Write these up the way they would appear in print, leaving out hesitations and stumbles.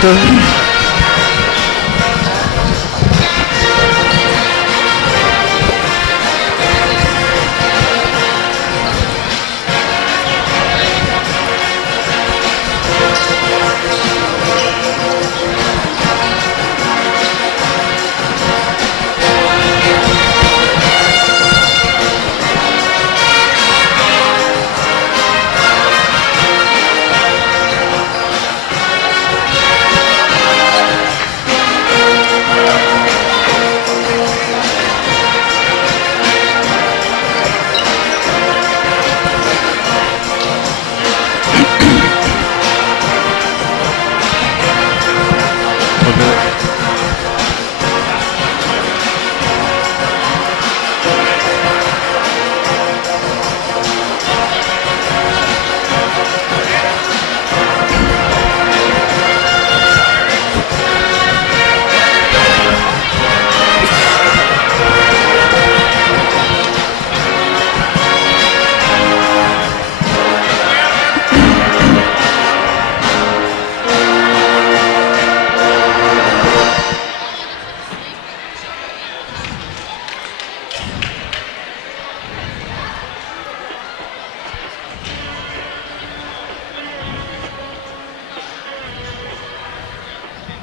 Delta.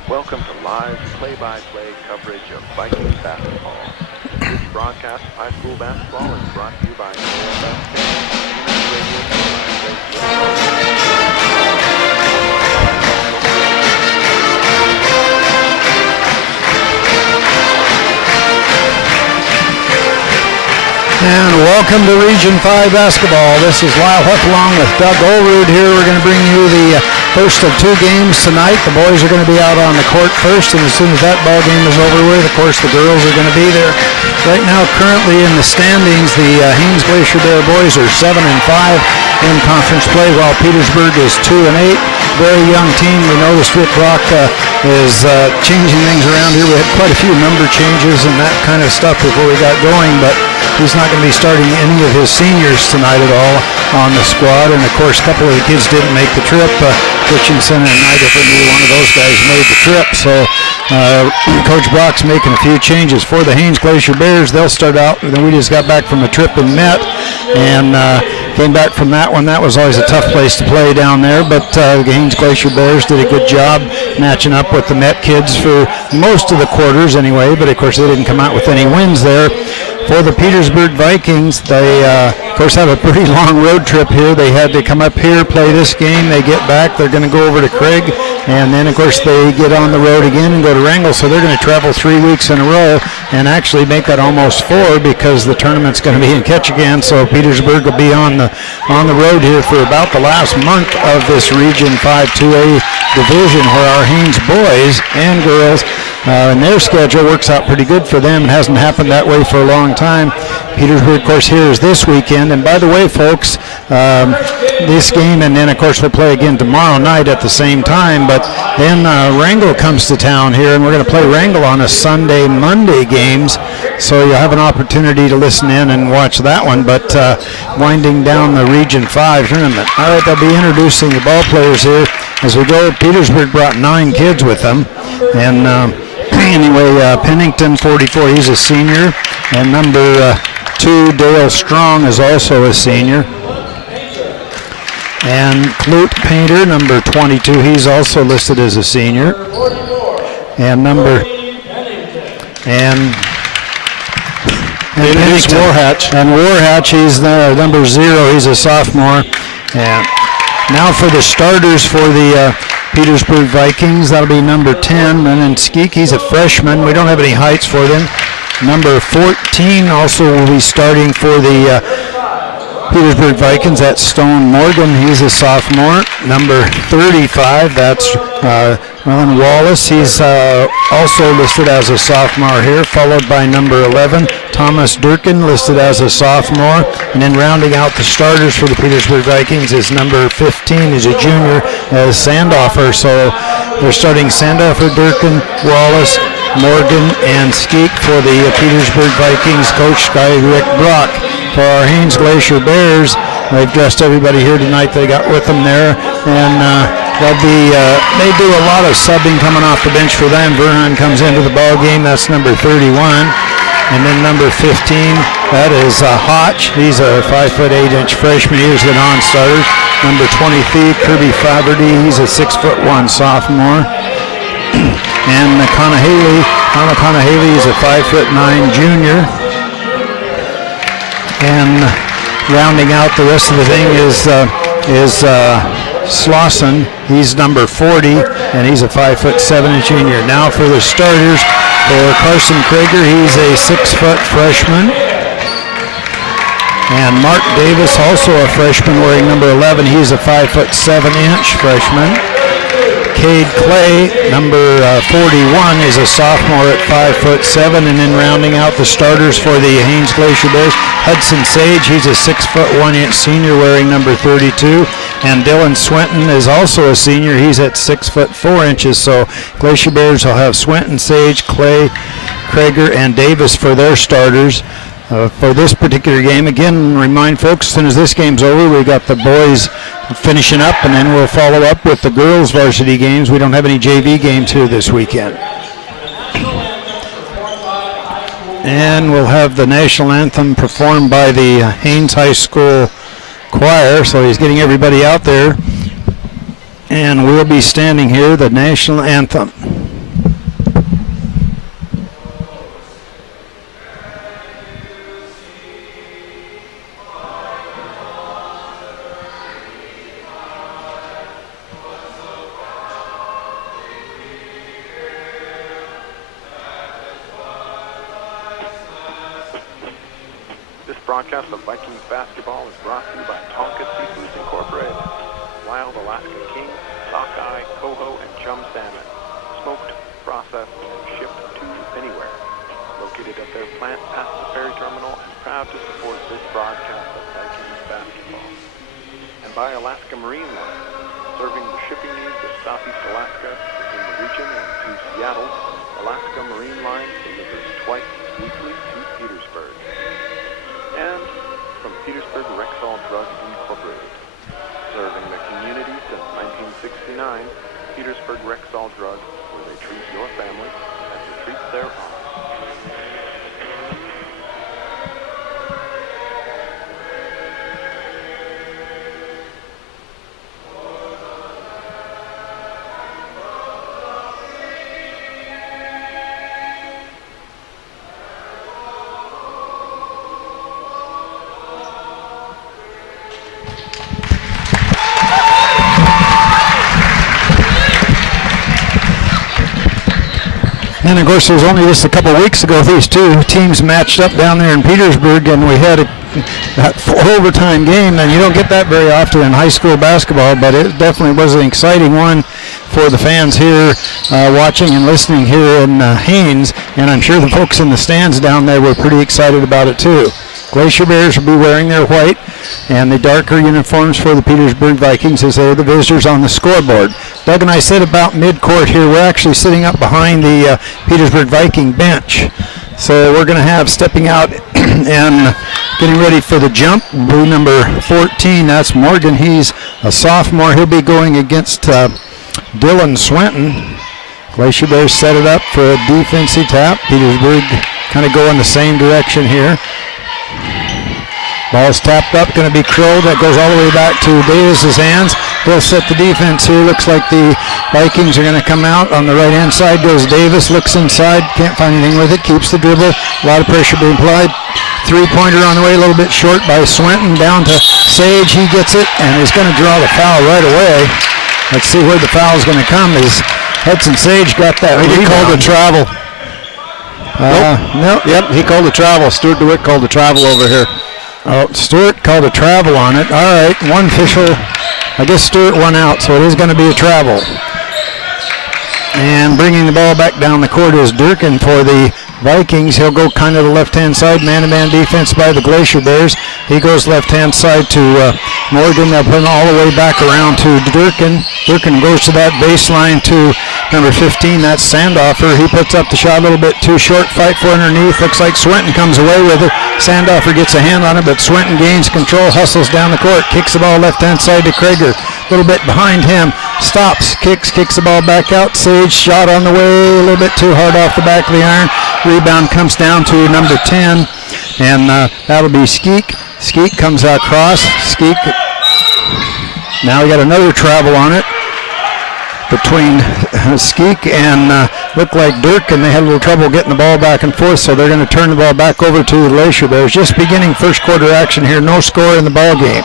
Welcome to live play-by-play coverage of Vikings basketball. This broadcast of high school basketball is brought to you by And welcome to Region 5 basketball. This is Lyle Huff along with Doug Olrud here. We're going to bring you the first of two games tonight. The boys are going to be out on the court first, and as soon as that ball game is over with, of course, the girls are going to be there. Right now, currently in the standings, the Haines Glacier Bear boys are 7-5 in conference play, while Petersburg is 2-8. Very young team. We noticed Rick Brock is changing things around here. We had quite a few number changes and that kind of stuff before we got going, but he's not going to be starting any of his seniors tonight at all on the squad. And, of course, a couple of the kids didn't make the trip. Kitchenson and neither one of those guys made the trip. So Coach Brock's making a few changes for the Haines Glacier Bears. They'll start out. Then we just got back from a trip in Met and came back from that one. That was always a tough place to play down there. But the Haines Glacier Bears did a good job matching up with the Met kids for most of the quarters anyway. But, of course, they didn't come out with any wins there. For the Petersburg Vikings, they, of course, have a pretty long road trip here. They had to come up here, play this game. They get back. They're going to go over to Craig. And then, of course, they get on the road again and go to Wrangell. So they're going to travel 3 weeks in a row and actually make that almost 4 because the tournament's going to be in Ketchikan. So Petersburg will be on the road here for about the last month of this Region 5 2A division, where our Haines boys and girls and their schedule works out pretty good for them. It hasn't happened that way for a long time. Petersburg, of course, here is this weekend. And by the way, folks, this game, and then, of course, we'll play again tomorrow night at the same time. But then Wrangell comes to town here, and we're going to play Wrangell on a Sunday, Monday games. So you'll have an opportunity to listen in and watch that one. But winding down the Region 5 tournament. All right, they'll be introducing the ball players here as we go. Petersburg brought 9 kids with them. And anyway, Pennington, 44, he's a senior. And number 2, Dale Strong, is also a senior. And Clute Painter, number 22, he's also listed as a senior. And Warhatch. And Warhatch, he's the number 0, he's a sophomore. And now for the starters for the Petersburg Vikings, that'll be number 10, and then Skeek, he's a freshman. We don't have any heights for them. Number 14 also will be starting for the Petersburg Vikings. That's Stone Morgan, he's a sophomore. Number 35, that's Ron Wallace, he's also listed as a sophomore here, followed by number 11, Thomas Durkin, listed as a sophomore. And then rounding out the starters for the Petersburg Vikings is number 15, is a junior, as Sandoffer. So they're starting Sandoffer, Durkin, Wallace, Morgan, and Skeek for the Petersburg Vikings, coached by Rick Brock. For our Haines Glacier Bears, they've dressed everybody here tonight they got with them there. And They do a lot of subbing coming off the bench for them. Vernon comes into the ball game. That's number 31. And then number 15, that is Hotch. He's a 5'8" freshman. He was the non-starter. Number 23, Kirby Faberty. He's a 6'1" sophomore. And Haley is a 5'9" junior. And rounding out the rest of the thing is Slauson. He's number 40, and he's a 5'7" junior. Now for the starters, for Carson Krager, he's a 6' freshman. And Mark Davis, also a freshman, wearing number 11. He's a 5'7" freshman. Cade Clay, number 41, is a sophomore at 5'7", and then rounding out the starters for the Haines Glacier Bears, Hudson Sage, he's a 6'1" senior wearing number 32, and Dylan Swinton is also a senior. He's at 6'4". So Glacier Bears will have Swinton, Sage, Clay, Krager, and Davis for their starters. For this particular game, again, remind folks, as soon as this game's over, we got the boys finishing up, and then we'll follow up with the girls' varsity games. We don't have any JV games here this weekend. And we'll have the national anthem performed by the Haines High School choir, so he's getting everybody out there. And we'll be standing here, the national anthem. Broadcast of Vikings basketball is brought to you by Tonka Seafoods Incorporated. Wild Alaska King, sockeye, coho, and chum salmon. Smoked, processed, and shipped to anywhere. Located at their plant past the ferry terminal and proud to support this broadcast of Vikings basketball. And by Alaska Marine Line, serving the shipping needs of Southeast Alaska in the region and to Seattle. Alaska Marine Line delivers twice weekly to Petersburg. And from Petersburg Rexall Drug Incorporated. Serving the community since 1969, Petersburg Rexall Drug, where they treat your family as they treat their own. And of course, it was only just a couple of weeks ago these two teams matched up down there in Petersburg, and we had that overtime game, and you don't get that very often in high school basketball, but it definitely was an exciting one for the fans here watching and listening here in Haines, and I'm sure the folks in the stands down there were pretty excited about it too. Glacier Bears will be wearing their white and the darker uniforms for the Petersburg Vikings as they're the visitors on the scoreboard. Doug and I sit about mid-court here. We're actually sitting up behind the Petersburg Viking bench. So we're going to have stepping out and getting ready for the jump, blue number 14, that's Morgan. He's a sophomore. He'll be going against Dylan Swinton. Glacier Bears set it up for a defensive tap. Petersburg kind of go in the same direction here. Ball's tapped up, going to be Crow. That goes all the way back to Davis's hands. He'll set the defense here. Looks like the Vikings are going to come out. On the right-hand side goes Davis, looks inside, can't find anything with it, keeps the dribble. A lot of pressure being applied. Three-pointer on the way, a little bit short by Swinton. Down to Sage, he gets it, and he's going to draw the foul right away. Let's see where the foul is going to come. Is Hudson Sage got that rebound. He called a travel. Nope. Yep, he called a travel. Stuart DeWitt called a travel over here. Oh, Stewart called a travel on it. All right, one official. I guess Stewart won out, so it is going to be a travel. And bringing the ball back down the court is Durkin for the Vikings. He'll go kind of the left-hand side, man-to-man defense by the Glacier Bears. He goes left-hand side to Morgan. They'll put him all the way back around to Durkin. Durkin goes to that baseline to number 15, that's Sandoffer. He puts up the shot a little bit too short, fight for underneath. Looks like Swinton comes away with it. Sandoffer gets a hand on it, but Swinton gains control, hustles down the court, kicks the ball left-hand side to Krager. A little bit behind him. stops, kicks the ball back out. Sage shot on the way, a little bit too hard off the back of the iron. Rebound comes down to number 10, and that'll be Skeek. Skeek comes across. Skeek. Now we got another travel on it between Skeek and looked like Dirk, and they had a little trouble getting the ball back and forth, so they're going to turn the ball back over to the Glacier Bears. Just beginning first quarter action here, no score in the ball game.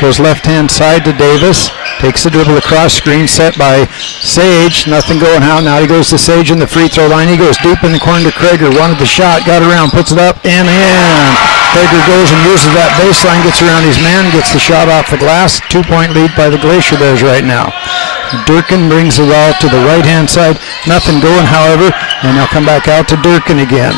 Goes left-hand side to Davis. Takes the dribble across, screen set by Sage. Nothing going how. Now he goes to Sage in the free throw line. He goes deep in the corner to Krager. Wanted the shot, got around, puts it up and in. Krager goes and uses that baseline, gets around his man, gets the shot off the glass. 2-point lead by the Glacier Bears right now. Durkin brings the ball to the right-hand side. Nothing going, however, and they'll come back out to Durkin again.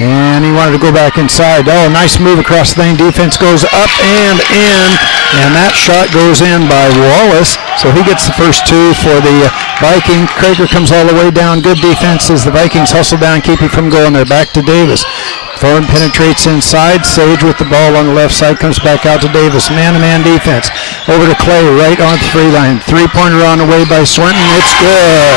And he wanted to go back inside. Oh, nice move across the lane. Defense goes up and in. And that shot goes in by Wallace. So he gets the first two for the Vikings. Krager comes all the way down. Good defense as the Vikings hustle down, keep it from going there. Back to Davis. Thorne penetrates inside. Sage with the ball on the left side comes back out to Davis. Man-to-man defense. Over to Clay right on the free line. Three-pointer on the way by Swinton. It's good.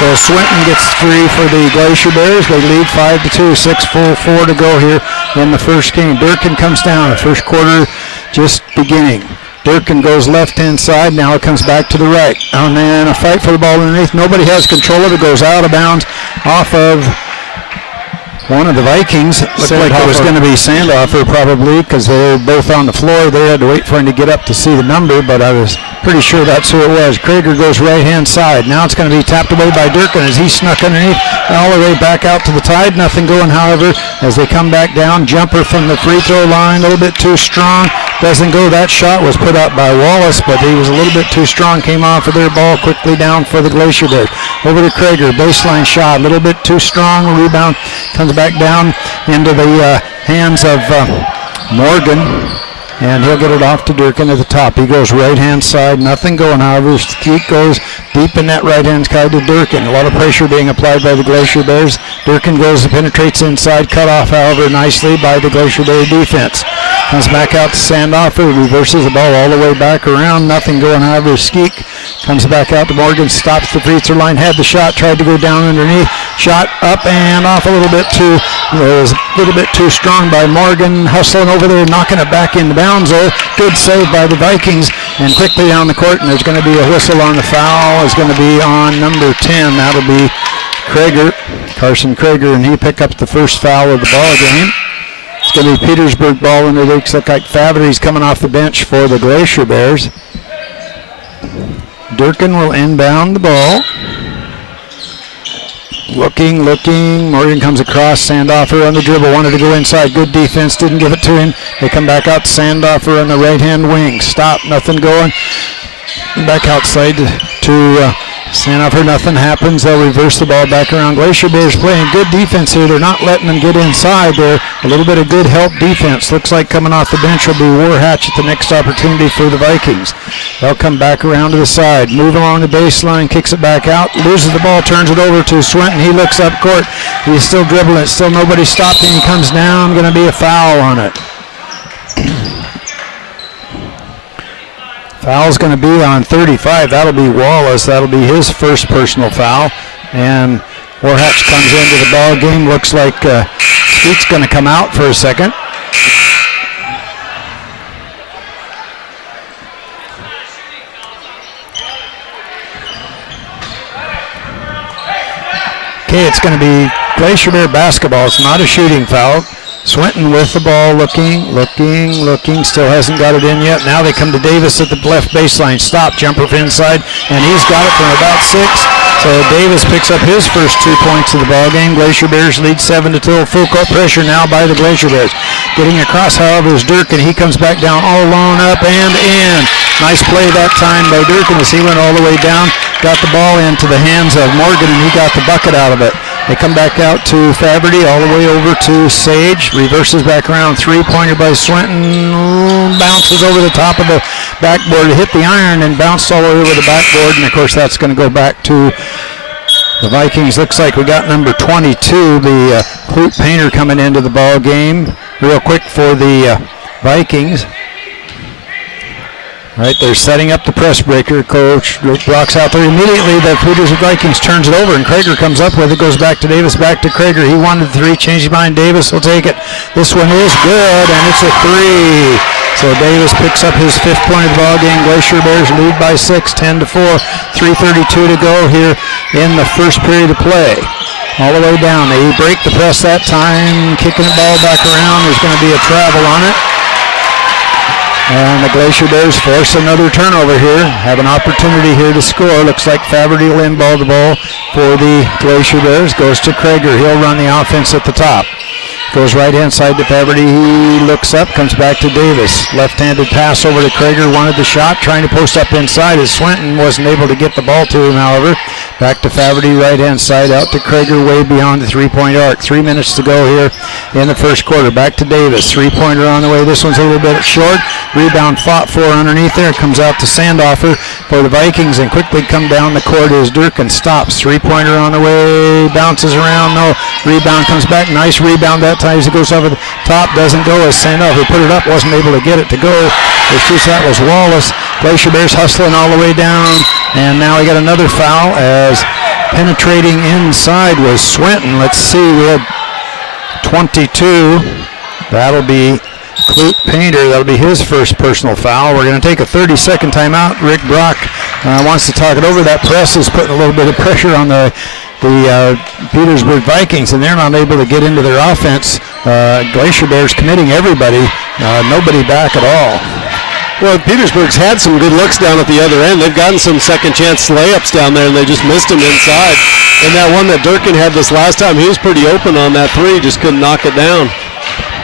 So Swinton gets three for the Glacier Bears. They lead 5-2, 6:04 to go here in the first game. Durkin comes down. The first quarter just beginning. Durkin goes left-hand side. Now it comes back to the right. And then a fight for the ball underneath. Nobody has control of it. Goes out of bounds off of one of the Vikings. Looked like it was going to be Sandoffer probably because they were both on the floor. They had to wait for him to get up to see the number, but I was pretty sure that's who it was. Krager goes right-hand side. Now it's going to be tapped away by Durkin as he snuck underneath all the way back out to the Tide. Nothing going, however, as they come back down. Jumper from the free throw line, a little bit too strong. Doesn't go. That shot was put up by Wallace, but he was a little bit too strong. Came off of their ball quickly down for the Glacier Bears. Over to Krager. Baseline shot, a little bit too strong. Rebound comes back down into the hands of Morgan, and he'll get it off to Durkin at the top. He goes right-hand side, nothing going. However, Skeek goes deep in that right-hand side to Durkin. A lot of pressure being applied by the Glacier Bears. Durkin goes and penetrates inside, cut off, however, nicely by the Glacier Bear defense. Comes back out to Sandoffer, reverses the ball all the way back around. Nothing going, however. Skeek comes back out to Morgan, stops the free throw line, had the shot, tried to go down underneath. Shot up and off a little bit too, it was a little bit too strong by Morgan, hustling over there, knocking it back into bounds. Oh, good save by the Vikings, and quickly down the court, and there's going to be a whistle on the foul. It's going to be on number 10. That'll be Krager, Carson Krager, and he picked up the first foul of the ball game. It's going to be Petersburg ball, and it looks like Favery's coming off the bench for the Glacier Bears. Durkin will inbound the ball. Looking. Morgan comes across. Sandoffer on the dribble. Wanted to go inside. Good defense. Didn't give it to him. They come back out. Sandoffer on the right-hand wing. Stop. Nothing going. Back outside to Sandoffer. Nothing happens. They'll reverse the ball back around. Glacier Bears playing good defense here. They're not letting them get inside there. A little bit of good help defense. Looks like coming off the bench will be Warhatch at the next opportunity for the Vikings. They'll come back around to the side. Move along the baseline. Kicks it back out. Loses the ball. Turns it over to Swinton. He looks up court. He's still dribbling it. Still nobody stopping. He comes down. Going to be a foul on it. Foul's going to be on 35. That'll be Wallace. That'll be his first personal foul. And Warhatch comes into the ball game. Looks like Skeek's going to come out for a second. Okay, it's going to be Glacier Bear basketball. It's not a shooting foul. Swinton with the ball, looking, still hasn't got it in yet. Now they come to Davis at the left baseline. Stop, jumper for inside, and he's got it from about 6. So Davis picks up his first 2 points of the ball game. Glacier Bears lead 7-2. Full court pressure now by the Glacier Bears. Getting across, however, is Durkin. He comes back down all alone, up and in. Nice play that time by Durkin as he went all the way down. Got the ball into the hands of Morgan, and he got the bucket out of it. They come back out to Faberty, all the way over to Sage. Reverses back around. Three-pointer by Swinton. Bounces over the top of the backboard to hit the iron and bounced all over the backboard. And, of course, that's going to go back to the Vikings. Looks like we got number 22, the Clute Painter, coming into the ball game. Real quick for the Vikings. Right, they're setting up the press breaker. Coach Rick Brock's out there immediately. The Petersburg Vikings turns it over, and Krager comes up with it. Goes back to Davis, back to Krager. He wanted the three, changed his mind. Davis will take it. This one is good, and it's a three. So Davis picks up his 5th point of the ball game. Glacier Bears lead by 6, 10-4. 3:32 to go here in the first period of play. All the way down. They break the press that time, kicking the ball back around. There's going to be a travel on it. And the Glacier Bears force another turnover here. Have an opportunity here to score. Looks like Faberty will inball the ball for the Glacier Bears. Goes to Krager. He'll run the offense at the top. Goes right-hand side to Faberty. He looks up, comes back to Davis. Left-handed pass over to Krager. Wanted the shot, trying to post up inside as Swinton wasn't able to get the ball to him, however. Back to Faberty, right-hand side, out to Krager, way beyond the three-point arc. 3 minutes to go here in the first quarter. Back to Davis. Three-pointer on the way. This one's a little bit short. Rebound fought for underneath there. Comes out to Sandoffer for the Vikings, and quickly come down the court as Durkin stops. Three-pointer on the way. Bounces around. No. Rebound comes back. Nice rebound that time as it goes over the top. Doesn't go as Sandoffer put it up. Wasn't able to get it to go. The shoots that was Wallace. Glacier Bears hustling all the way down. And now we got another foul as penetrating inside was Swinton. Let's see. We had 22. That'll be Clute Painter. That'll be his first personal foul. We're going to take a 30-second timeout. Rick Brock wants to talk it over. That press is putting a little bit of pressure on the Petersburg Vikings, and they're not able to get into their offense. Glacier Bears committing everybody, nobody back at all. Well, Petersburg's had some good looks down at the other end. They've gotten some second chance layups down there, and they just missed them inside. And that one that Durkin had this last time, he was pretty open on that three, just couldn't knock it down.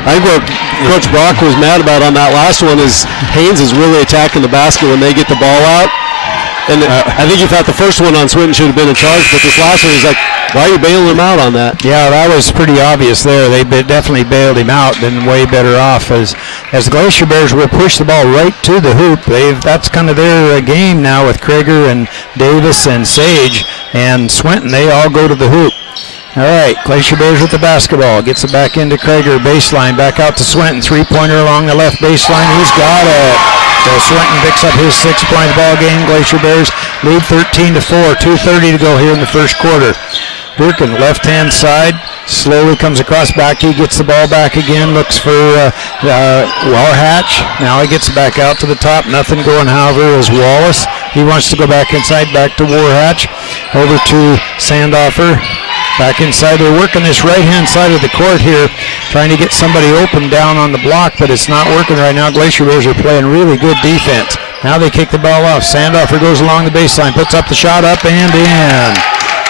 I think what Coach Brock was mad about on that last one is Haines is really attacking the basket when they get the ball out. And I think he thought the first one on Swinton should have been in charge, but this last one, he's like, why are you bailing him out on that? Yeah, that was pretty obvious there. They definitely bailed him out, been way better off. As the Glacier Bears will push the ball right to the hoop. That's kind of their game now with Krager and Davis and Sage and Swinton. They all go to the hoop. All right, Glacier Bears with the basketball. Gets it back into Krager. Baseline, back out to Swinton. Three-pointer along the left baseline. He's got it. So Swinton picks up his 6-point ball game. Glacier Bears lead 13-4. 2:30 to go here in the first quarter. Durkin, left-hand side, slowly comes across back. He gets the ball back again, looks for Warhatch. Now he gets back out to the top. Nothing going, however, is Wallace. He wants to go back inside, back to Warhatch. Over to Sandoffer. Back inside. They're working this right-hand side of the court here, trying to get somebody open down on the block, but it's not working right now. Glacier Bears are playing really good defense. Now they kick the ball off. Sandoffer goes along the baseline, puts up the shot, up and in.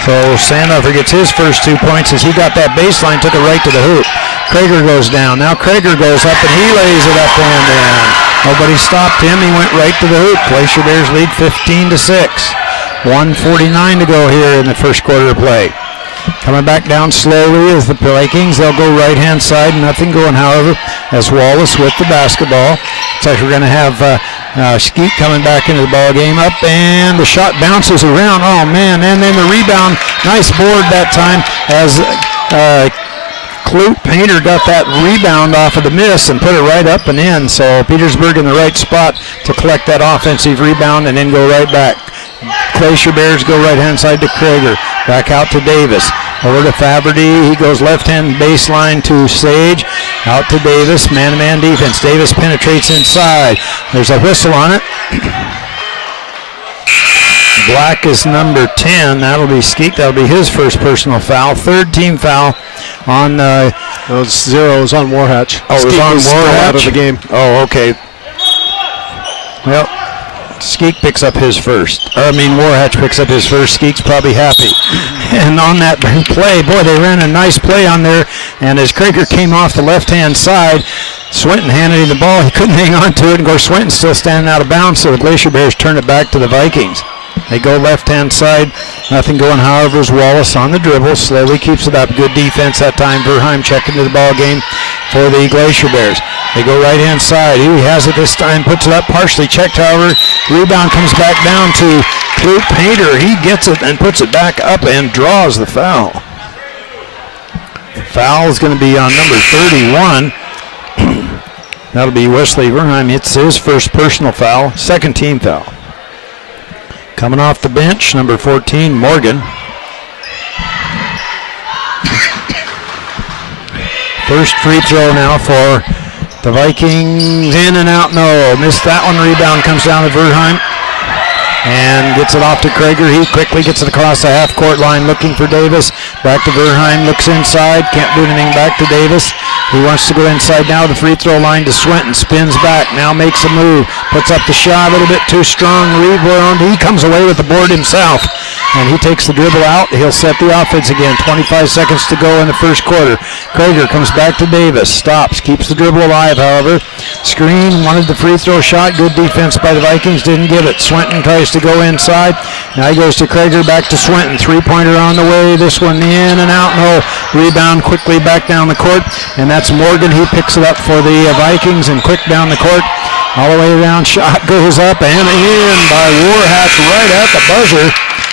So Sandoffer gets his first 2 points as he got that baseline, took it right to the hoop. Krager goes down. Now Krager goes up and he lays it up and in. Nobody stopped him. He went right to the hoop. Glacier Bears lead 15-6. 1:49 to go here in the first quarter of play. Coming back down slowly as the Vikings. They'll go right-hand side. Nothing going, however, as Wallace with the basketball. Looks like we're going to have Skeet coming back into the ball game. Up, and the shot bounces around. Oh, man. And then the rebound. Nice board that time as Clute Painter got that rebound off of the miss and put it right up and in. So Petersburg in the right spot to collect that offensive rebound and then go right back. Glacier Bears go right-hand side to Krager. Back out to Davis. Over to Faberty. He goes left-hand baseline to Sage. Out to Davis. Man-to-man defense. Davis penetrates inside. There's a whistle on it. Black is number 10. That'll be Skeet. That'll be his first personal foul. Third team foul on... Zero is on Warhatch. Oh, it was on Warhatch? Out of the game. Oh, okay. Well... Skeek picks up his first. Warhatch picks up his first. Skeek's probably happy. And on that play, boy, they ran a nice play on there. And as Krager came off the left-hand side, Swinton handed him the ball. He couldn't hang on to it. And of course, Swinton's still standing out of bounds, so the Glacier Bears turn it back to the Vikings. They go left-hand side. Nothing going, however, is Wallace on the dribble. Slowly keeps it up. Good defense that time. Verheim checking to the ball game for the Glacier Bears. They go right-hand side. He has it this time. Puts it up. Partially checked, however. Rebound comes back down to Clute Painter. He gets it and puts it back up and draws the foul. The foul is going to be on number 31. That'll be Wesley Verheim. It's his first personal foul, second team foul. Coming off the bench, number 14, Morgan. First free throw now for the Vikings. In and out, no. Missed that one. Rebound comes down to Verheim. And gets it off to Krager. He quickly gets it across the half-court line looking for Davis. Back to Verheim, looks inside. Can't do anything back to Davis. He wants to go inside now. The free throw line to Swinton. Spins back. Now makes a move. Puts up the shot a little bit too strong. Rebound. He comes away with the board himself. And he takes the dribble out. He'll set the offense again. 25 seconds to go in the first quarter. Krager comes back to Davis. Stops. Keeps the dribble alive, however. Screen. Wanted the free throw shot. Good defense by the Vikings. Didn't give it. Swinton tries to go inside. Now he goes to Krager. Back to Swinton. Three-pointer on the way. This one in and out. No. Rebound quickly back down the court. And that's Morgan. He picks it up for the Vikings and quick down the court. All the way around. Shot goes up and in by Warhatch right at the buzzer.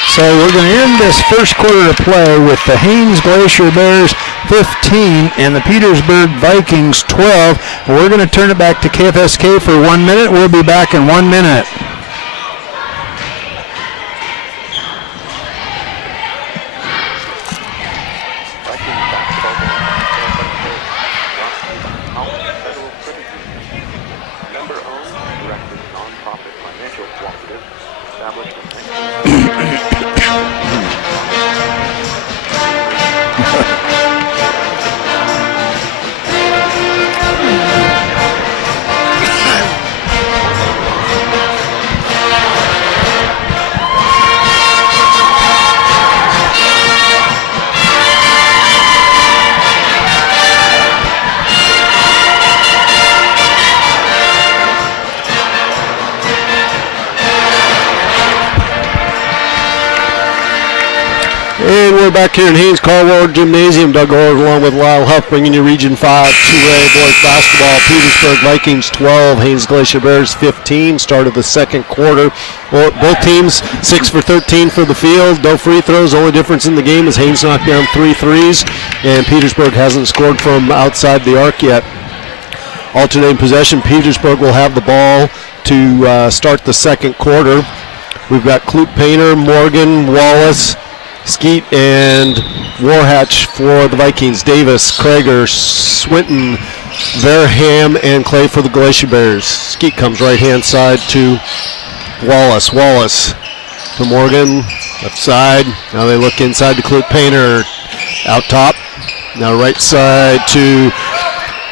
So we're going to end this first quarter of play with the Haines Glacier Bears 15 and the Petersburg Vikings 12. We're going to turn it back to KFSK for 1 minute. We'll be back in 1 minute. And we're back here in Haines Caldwell Gymnasium. Doug Orr along with Lyle Huff bringing you Region 5 2A boys basketball. Petersburg Vikings 12, Haines Glacier Bears 15. Start of the second quarter. Well, both teams 6 for 13 for the field. No free throws. Only difference in the game is Haines knocked down 3 threes. And Petersburg hasn't scored from outside the arc yet. Alternating possession. Petersburg will have the ball to start the second quarter. We've got Clute Painter, Morgan, Wallace, Skeet, and Warhatch for the Vikings. Davis, Krager, Swinton, Verham, and Clay for the Glacier Bears. Skeet comes right-hand side to Wallace. Wallace to Morgan, left side. Now they look inside to Clute Painter, out top. Now right side to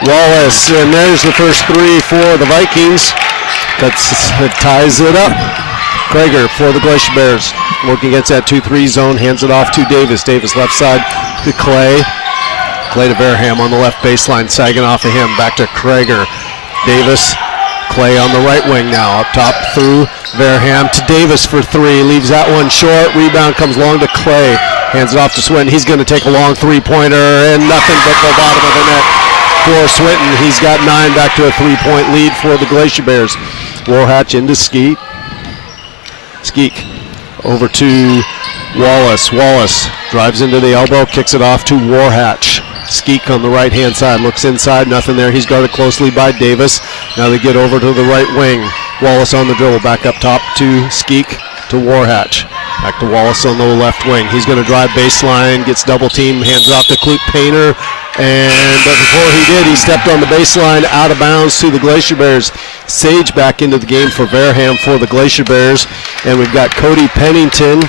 Wallace, and there's the first three for the Vikings. That ties it up. Krager for the Glacier Bears. Working against that 2-3 zone, hands it off to Davis. Davis left side to Clay. Clay to Verham on the left baseline, sagging off of him. Back to Krager. Davis, Clay on the right wing now. Up top through Verham to Davis for three. Leaves that one short. Rebound comes long to Clay. Hands it off to Swinton. He's going to take a long three-pointer and nothing but the bottom of the net for Swinton. He's got 9, back to a 3-point lead for the Glacier Bears. Warhatch into Skeet. Skeek over to Wallace. Wallace drives into the elbow, kicks it off to Warhatch. Skeek on the right-hand side, looks inside, nothing there. He's guarded closely by Davis. Now they get over to the right wing. Wallace on the dribble, back up top to Skeek to Warhatch. Back to Wallace on the left wing. He's going to drive baseline, gets double team, hands it off to Clute Painter. But before he did, he stepped on the baseline, out of bounds to the Glacier Bears. Sage back into the game for Verham for the Glacier Bears. And we've got Cody Pennington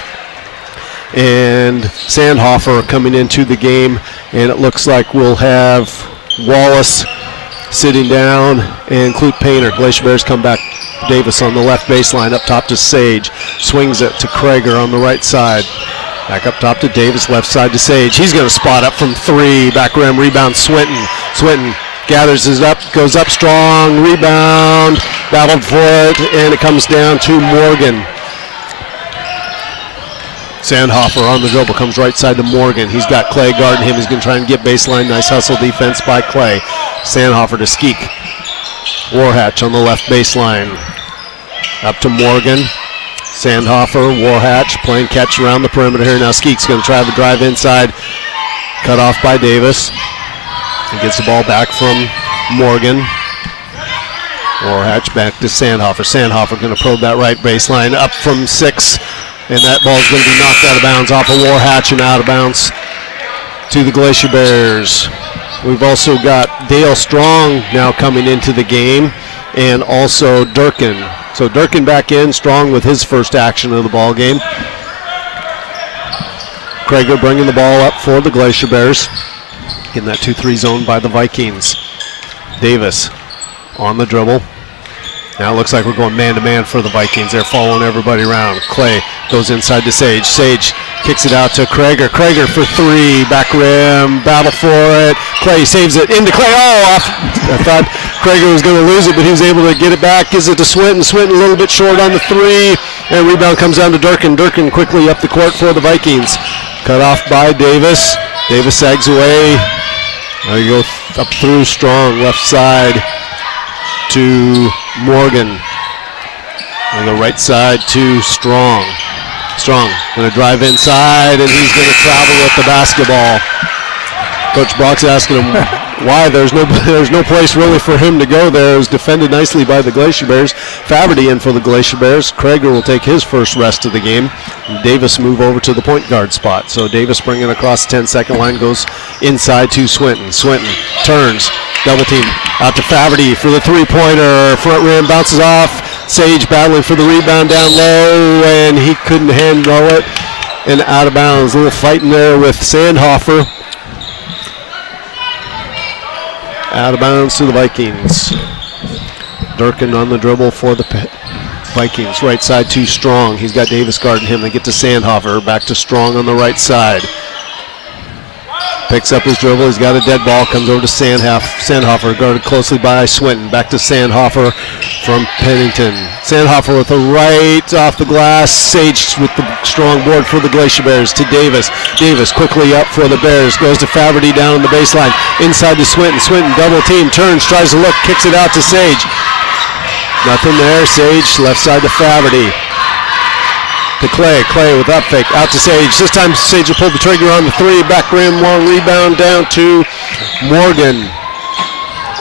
and Sandhofer coming into the game. And it looks like we'll have Wallace sitting down and Clute Painter. Glacier Bears come back. Davis on the left baseline, up top to Sage. Swings it to Krager on the right side. Back up top to Davis, left side to Sage. He's going to spot up from three. Back rim rebound, Swinton. Swinton gathers it up, goes up strong. Rebound, battled for it, and it comes down to Morgan. Sandhofer on the dribble, comes right side to Morgan. He's got Clay guarding him. He's going to try and get baseline. Nice hustle defense by Clay. Sandhofer to Skeek. Warhatch on the left baseline. Up to Morgan. Sandhofer, Warhatch playing catch around the perimeter here. Now Skeek's going to try to drive inside. Cut off by Davis. He gets the ball back from Morgan. Warhatch back to Sandhofer. Sandhofer going to probe that right baseline up from 6. And that ball's going to be knocked out of bounds off of Warhatch and out of bounds to the Glacier Bears. We've also got Dale Strong now coming into the game, and also Durkin. So Durkin back in, Strong with his first action of the ball game. Krager bringing the ball up for the Glacier Bears. In that 2-3 zone by the Vikings. Davis on the dribble. Now it looks like we're going man-to-man for the Vikings. They're following everybody around. Clay goes inside to Sage. Sage kicks it out to Krager. Krager for 3. Back rim. Battle for it. Clay saves it into Clay. Oh, off. I thought Krager was going to lose it, but he was able to get it back. Gives it to Swinton. Swinton a little bit short on the 3. And rebound comes down to Durkin. Durkin quickly up the court for the Vikings. Cut off by Davis. Davis sags away. There you go up through Strong, left side to Morgan. On the right side to Strong. Strong going to drive inside, and he's going to travel with the basketball. Coach Brock's asking him why. There's no place really for him to go there. It was defended nicely by the Glacier Bears. Faberty in for the Glacier Bears. Krager will take his first rest of the game. And Davis move over to the point guard spot. So Davis bringing across the 10-second line, goes inside to Swinton. Swinton turns, double team out to Faberty for the three-pointer. Front rim bounces off. Sage battling for the rebound down low, and he couldn't handle it. And out of bounds. A little fighting there with Sandhofer. Out of bounds to the Vikings. Durkin on the dribble for the Vikings. Right side to Strong. He's got Davis guarding him. They get to Sandhofer. Back to Strong on the right side. Picks up his dribble. He's got a dead ball. Comes over to Sandhofer. Guarded closely by Swinton. Back to Sandhofer from Pennington. Sandhofer with the right off the glass. Sage with the strong board for the Glacier Bears to Davis. Davis quickly up for the Bears. Goes to Faberty down on the baseline. Inside to Swinton. Swinton double team. Turns. Tries to look. Kicks it out to Sage. Nothing there. Sage left side to Faberty. To Clay. Clay with up fake. Out to Sage. This time Sage will pull the trigger on the 3. Back rim. Long rebound down to Morgan.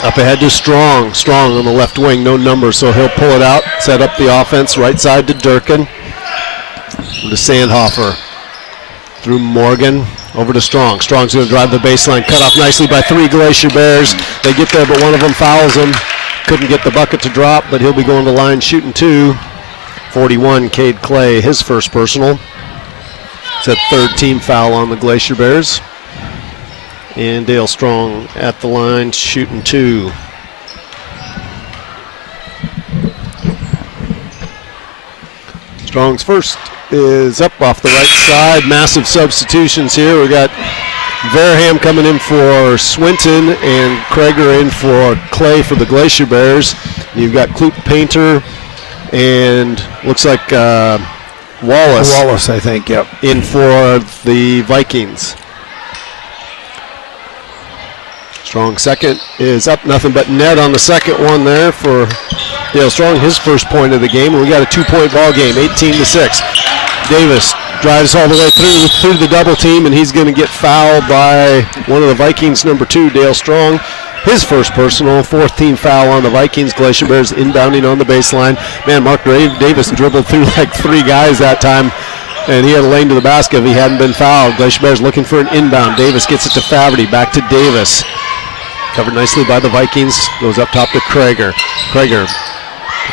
Up ahead to Strong. Strong on the left wing. No number, so he'll pull it out. Set up the offense. Right side to Durkin. To Sandhofer. Through Morgan. Over to Strong. Strong's going to drive the baseline. Cut off nicely by 3 Glacier Bears. They get there, but one of them fouls him. Couldn't get the bucket to drop, but he'll be going to line shooting 2. 41, Cade Clay, his first personal. It's a third team foul on the Glacier Bears. And Dale Strong at the line, shooting 2. Strong's first is up off the right side. Massive substitutions here. We got Verham coming in for Swinton and Krager in for Clay for the Glacier Bears. You've got Kloop Painter and looks like Wallace. Wallace, I think, yep. In for the Vikings. Strong second is up, nothing but net on the second one there for Dale Strong, his first point of the game. And we got a 2-point ball game, 18-6. Davis drives all the way through the double team, and he's going to get fouled by one of the Vikings, number 2, Dale Strong. His first personal, 4th team foul on the Vikings. Glacier Bears inbounding on the baseline. Man, Mark Davis dribbled through like 3 guys that time, and he had a lane to the basket if he hadn't been fouled. Glacier Bears looking for an inbound. Davis gets it to Faberty. Back to Davis. Covered nicely by the Vikings. Goes up top to Krager. Krager.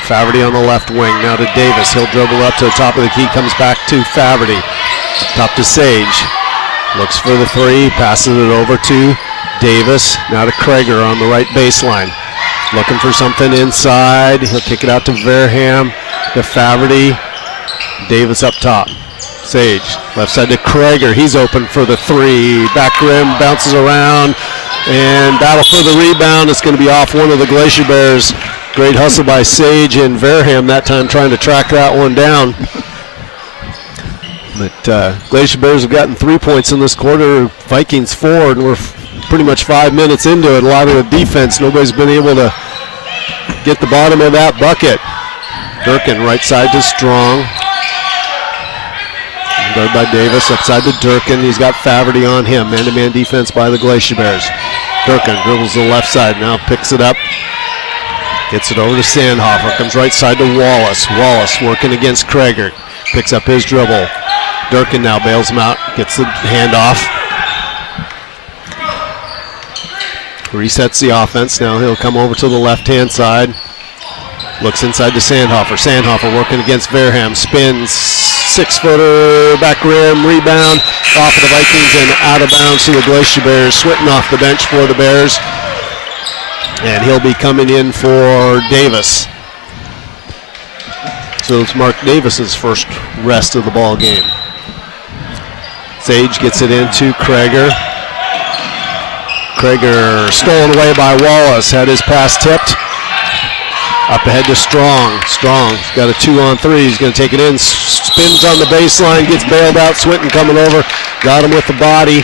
Faberty on the left wing. Now to Davis. He'll dribble up to the top of the key. Comes back to Faberty. Top to Sage. Looks for the 3. Passes it over to Davis. Now to Krager on the right baseline. Looking for something inside. He'll kick it out to Verham. To Faberty. Davis up top. Sage. Left side to Krager. He's open for the 3. Back rim. Bounces around. And battle for the rebound. It's going to be off one of the Glacier Bears. Great hustle by Sage and Verham that time trying to track that one down. But Glacier Bears have gotten 3 points in this quarter. Vikings 4, and we're pretty much 5 minutes into it. A lot of the defense. Nobody's been able to get the bottom of that bucket. Durkin right side to Strong. Guarded by Davis, upside to Durkin. He's got Faberty on him. Man-to-man defense by the Glacier Bears. Durkin dribbles the left side, now picks it up. Gets it over to Sandhofer. Comes right side to Wallace. Wallace working against Krager. Picks up his dribble. Durkin now bails him out. Gets the handoff. Resets the offense. Now he'll come over to the left-hand side. Looks inside to Sandhofer. Sandhofer working against Verham. Spins. 6-footer. Back rim. Rebound. Off of the Vikings and out of bounds to the Glacier Bears. Swinton off the bench for the Bears. And he'll be coming in for Davis. So it's Mark Davis's first rest of the ball game. Sage gets it into Krager. Krager stolen away by Wallace. Had his pass tipped. Up ahead to Strong. Strong's got a 2-on-3. He's going to take it in. Spins on the baseline. Gets bailed out. Swinton coming over. Got him with the body.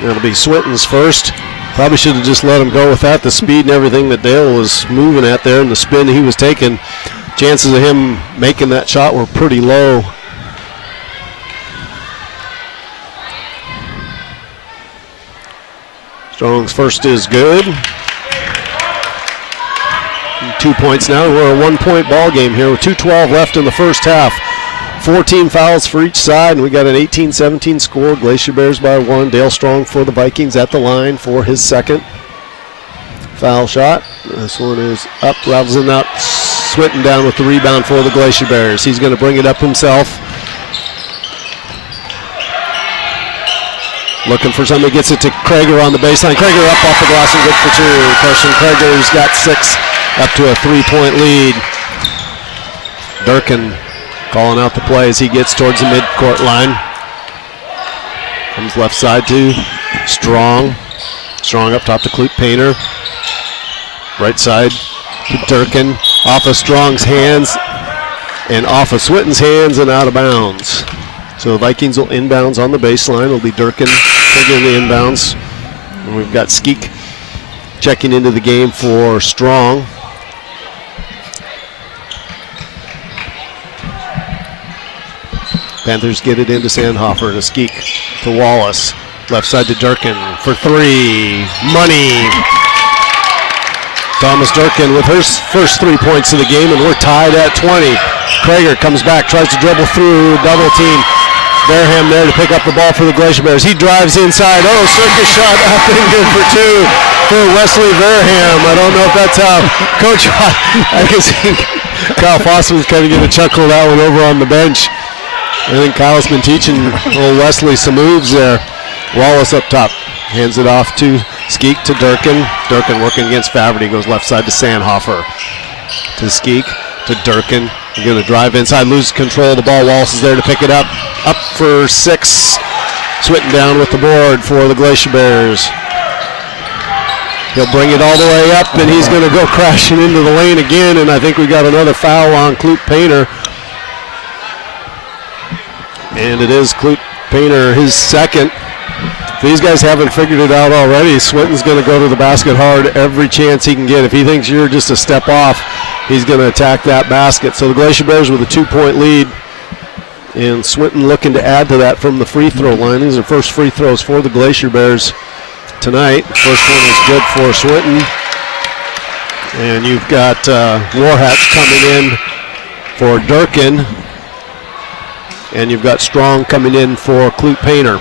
It'll be Swinton's first. Probably should have just let him go with that. The speed and everything that Dale was moving at there and the spin he was taking. Chances of him making that shot were pretty low. Strong's first is good. 2 points now. We're a 1-point ball game here with 2:12 left in the first half. 14 fouls for each side, and we got an 18-17 score. Glacier Bears by 1. Dale Strong for the Vikings at the line for his second foul shot. This one is up, rattles it out. Swinton down with the rebound for the Glacier Bears. He's going to bring it up himself. Looking for somebody, gets it to Krager on the baseline. Krager up off the glass and good for 2. Carson Krager's got 6, up to a 3-point lead. Durkin calling out the play as he gets towards the midcourt line. Comes left side to Strong. Strong up top to Clute Painter. Right side to Durkin. Off of Strong's hands and off of Swinton's hands and out of bounds. So the Vikings will inbounds on the baseline. It'll be Durkin taking the inbounds. And we've got Skeek checking into the game for Strong. Panthers get it into Sandhofer to Skeek to Wallace. Left side to Durkin for 3. Money. Thomas Durkin with her first 3 points of the game, and we're tied at 20. Krager comes back, tries to dribble through, double team. Verham there to pick up the ball for the Glacier Bears. He drives inside. Oh, circus shot up and good for 2 for Wesley Verham. I don't know if that's how Coach, I can see Kyle Fossman's kind of getting a chuckle of that one over on the bench. I think Kyle's been teaching old Wesley some moves there. Wallace up top. Hands it off to Skeek to Durkin. Durkin working against Faverty. Goes left side to Sandhofer. To Skeek to Durkin. He's going to drive inside, lose control of the ball. Wallace is there to pick it up. Up for 6. Swinton down with the board for the Glacier Bears. He'll bring it all the way up, and he's going to go crashing into the lane again, and I think we got another foul on Clute Painter. And it is Clute Painter, his second. If these guys haven't figured it out already, Swinton's going to go to the basket hard every chance he can get. If he thinks you're just a step off, he's going to attack that basket. So the Glacier Bears with a 2-point lead. And Swinton looking to add to that from the free throw line. These are first free throws for the Glacier Bears tonight. First one is good for Swinton. And you've got Warhatch coming in for Durkin. And you've got Strong coming in for Clute Painter.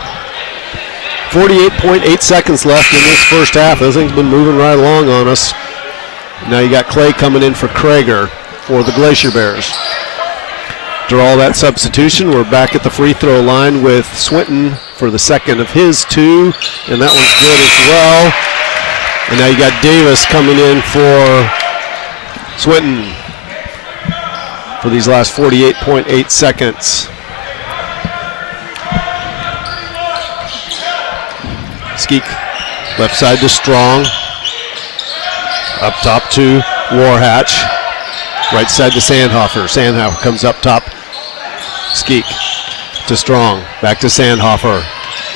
48.8 seconds left in this first half. This thing's been moving right along on us. Now you got Clay coming in for Krager for the Glacier Bears. After all that substitution, we're back at the free throw line with Swinton for the second of his 2, and that one's good as well. And now you got Davis coming in for Swinton for these last 48.8 seconds. Skeek, left side to Strong. Up top to Warhatch. Right side to Sandhofer. Sandhofer comes up top. Skeek to Strong. Back to Sandhofer.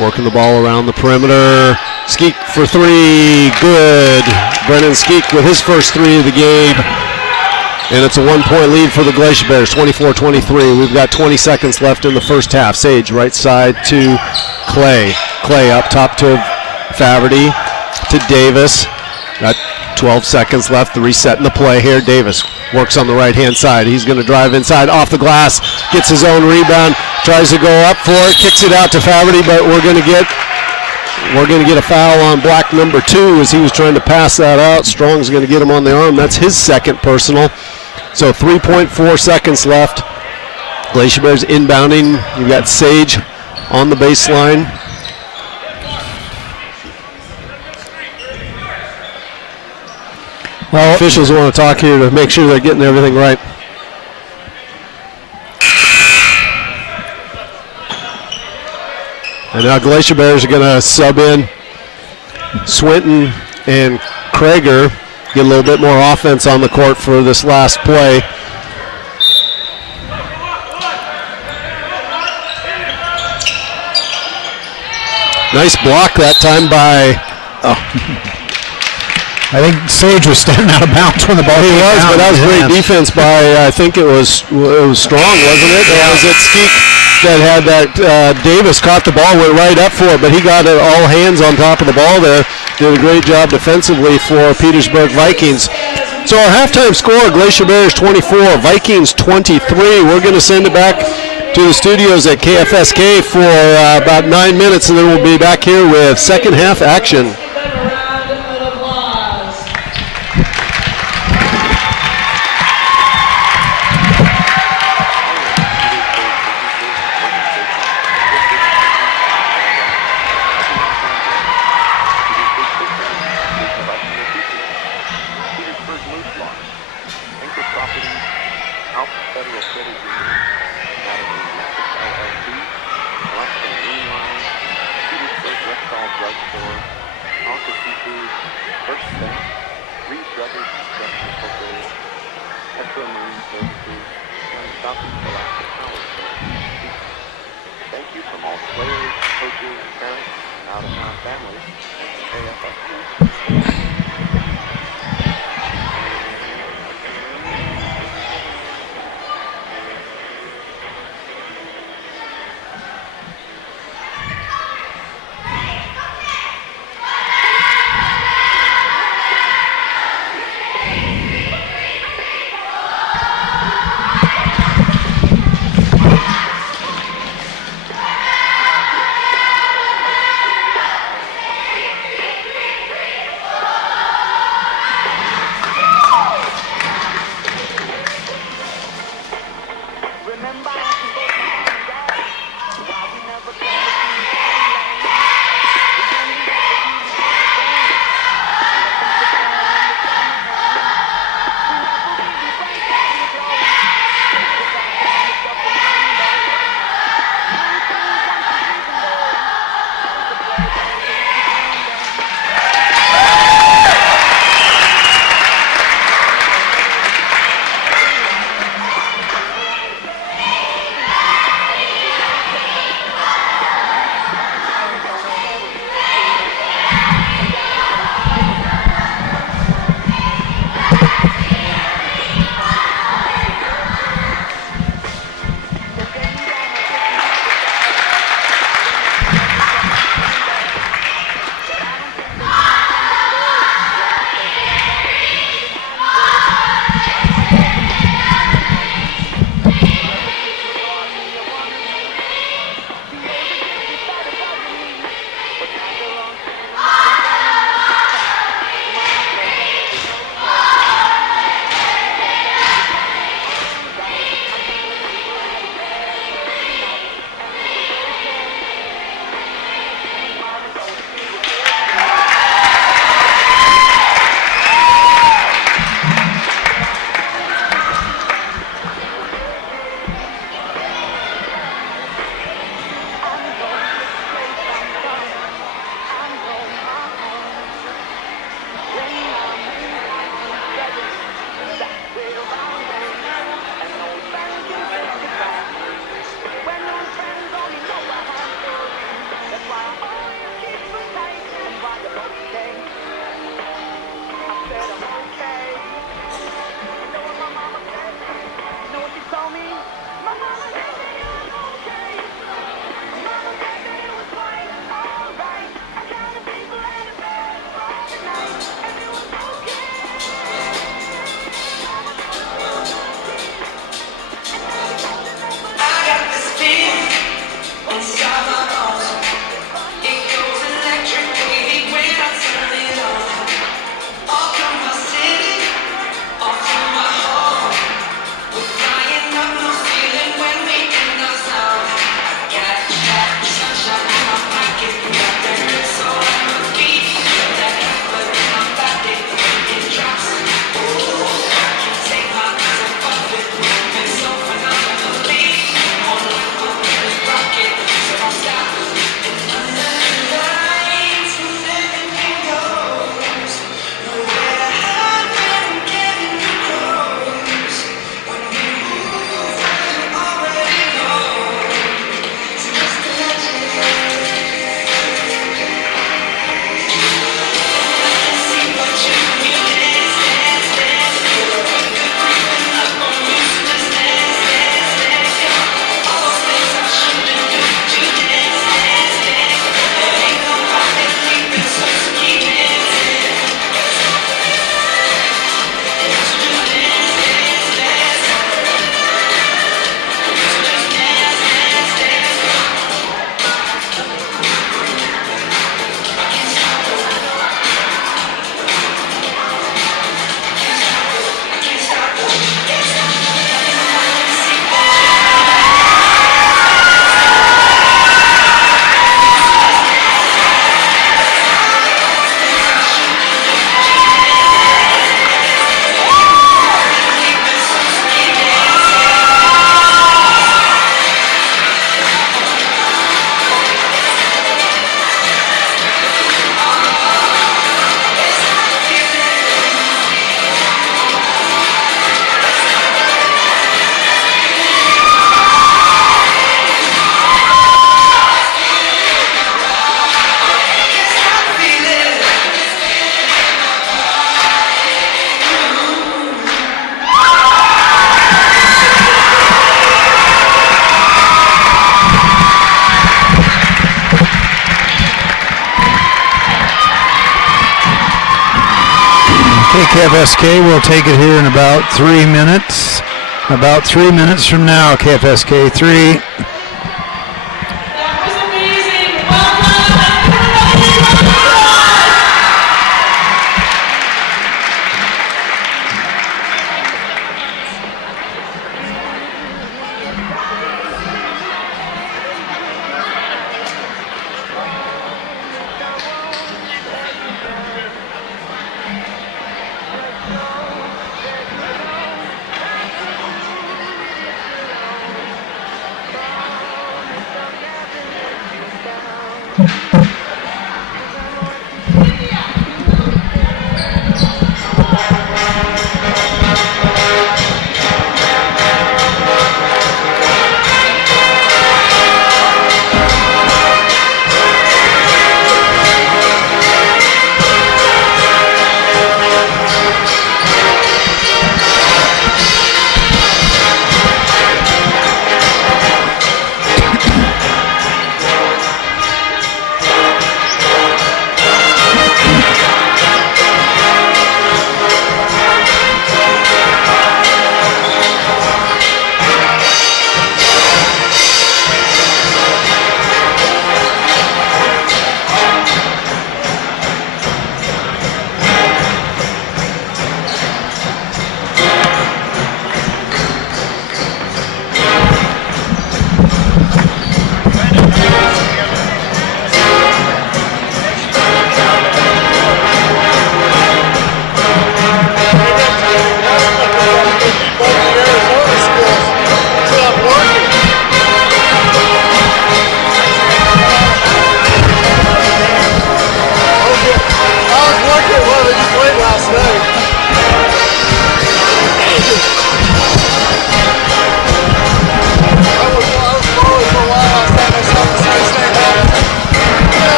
Working the ball around the perimeter. Skeek for 3. Good. Brennan Skeek with his first 3 of the game. And it's a 1-point lead for the Glacier Bears, 24-23. We've got 20 seconds left in the first half. Sage right side to Clay. Clay up top to Faverty. to Davis. Got 12 seconds left, the reset in the play here. Davis works on the right-hand side. He's going to drive inside, off the glass, gets his own rebound, tries to go up for it, kicks it out to Faberty, but we're going to get a foul on black number 2 as he was trying to pass that out. Strong's going to get him on the arm. That's his second personal. So 3.4 seconds left. Glacier Bears inbounding. You've got Sage on the baseline. Well, officials want to talk here to make sure they're getting everything right. And now Glacier Bears are going to sub in Swinton and Krager, get a little bit more offense on the court for this last play. Nice block that time by... I think Sage was standing out of bounds when the ball He came was, down. but that was great defense by, I think it was Strong, wasn't it? Or was it Skeek that had that, Davis caught the ball, went right up for it, but he got it all hands on top of the ball there. Did a great job defensively for Petersburg Vikings. So our halftime score, Glacier Bears 24, Vikings 23. We're going to send it back to the studios at KFSK for about 9 minutes, and then we'll be back here with second half action. KFSK will take it here in about 3 minutes. About 3 minutes from now, KFSK 3.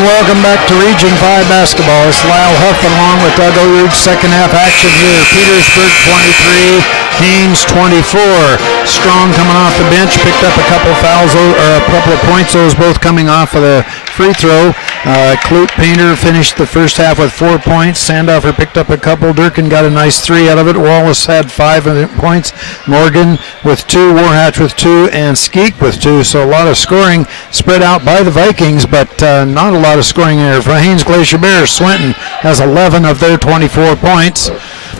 Welcome back to Region 5 basketball. It's Lyle Huffman along with Doug O'Rourke. Second half action here. Petersburg 23, Haines 24. Strong coming off the bench, picked up a couple fouls, or a couple of points. Those both coming off of the free throw. Clute Painter finished the first half with 4 points. Sandoffer picked up a couple. Durkin got a nice 3 out of it. Wallace had 5 points. Morgan with 2, Warhatch with 2, and Skeek with 2. So a lot of scoring spread out by the Vikings, but not a lot of scoring there for Haines Glacier Bears. Swinton has 11 of their 24 points.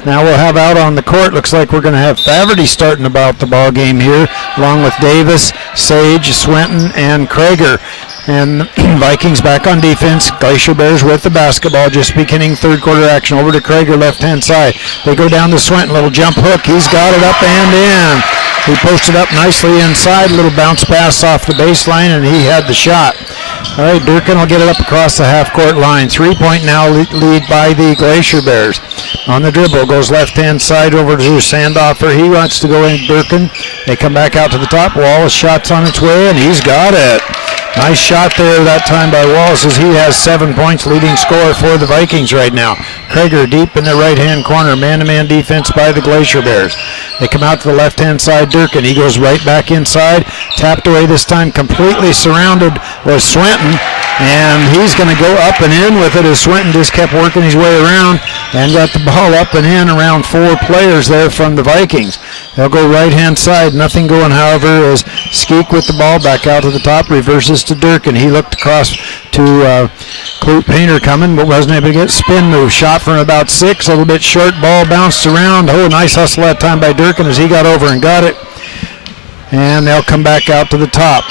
Now we'll have out on the court. Looks like we're going to have Faverty starting about the ball game here, along with Davis, Sage, Swinton, and Krager. And Vikings back on defense. Glacier Bears with the basketball, just beginning third quarter action. Over to Krager, left-hand side. They go down to Swinton, little jump hook. He's got it up and in. He posted up nicely inside, little bounce pass off the baseline, and he had the shot. All right, Durkin will get it up across the half-court line. 3-point now lead by the Glacier Bears. On the dribble, goes left-hand side over to Sandoffer. He wants to go in Durkin. They come back out to the top. Wallace shot's on its way, and he's got it. Nice shot there that time by Wallace as he has 7 points, leading scorer for the Vikings right now. Krager deep in the right-hand corner. Man-to-man defense by the Glacier Bears. They come out to the left-hand side. Durkin, he goes right back inside. Tapped away this time, completely surrounded was Swinton. And he's going to go up and in with it as Swinton just kept working his way around and got the ball up and in around 4 players there from the Vikings. They'll go right-hand side. Nothing going, however, as Skeek with the ball back out to the top, reverses to Durkin. He looked across to Clute Painter coming, but wasn't able to get spin move. Shot from about 6, a little bit short. Ball bounced around. Oh, nice hustle that time by Durkin as he got over and got it. And they'll come back out to the top.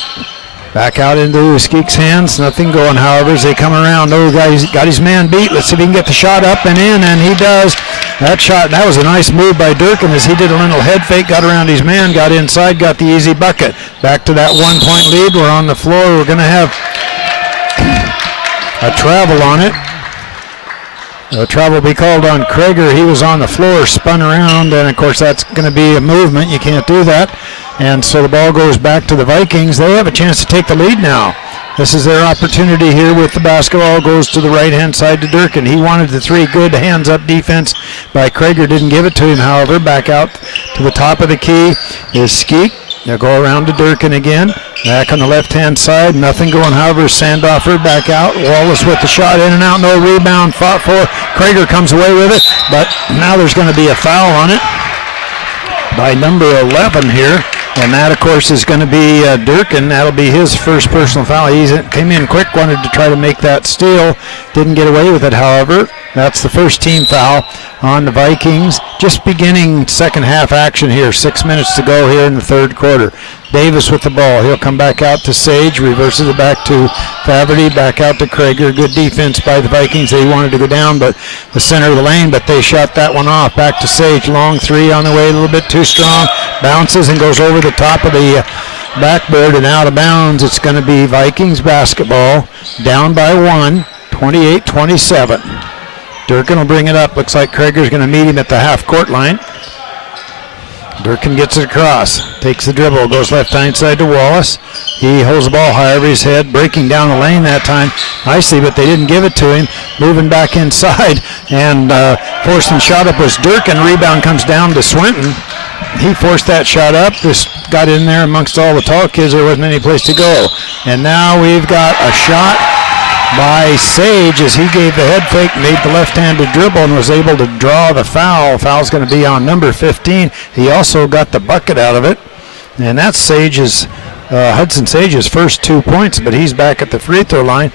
Back out into Skeek's hands. Nothing going, however, as they come around. Oh, he's got his man beat. Let's see if he can get the shot up and in, and he does. That shot, that was a nice move by Durkin as he did a little head fake, got around his man, got inside, got the easy bucket. Back to that 1-point lead. We're on the floor. We're going to have a travel on it. A travel will be called on Krager. He was on the floor, spun around, and of course that's going to be a movement. You can't do that. And so the ball goes back to the Vikings. They have a chance to take the lead now. This is their opportunity here with the basketball. Goes to the right-hand side to Durkin. He wanted the 3. Good hands-up defense by Krager. Didn't give it to him, however. Back out to the top of the key is Skeek. They'll go around to Durkin again. Back on the left-hand side. Nothing going, however. Sandoffer back out. Wallace with the shot in and out. No rebound. Fought for. Krager comes away with it. But now there's going to be a foul on it by number 11 here. And that, of course, is going to be Durkin. That'll be his first personal foul. He came in quick, wanted to try to make that steal. Didn't get away with it, however. That's the first team foul on the Vikings. Just beginning second half action here. 6 minutes to go here in the third quarter. Davis with the ball. He'll come back out to Sage. Reverses it back to Faverty. Back out to Krager. Good defense by the Vikings. They wanted to go down, but the center of the lane, but they shot that one off. Back to Sage. Long 3 on the way. A little bit too strong. Bounces and goes over the top of the backboard and out of bounds. It's going to be Vikings basketball. Down by 1. 28-27. Durkin will bring it up. Looks like Krager's going to meet him at the half-court line. Durkin gets it across. Takes the dribble. Goes left-hand side to Wallace. He holds the ball high over his head. Breaking down the lane that time nicely, but they didn't give it to him. Moving back inside. And forcing the shot up was Durkin. Rebound comes down to Swinton. He forced that shot up. Just got in there amongst all the tall kids. There wasn't any place to go. And now we've got a shot by Sage as he gave the head fake, made the left-handed dribble, and was able to draw the foul. Foul's going to be on number 15. He also got the bucket out of it. And that's Hudson Sage's first 2 points, but he's back at the free throw line.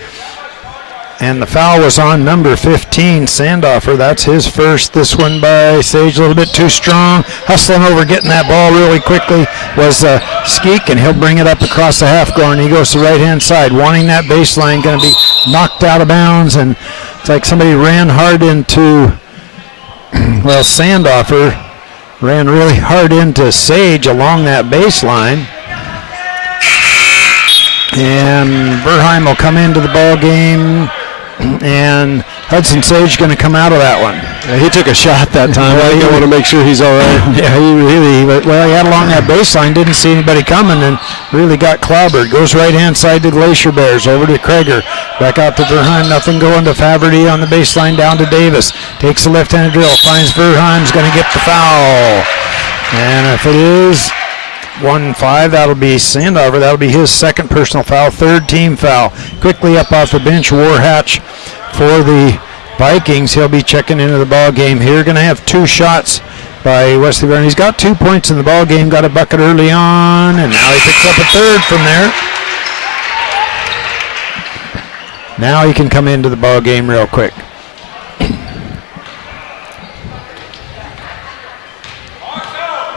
And the foul was on number 15, Sandoffer. That's his first. This one by Sage, a little bit too strong. Hustling over, getting that ball really quickly was Skeek, and he'll bring it up across the half court, and he goes to the right-hand side, wanting that baseline, going to be knocked out of bounds, and it's like somebody ran hard into, well, Sandoffer ran really hard into Sage along that baseline. And Verheim will come into the ball game, and Hudson Sage going to come out of that one. Yeah, he took a shot that time. I want to make sure he's all right. Yeah, he had along that baseline, didn't see anybody coming, and really got clobbered. Goes right-hand side to Glacier Bears, over to Krager. Back out to Verheim, nothing going to Faverty on the baseline, down to Davis. Takes the left-handed drill, finds Verheim's going to get the foul. And if it is 1-5, that'll be Sandoffer. That'll be his second personal foul, third team foul. Quickly up off the bench, Warhatch for the Vikings. He'll be checking into the ball game here. Going to have 2 shots by Wesley Brown. He's got 2 points in the ball game, got a bucket early on, and now he picks up a third from there. Now he can come into the ball game real quick.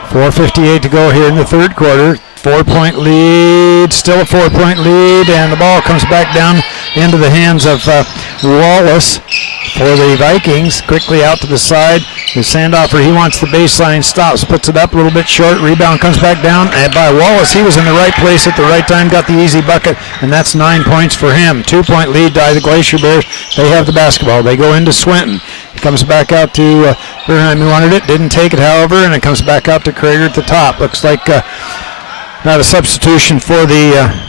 .4:58 to go here in the third quarter. 4-point lead, still a 4-point lead, and the ball comes back down into the hands of Wallace for the Vikings. Quickly out to the side. The Sandoffer, he wants the baseline, stops, puts it up a little bit short. Rebound comes back down and by Wallace. He was in the right place at the right time, got the easy bucket, and that's 9 points for him. 2-point lead by the Glacier Bears. They have the basketball. They go into Swinton. He comes back out to Bernheim, who wanted it, didn't take it, however, and it comes back out to Krager at the top. Looks like not a substitution for the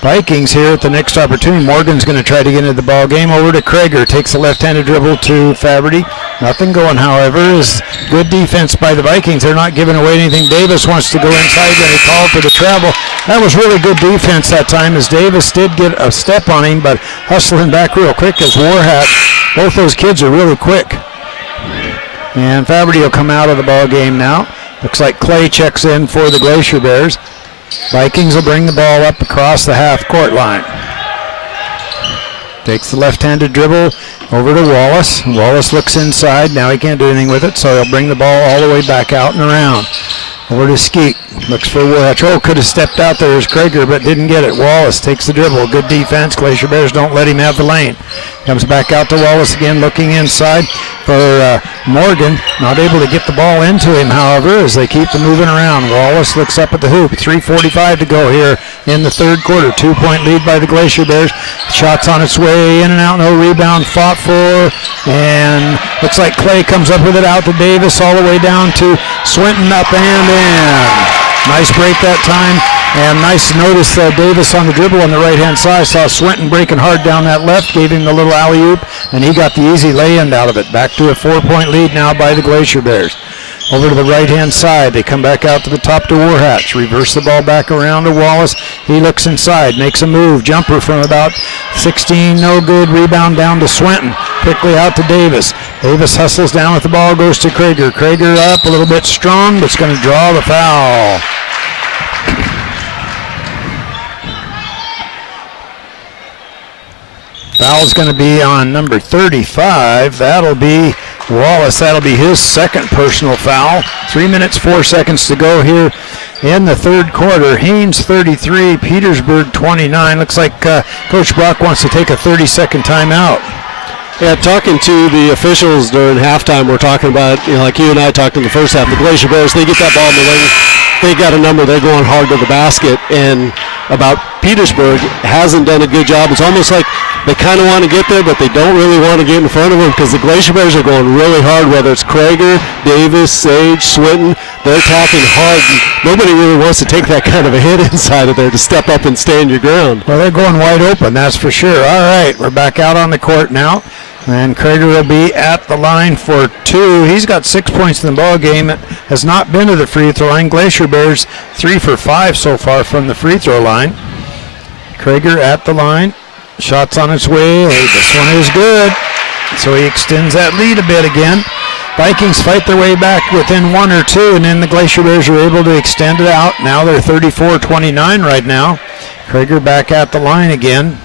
Vikings here at the next opportunity. Morgan's going to try to get into the ball game. Over to Krager. Takes a left-handed dribble to Faberty. Nothing going, however, is good defense by the Vikings. They're not giving away anything. Davis wants to go inside, and he called for the travel. That was really good defense that time, as Davis did get a step on him, but hustling back real quick as Warhatch. Both those kids are really quick. And Faberty will come out of the ball game now. Looks like Clay checks in for the Glacier Bears. Vikings will bring the ball up across the half-court line. Takes the left-handed dribble over to Wallace. Wallace looks inside. Now he can't do anything with it, so he'll bring the ball all the way back out and around. Over to Skeet. Looks for Warhatch. Oh, could have stepped out there as Krager, but didn't get it. Wallace takes the dribble. Good defense. Glacier Bears don't let him have the lane. Comes back out to Wallace again, looking inside for Morgan. Not able to get the ball into him, however, as they keep the moving around. Wallace looks up at the hoop. 3:45 to go here in the third quarter. 2-point lead by the Glacier Bears. Shots on its way in and out. No rebound fought for. And looks like Clay comes up with it out to Davis all the way down to Swinton, up and in. Nice break that time. And nice to notice Davis on the dribble on the right-hand side. Saw Swinton breaking hard down that left, gave him the little alley-oop, and he got the easy lay-in out of it. Back to a 4-point lead now by the Glacier Bears. Over to the right-hand side. They come back out to the top to Warhatch. Reverse the ball back around to Wallace. He looks inside, makes a move. Jumper from about 16, no good. Rebound down to Swinton. Quickly out to Davis. Davis hustles down with the ball, goes to Krager. Krager up a little bit strong, but it's going to draw the foul. Foul's going to be on number 35. That'll be Wallace. That'll be his second personal foul. 3 minutes, 4 seconds to go here in the third quarter. Haines 33, Petersburg 29. Looks like Coach Brock wants to take a 30-second timeout. Yeah, talking to the officials during halftime, we're talking about, like you and I talked in the first half, the Glacier Bears, they get that ball in the wing. They got a number, they're going hard to the basket, and about Petersburg hasn't done a good job. It's almost like they kind of want to get there, but they don't really want to get in front of them because the Glacier Bears are going really hard, whether it's Krager, Davis, Sage, Swinton. They're attacking hard. Nobody really wants to take that kind of a hit inside of there to step up and stand your ground. Well, they're going wide open, that's for sure. All right, we're back out on the court now. And Krager will be at the line for 2. He's got 6 points in the ball game. Has not been to the free throw line. Glacier Bears 3 for 5 so far from the free throw line. Krager at the line. Shots on its way. Hey, this one is good. So he extends that lead a bit again. Vikings fight their way back within 1 or 2, and then the Glacier Bears are able to extend it out. Now they're 34-29 right now. Krager back at the line again.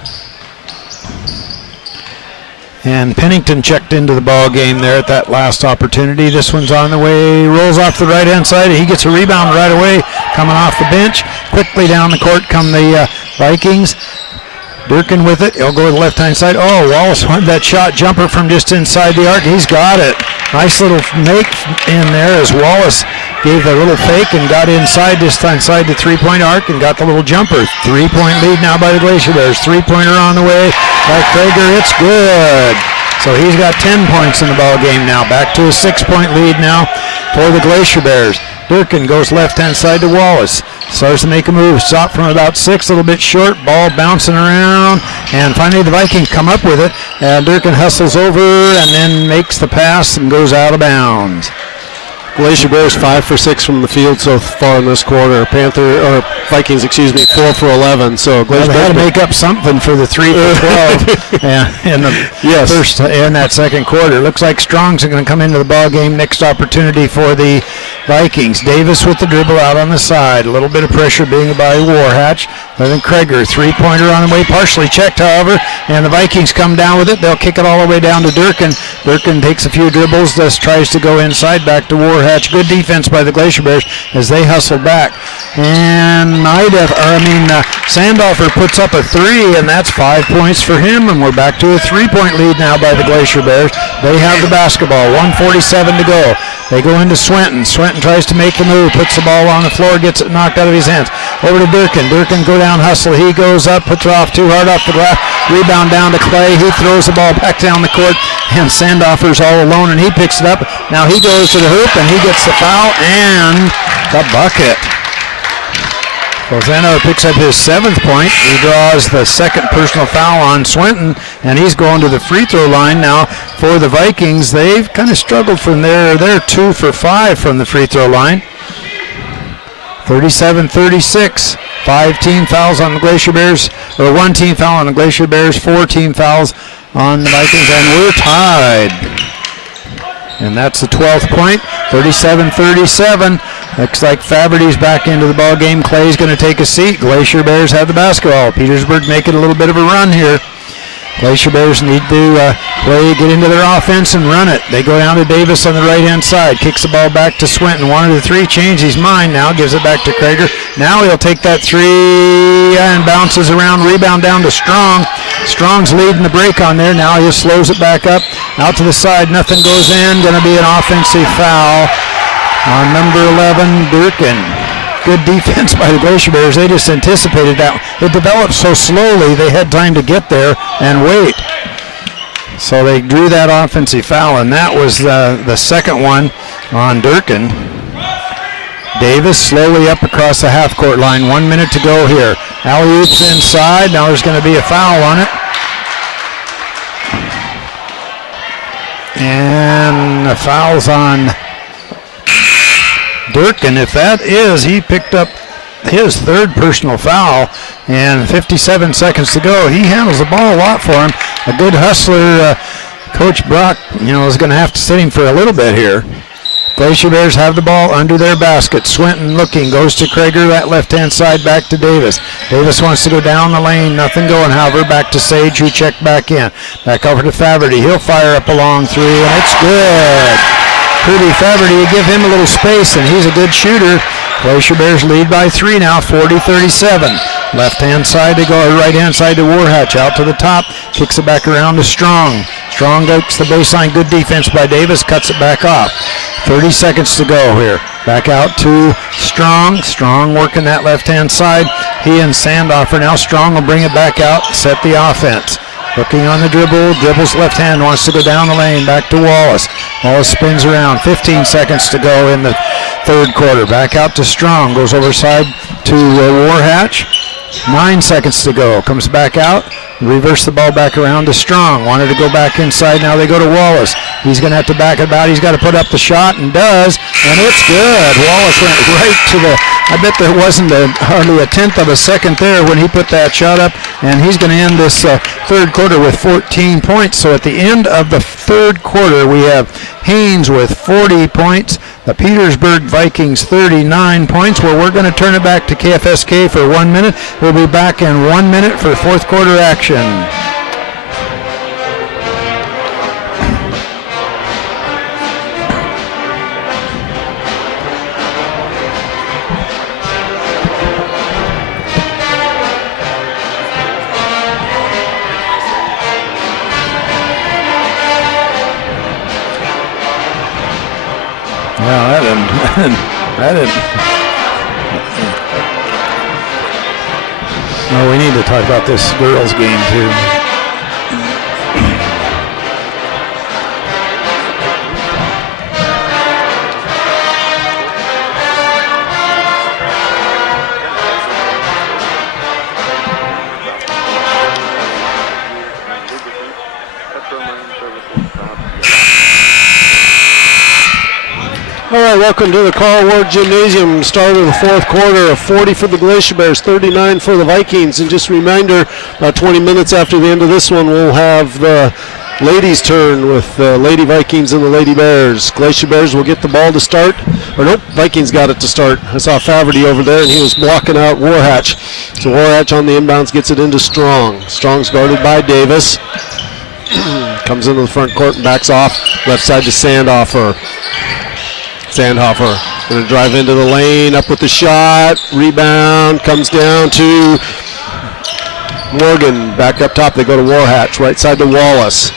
And Pennington checked into the ball game there at that last opportunity. This one's on the way, rolls off the right-hand side. He gets a rebound right away, coming off the bench. Quickly down the court come the Vikings. Durkin with it. He'll go to the left-hand side. Oh, Wallace wanted that shot jumper from just inside the arc. He's got it. Nice little make in there as Wallace gave a little fake and got inside this inside the three-point arc and got the little jumper. 3-point lead now by the Glacier Bears. Three-pointer on the way by Krager. It's good. So he's got 10 points in the ball game now. Back to a 6-point lead now for the Glacier Bears. Durkin goes left-hand side to Wallace. Starts to make a move. Shot from about 6, a little bit short. Ball bouncing around. And finally the Vikings come up with it. And Durkin hustles over and then makes the pass and goes out of bounds. Glacier Bears 5 for 6 from the field so far in this quarter. Vikings, 4 for 11. So Glacier they had to make up something for the 3 for 12 in the first and that second quarter. Looks like Strong's going to come into the ball game. Next opportunity for the Vikings. Davis with the dribble out on the side. A little bit of pressure being by Warhatch. Then Kreger, three-pointer on the way, partially checked, however, and the Vikings come down with it. They'll kick it all the way down to Durkin. Durkin takes a few dribbles, just tries to go inside back to Warhatch. Good defense by the Glacier Bears as they hustle back. And Sandoffer puts up a three, and that's 5 points for him, and we're back to a 3-point lead now by the Glacier Bears. They have the basketball, 1:47 to go. They go into Swenton. Swenton tries to make the move, puts the ball on the floor, gets it knocked out of his hands. Over to Durkin. Durkin go down, hustle. He goes up, puts it off too hard off the glass. Rebound down to Clay. He throws the ball back down the court, and Sandoffer's all alone, and he picks it up. Now he goes to the hoop, and he gets the foul and the bucket. Lozano picks up his 7th point. He draws the 2nd personal foul on Swenton, and he's going to the free throw line now for the Vikings. They've kind of struggled from there. They're 2 for 5 from the free throw line. 37-36. 5 team fouls on the Glacier Bears, or 1 team foul on the Glacier Bears, 4 team fouls on the Vikings, and we're tied. And that's the 12th point, 37-37. Looks like Faberty's back into the ball game. Clay's going to take a seat. Glacier Bears have the basketball. Petersburg making a little bit of a run here. Glacier Bears need to get into their offense and run it. They go down to Davis on the right-hand side. Kicks the ball back to Swinton. Wanted the three, changed his mind now. Gives it back to Kreger. Now he'll take that three and bounces around. Rebound down to Strong. Strong's leading the break on there. Now he slows it back up. Out to the side. Nothing goes in. Going to be an offensive foul on number 11, Durkin. Good defense by the Glacier Bears. They just anticipated that. It developed so slowly they had time to get there and wait. So they drew that offensive foul, and that was the second one on Durkin. Davis slowly up across the half-court line. 1 minute to go here. Alley-oops inside. Now there's going to be a foul on it. And the foul's on Durkin. If that is, he picked up his 3rd personal foul, and 57 seconds to go. He handles the ball a lot for him. A good hustler. Coach Brock, is going to have to sit him for a little bit here. Glacier Bears have the ball under their basket. Swinton looking, goes to Kreger, that left-hand side, back to Davis. Davis wants to go down the lane, nothing going, however, back to Sage, who checked back in. Back over to Faberty. He'll fire up a long three, and it's good. Rudy Faberty, give him a little space, and he's a good shooter. Glacier Bears lead by 3 now, 40-37. Left-hand side to go, right-hand side to Warhatch, out to the top, kicks it back around to Strong. Strong gets the baseline, good defense by Davis, cuts it back off. 30 seconds to go here. Back out to Strong. Strong working that left-hand side. He and Sandoffer now. Strong will bring it back out, set the offense. Looking on the dribble, dribbles left hand, wants to go down the lane, back to Wallace. Wallace spins around, 15 seconds to go in the 3rd quarter. Back out to Strong, goes overside to Warhatch. 9 seconds to go, comes back out, reverse the ball back around to Strong. Wanted to go back inside, now they go to Wallace. He's going to have to back it out, he's got to put up the shot, and does, and it's good. Wallace went right to the, I bet there wasn't hardly a 10th of a second there when he put that shot up, and he's going to end this 3rd quarter with 14 points. So at the end of the 3rd quarter, we have Haines with 40 points, the Petersburg Vikings 39 points. Well, we're going to turn it back to KFSK for 1 minute. We'll be back in 1 minute for 4th quarter action. That didn't. No, we need to talk about this girls' game too. All right, welcome to the Carl Ward Gymnasium. Start of the 4th quarter, 40 for the Glacier Bears, 39 for the Vikings. And just a reminder, about 20 minutes after the end of this one, we'll have the ladies' turn with the Lady Vikings and the Lady Bears. Glacier Bears will get the ball to start. Or nope, Vikings got it to start. I saw Faverty over there, and he was blocking out Warhatch. So Warhatch on the inbounds gets it into Strong. Strong's guarded by Davis. Comes into the front court and backs off. Left side to Sandhofer. Sandhofer going to drive into the lane, up with the shot. Rebound comes down to Morgan. Back up top, they go to Warhatch. Right side to Wallace.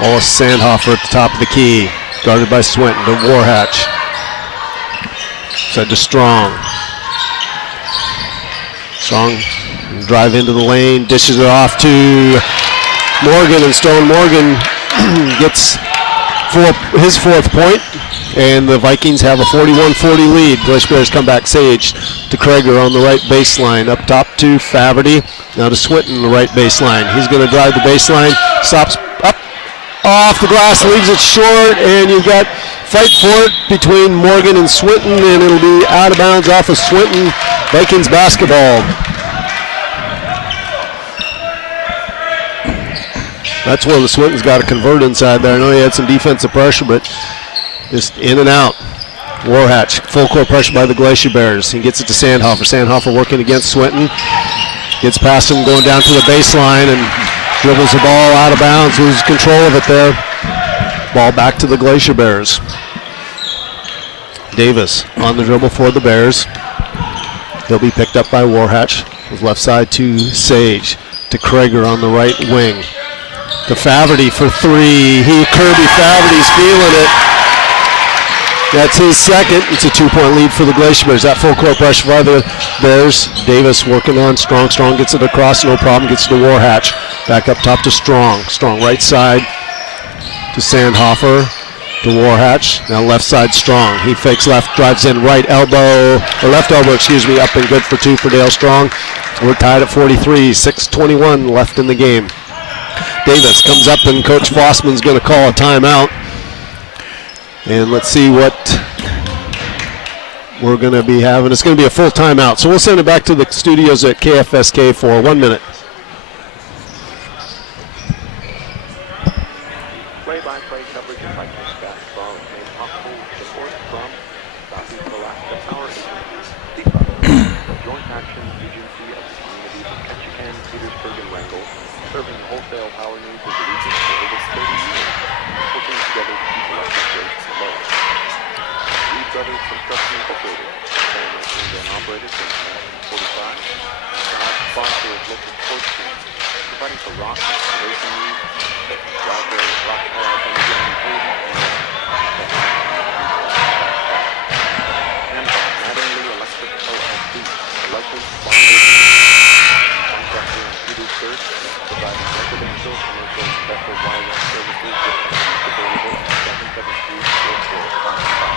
Wallace, Sandhofer at the top of the key. Guarded by Swinton to Warhatch. Side to Strong. Strong drive into the lane, dishes it off to Morgan, and Stone Morgan gets his fourth point, and the Vikings have a 41-40 lead. Glacier Bears come back. Sage to Krager on the right baseline. Up top to Faverty. Now to Swinton, the right baseline. He's going to drive the baseline. Stops up off the glass, leaves it short, and you've got fight for it between Morgan and Swinton, and it'll be out of bounds off of Swinton. Vikings basketball. That's where the Swinton's got to convert inside there. I know he had some defensive pressure, but just in and out. Warhatch, full court pressure by the Glacier Bears. He gets it to Sandhofer. Sandhofer working against Swinton. Gets past him, going down to the baseline, and dribbles the ball out of bounds. Loses control of it there. Ball back to the Glacier Bears. Davis on the dribble for the Bears. He'll be picked up by Warhatch. With left side to Sage. To Krager on the right wing. To Faverty for three. Kirby Faverty's feeling it. That's his second. It's a 2-point lead for the Glacier Bears. That full court pressure by the Bears. Davis working on Strong. Strong gets it across, no problem. Gets to Warhatch. Back up top to Strong. Strong right side to Sandhofer. To Warhatch. Now left side Strong. He fakes left, drives in right elbow, or left elbow, excuse me, up and good for two for Dale Strong. We're tied at 43, 6:21 left in the game. Davis comes up, and Coach Fossman's going to call a timeout. And let's see what we're going to be having. It's going to be a full timeout. So we'll send it back to the studios at KFSK for 1 minute. Play-by-play coverage of Vikings basketball is made possible with support from Southeast Alaska Power Agency, the Joint Action Agency of the communities of Ketchikan, Petersburg, and Wrangell, serving the wholesale power needs of the region for over 30 years, working together to keep electric rates low. Reed Brothers Construction Incorporated, family owned and operated since 1945, proud sponsor of local sports teams, providing for rock and racing needs, Rocker, Rock Hall, and Mattingly Electric LLC, a licensed sponsor, contractor in Petersburg, providing residential, commercial, special wireless services available at 773-4455.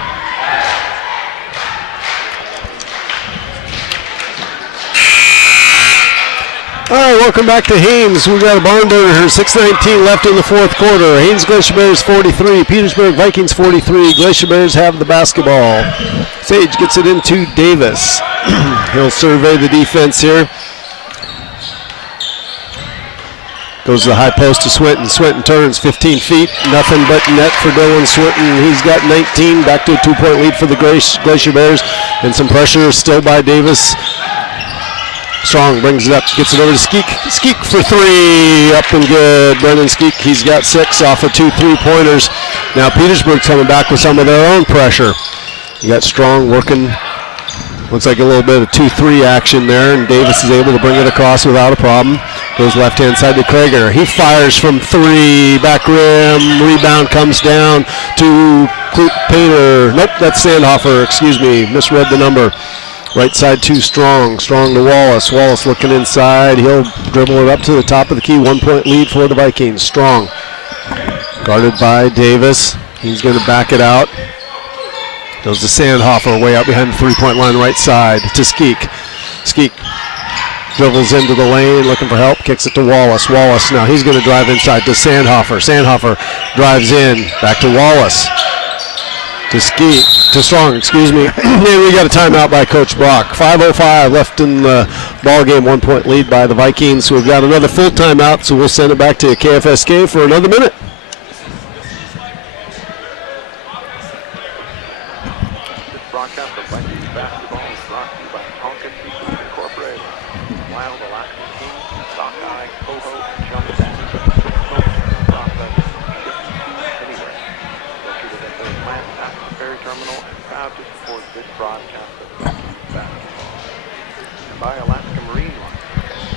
All right, welcome back to Haines. We've got a barn burner here, 6:19 left in the fourth quarter. Haines Glacier Bears 43, Petersburg Vikings 43. Glacier Bears have the basketball. Sage gets it into Davis. He'll survey the defense here. Goes to the high post to Swinton. Swinton turns 15 feet. Nothing but net for Dylan Swinton. He's got 19. Back to a 2-point lead for the Glacier Bears. And some pressure still by Davis. Strong brings it up, gets it over to Skeek. Skeek for three, up and good. Brendan Skeek, he's got 6 off of 2 3-pointers. Now Petersburg's coming back with some of their own pressure. You got Strong working, looks like a little bit of 2-3 action there, and Davis is able to bring it across without a problem. Goes left-hand side to Krager. He fires from 3, back rim, rebound comes down to Painter. Nope, that's Sandhofer, excuse me, misread the number. Right side to Strong. Strong to Wallace. Wallace looking inside. He'll dribble it up to the top of the key. 1-point lead for the Vikings. Strong. Guarded by Davis. He's going to back it out. Goes to Sandhofer way out behind the 3-point line right side to Skeek. Skeek dribbles into the lane looking for help. Kicks it to Wallace. Wallace now he's going to drive inside to Sandhofer. Sandhofer drives in. Back to Wallace. To Strong, excuse me. And we got a timeout by Coach Brock. 5:05 left in the ball game, 1 point lead by the Vikings. So we've got another full timeout, so we'll send it back to KFSK for another minute. This broadcast of Vikings basketball is brought to you by Tonka Seafood Incorporated. Wild Alaskan Kings, Sockeye, Coho, and Chum Salmon. Smoked, processed, shipped anywhere. Located at their plant at the ferry terminal and proud to support this broadcast of Vikings basketball. And by Alaska Marine Line,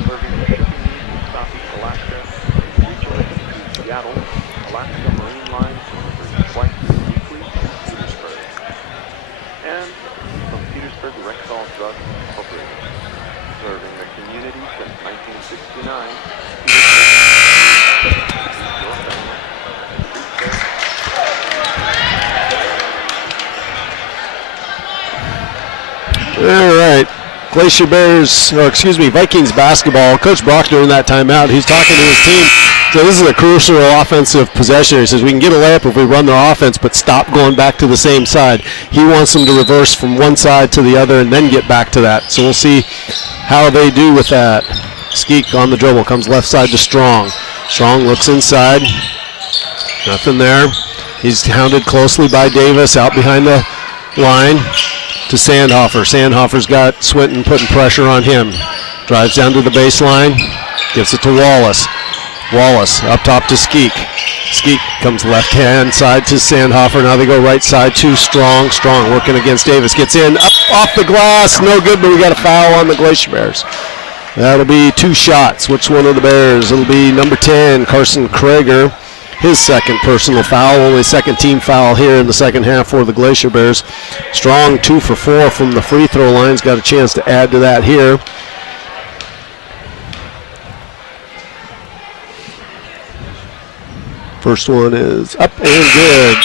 serving the shipping needs of Southeast Alaska, regionally to Seattle. Alaska Marine Line delivers twice weekly to Petersburg. And from Petersburg Rexall Drugs Incorporated, serving the community since 1969. Your family. All right. Glacier Bears, Vikings basketball. Coach Brock during that timeout, he's talking to his team. So this is a crucial offensive possession. He says we can get a layup if we run their offense, but stop going back to the same side. He wants them to reverse from one side to the other and then get back to that. So we'll see how they do with that. Skeek on the dribble, comes left side to Strong. Strong looks inside. Nothing there. He's hounded closely by Davis out behind the line to Sandhofer. Sandhofer's got Swinton putting pressure on him. Drives down to the baseline. Gives it to Wallace. Wallace up top to Skeek. Skeek comes left-hand side to Sandhofer. Now they go right side to Strong. Strong working against Davis. Gets in, up off the glass. No good, but we got a foul on the Glacier Bears. That'll be 2 shots. Which one of the Bears? It'll be number 10, Carson Krager. His second personal foul, only second team foul here in the second half for the Glacier Bears. Strong 2 for 4 from the free throw line's got a chance to add to that here. First one is up and good.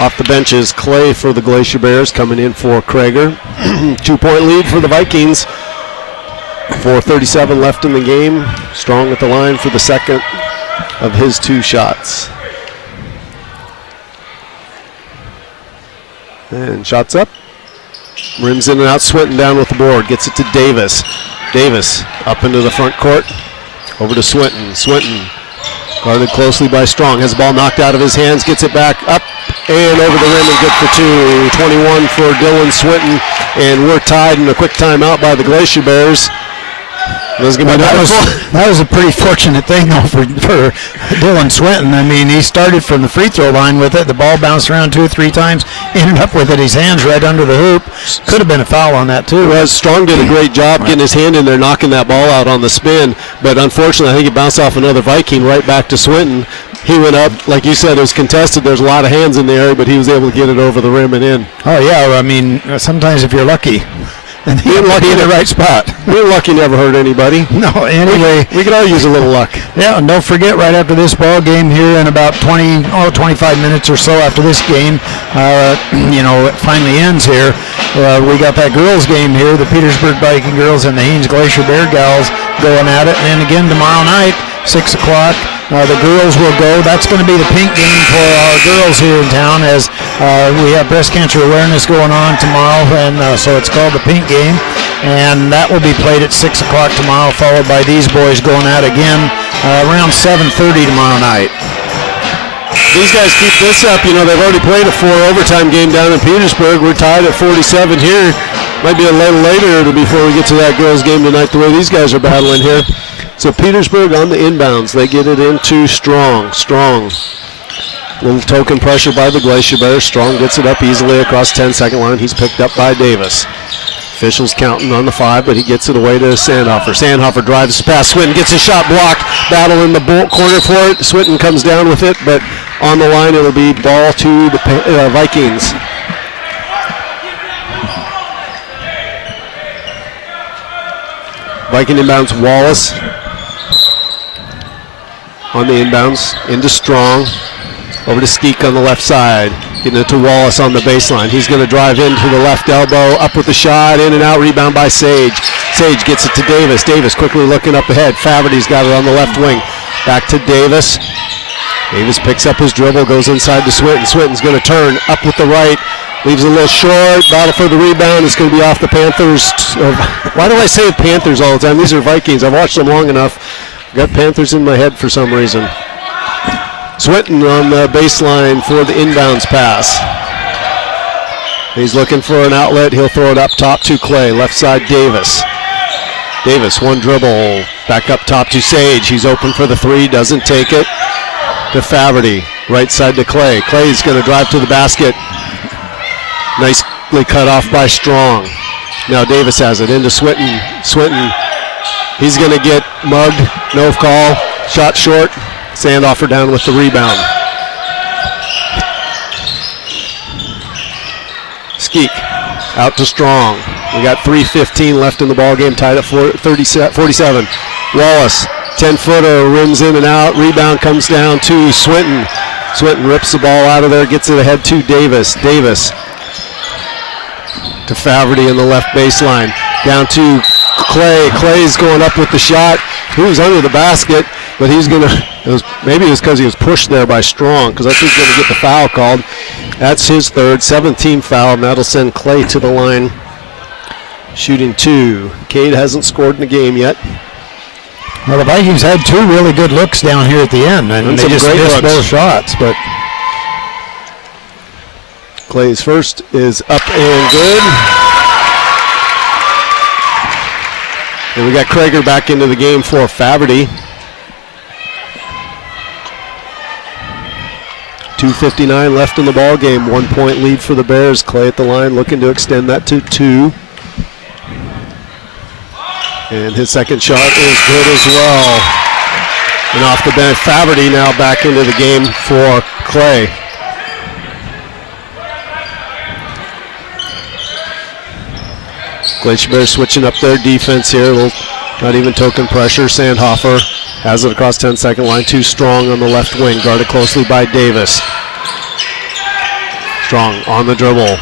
Off the bench is Clay for the Glacier Bears, coming in for Krager. 2-point lead for the Vikings. 4:37 left in the game. Strong at the line for the second of his 2 shots. And shots up. Rims in and out. Swinton down with the board. Gets it to Davis. Davis up into the front court. Over to Swinton. Swinton guarded closely by Strong. Has the ball knocked out of his hands. Gets it back up and over the rim and good for 2. 21 for Dylan Swinton. And we're tied in a quick timeout by the Glacier Bears. That was a pretty fortunate thing, though, for Dylan Swinton. I mean, he started from the free throw line with it. The ball bounced around 2 or 3 times, ended up with it. His hands right under the hoop. Could have been a foul on that, too. Well, Strong did a great job getting his hand in there, knocking that ball out on the spin. But unfortunately, I think it bounced off another Viking right back to Swinton. He went up, like you said, it was contested. There's a lot of hands in the area, but he was able to get it over the rim and in. Oh, yeah. I mean, sometimes if you're lucky. And he was lucky in the right spot. Being lucky never hurt anybody. No, anyway. We could all use a little luck. Yeah, and don't forget, right after this ball game here in about 25 minutes or so after this game, it finally ends here. We got that girls game here, the Petersburg Viking girls and the Haines Glacier Bear gals going at it. And again tomorrow night, 6 o'clock. The girls will go. That's going to be the pink game for our girls here in town, as we have breast cancer awareness going on tomorrow, and so it's called the pink game, and that will be played at 6 o'clock tomorrow, followed by these boys going out again around 7:30 tomorrow night. These guys keep this up. They've already played a 4 overtime game down in Petersburg. We're tied at 47 here. Might be a little later before we get to that girls game tonight, the way these guys are battling here. So Petersburg on the inbounds. They get it into Strong. Strong. Little token pressure by the Glacier Bears. Strong gets it up easily across 10-second line. He's picked up by Davis. Officials counting on the 5, but he gets it away to Sandhofer. Sandhofer drives past Swinton, gets a shot blocked. Battle in the corner for it. Swinton comes down with it, but on the line it'll be ball to the Vikings. Viking inbounds Wallace. On the inbounds, into Strong. Over to Skeek on the left side. Getting it to Wallace on the baseline. He's going to drive into the left elbow. Up with the shot. In and out. Rebound by Sage. Sage gets it to Davis. Davis quickly looking up ahead. Faverty's got it on the left wing. Back to Davis. Davis picks up his dribble, goes inside to Swinton. Swinton's going to turn up with the right, leaves a little short. Battle for the rebound. It's going to be off the Panthers. Why do I say Panthers all the time? These are Vikings. I've watched them long enough. Got Panthers in my head for some reason. Swinton on the baseline for the inbounds pass. He's looking for an outlet. He'll throw it up top to Clay. Left side, Davis. Davis, one dribble. Back up top to Sage. He's open for the three. Doesn't take it. To Faverty. Right side to Clay. Clay's going to drive to the basket. Nicely cut off by Strong. Now Davis has it into Swinton. Swinton, he's going to get mugged. No call. Shot short. Sandoffer down with the rebound. Skeek out to Strong. We got 3:15 left in the ball game, tied at 47. Wallace, 10-footer, rims in and out. Rebound comes down to Swinton. Swinton rips the ball out of there, gets it ahead to Davis. Davis to Faverty in the left baseline. Down to Clay. Clay's going up with the shot. He was under the basket, but he's going to, maybe it was because he was pushed there by Strong, because I think he's going to get the foul called. That's his third, 17th foul, and that'll send Clay to the line. Shooting two. Cade hasn't scored in the game yet. Well, the Vikings had two really good looks down here at the end, and they just missed both shots. But Clay's first is up and good. And we got Krager back into the game for Faverty. 2:59 left in the ball game. 1 point lead for the Bears. Clay at the line looking to extend that to two. And his second shot is good as well. And off the bench, Faverty now back into the game for Clay. Glacier Bears switching up their defense here. Not even token pressure. Sandhofer has it across 10-second line. Too Strong on the left wing, guarded closely by Davis. Strong on the dribble.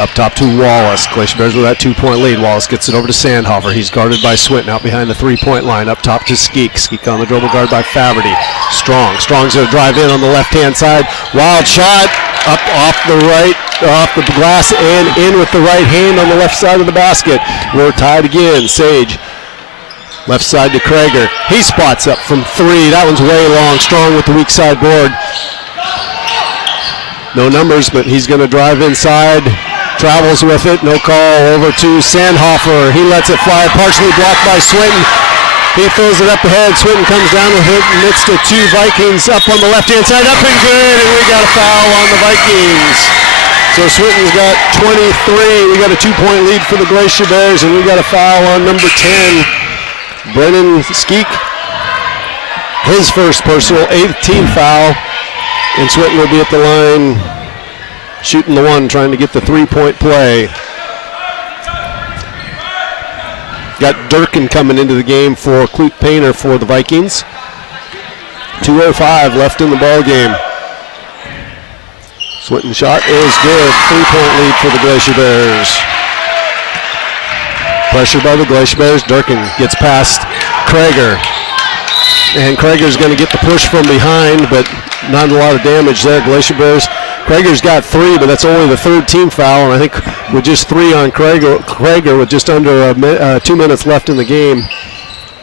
Up top to Wallace. Glacier Bears with that 2-point lead. Wallace gets it over to Sandhofer. He's guarded by Swinton out behind the 3-point line. Up top to Skeek. Skeek on the dribble, guarded by Faverty. Strong. Strong's going to drive in on the left-hand side. Wild shot. Up off the right, off the glass and in with the right hand on the left side of the basket. We're tied again. Sage. Left side to Krager. He spots up from three. That one's way long. Strong with the weak side board. No numbers, but he's going to drive inside. Travels with it. No call. Over to Sandhofer. He lets it fly. Partially blocked by Swinton. He throws it up ahead. Swinton comes down with it. Midst of two Vikings up on the left-hand side. Up and good. And we got a foul on the Vikings. So Swinton's got 23. We got a 2-point lead for the Glacier Bears. And we got a foul on number 10. Brennan Skeek. His first personal 18th foul. And Swinton will be at the line shooting the one, trying to get the 3-point play. Got Durkin coming into the game for Clute Painter for the Vikings. 2:05 left in the ball game. Swinton shot is good. 3-point lead for the Glacier Bears. Pressure by the Glacier Bears. Durkin gets past Krager. And Krager's going to get the push from behind, but not a lot of damage there. Glacier Bears. Krager's got 3, but that's only the third team foul, and I think with just 3 on Krager with just under 2 minutes left in the game,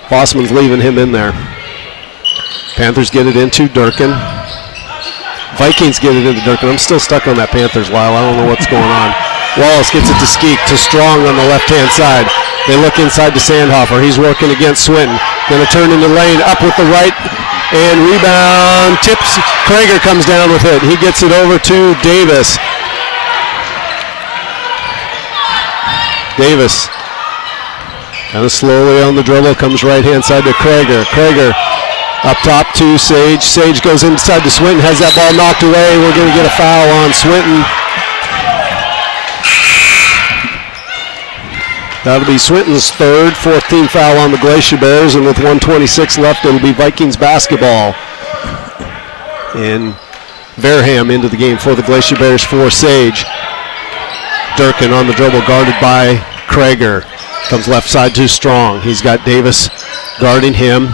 Fossman's leaving him in there. Panthers get it into Durkin. Vikings get it into Durkin. I'm still stuck on that Panthers, Lyle. I don't know what's going on. Wallace gets it to Skeek, to Strong on the left-hand side. They look inside to Sandhofer. He's working against Swinton. Going to turn in the lane, up with the right, and rebound. Tips. Krager comes down with it. He gets it over to Davis. Davis kind of slowly on the dribble, comes right-hand side to Krager. Krager up top to Sage. Sage goes inside to Swinton, has that ball knocked away. We're going to get a foul on Swinton. That'll be Swinton's third, 14th foul on the Glacier Bears, and with 1:26 left, it'll be Vikings basketball. And Verham into the game for the Glacier Bears for Sage. Durkin on the dribble, guarded by Krager. Comes left side to Strong. He's got Davis guarding him.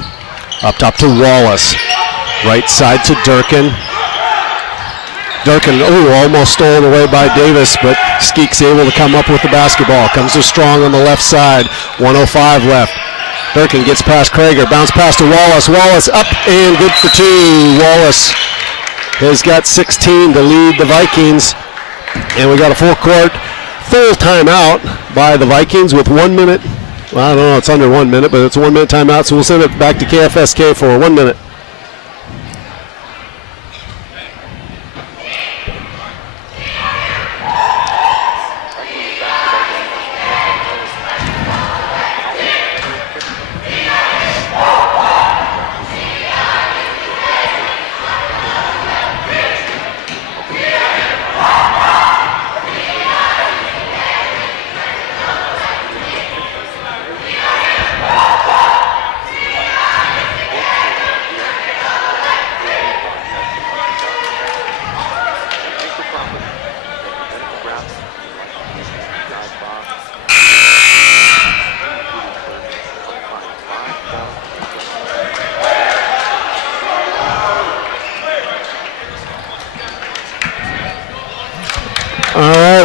Up top to Wallace. Right side to Durkin. Durkin, almost stolen away by Davis, but Skeek's able to come up with the basketball. Comes to Strong on the left side. 1:05 left. Durkin gets past Krager. Bounce pass to Wallace. Wallace up and good for two. Wallace has got 16 to lead the Vikings. And we got a full timeout by the Vikings with 1 minute. Well, I don't know, it's under 1 minute, but it's a 1 minute timeout, so we'll send it back to KFSK for 1 minute.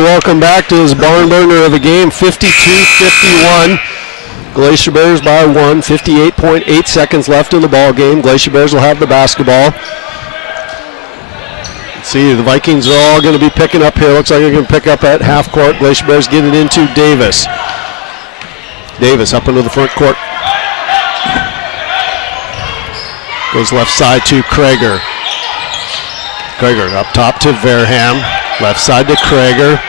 Welcome back to this barn burner of a game, 52-51. Glacier Bears by 1, 58.8 seconds left in the ball game. Glacier Bears will have the basketball. Let's see, the Vikings are all going to be picking up here. Looks like they're going to pick up at half court. Glacier Bears get it into Davis. Davis up into the front court. Goes left side to Krager. Krager up top to Verham. Left side to Krager.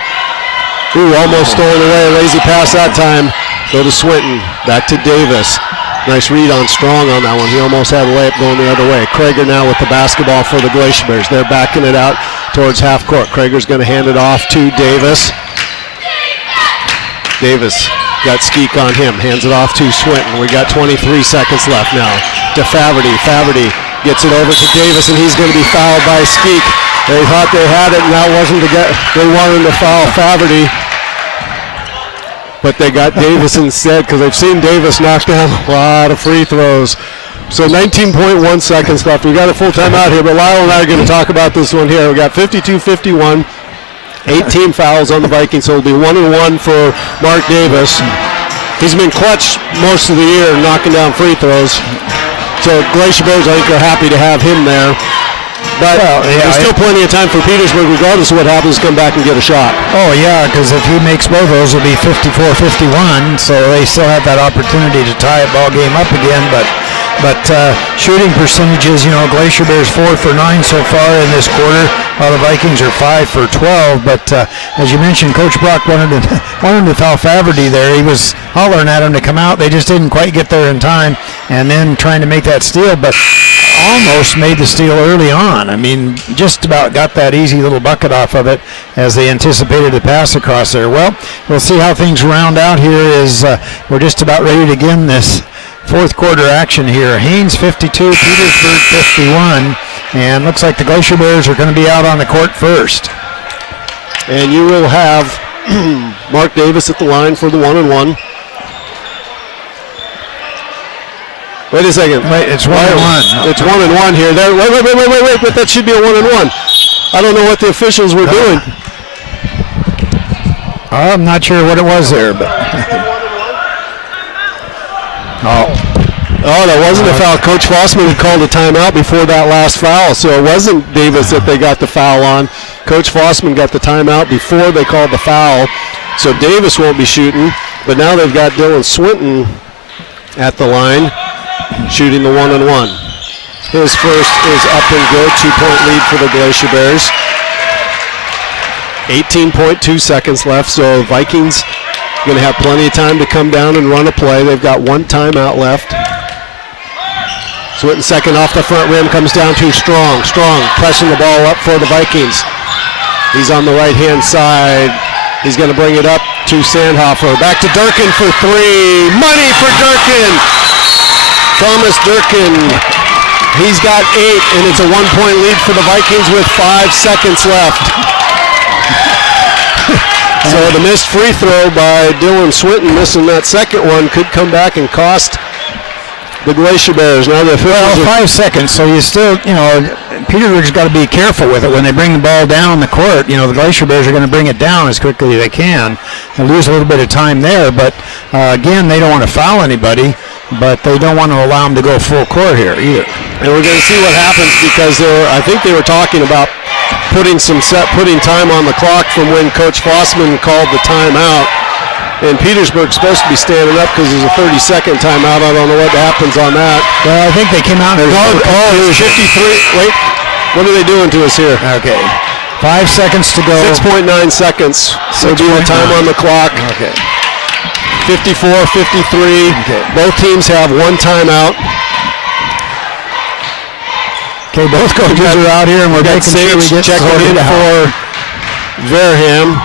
Almost stolen away. A lazy pass that time. Go to Swinton. Back to Davis. Nice read on Strong on that one. He almost had a layup going the other way. Krager now with the basketball for the Glacier Bears. They're backing it out towards half court. Krager's going to hand it off to Davis. Davis got Skeek on him. Hands it off to Swinton. We got 23 seconds left now. To Faverty. Faverty gets it over to Davis, and he's going to be fouled by Skeek. They thought they had it, and that wasn't to get. They wanted to foul Faverty, but they got Davis instead because they've seen Davis knock down a lot of free throws. So 19.1 seconds left. We got a full timeout here, but Lyle and I are going to talk about this one here. We got 52-51, 18 fouls on the Vikings, so it'll be 1-1 for Mark Davis. He's been clutch most of the year, knocking down free throws. So Glacier Bears, I think, are happy to have him there. But there's still plenty of time for Petersburg, regardless of what happens, to come back and get a shot. Oh, yeah, because if he makes both those, it'll be 54-51, so they still have that opportunity to tie a ball game up again. But shooting percentages, Glacier Bears 4 for 9 so far in this quarter, while the Vikings are 5 for 12. But as you mentioned, Coach Brock wanted to foul Faverty there. He was hollering at him to come out. They just didn't quite get there in time, and then trying to make that steal, but almost made the steal early on. I mean, just about got that easy little bucket off of it as they anticipated the pass across there. Well, we'll see how things round out here as we're just about ready to begin this fourth quarter action here. Haines 52, Petersburg 51, and looks like the Glacier Bears are going to be out on the court first. And you will have Mark Davis at the line for the 1-and-1. Wait a second. Wait, it's 1-and-1. It's 1-and-1 here. Wait, but that should be a 1-and-1. I don't know what the officials were doing. I'm not sure what it was there, but Oh, that wasn't a foul. Coach Fossman had called a timeout before that last foul, so it wasn't Davis that they got the foul on. Coach Fossman got the timeout before they called the foul, so Davis won't be shooting, but now they've got Dylan Swinton at the line shooting the 1-and-1. His first is up and good. 2-point lead for the Glacier Bears. 18.2 seconds left, so Vikings going to have plenty of time to come down and run a play. They've got one timeout left. Swinton second off the front rim, comes down to Strong. Strong pressing the ball up for the Vikings. He's on the right-hand side. He's going to bring it up to Sandhofer. Back to Durkin for three. Money for Durkin. Thomas Durkin. He's got 8, and it's a 1-point lead for the Vikings with 5 seconds left. So the missed free throw by Dylan Swinton, missing that second one, could come back and cost the Glacier Bears. Now the Well, 5 seconds, so you still, Petersburg's got to be careful with it when they bring the ball down the court. The Glacier Bears are going to bring it down as quickly as they can and lose a little bit of time there. But, again, they don't want to foul anybody, but they don't want to allow them to go full court here either. And we're going to see what happens because I think they were talking about putting time on the clock from when Coach Fossman called the timeout. And Petersburg's supposed to be standing up because there's a 30-second timeout. I don't know what happens on that. Well, I think they came out. It's 53. Wait, what are they doing to us here? Okay. 5 seconds to go. 6.9 seconds. So do a time on the clock. Okay. 54, 53. Okay. Both teams have one timeout. Okay, both coaches are out here, and we're making sure we get checking in for Verham.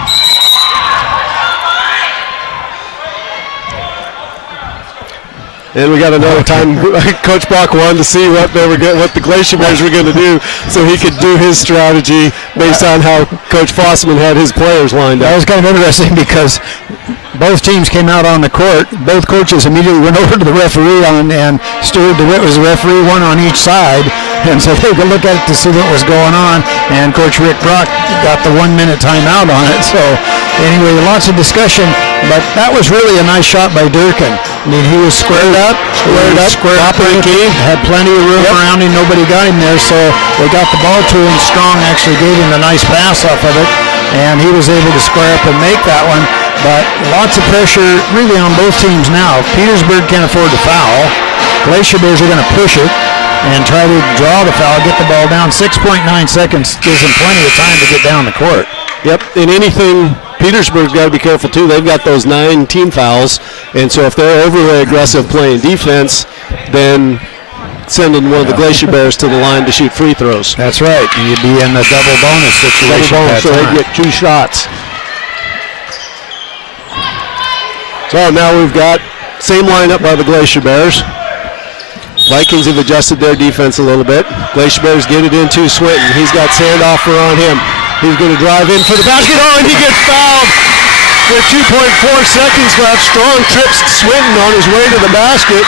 And we got another time. Coach Bach wanted to see what the Glacier Bears were going to do, so he could do his strategy based on how Coach Fossman had his players lined up. That was kind of interesting because both teams came out on the court. Both coaches immediately went over to the referee and Stuart DeWitt was the referee, one on each side, and so they could look at it to see what was going on. And Coach Rick Brock got the 1 minute timeout on it. So anyway, lots of discussion, but that was really a nice shot by Durkin. I mean, he was squared up, had plenty of room around him. Nobody got him there, so they got the ball to him. Strong actually gave him a nice pass off of it, and he was able to square up and make that one. But lots of pressure really on both teams now. Petersburg can't afford to foul. Glacier Bears are going to push it and try to draw the foul, get the ball down. 6.9 seconds gives them plenty of time to get down the court. Yep, and anything, Petersburg's got to be careful too. They've got those 9 team fouls, and so if they're overly aggressive playing defense, then sending one of the Glacier Bears to the line to shoot free throws. That's right. You'd be in the double bonus situation. So they get 2 shots. So now we've got same lineup by the Glacier Bears. Vikings have adjusted their defense a little bit. Glacier Bears get it into Swinton. He's got Sandoffer on him. He's going to drive in for the basket. Oh, and he gets fouled with 2.4 seconds left. Strong trips Swinton on his way to the basket.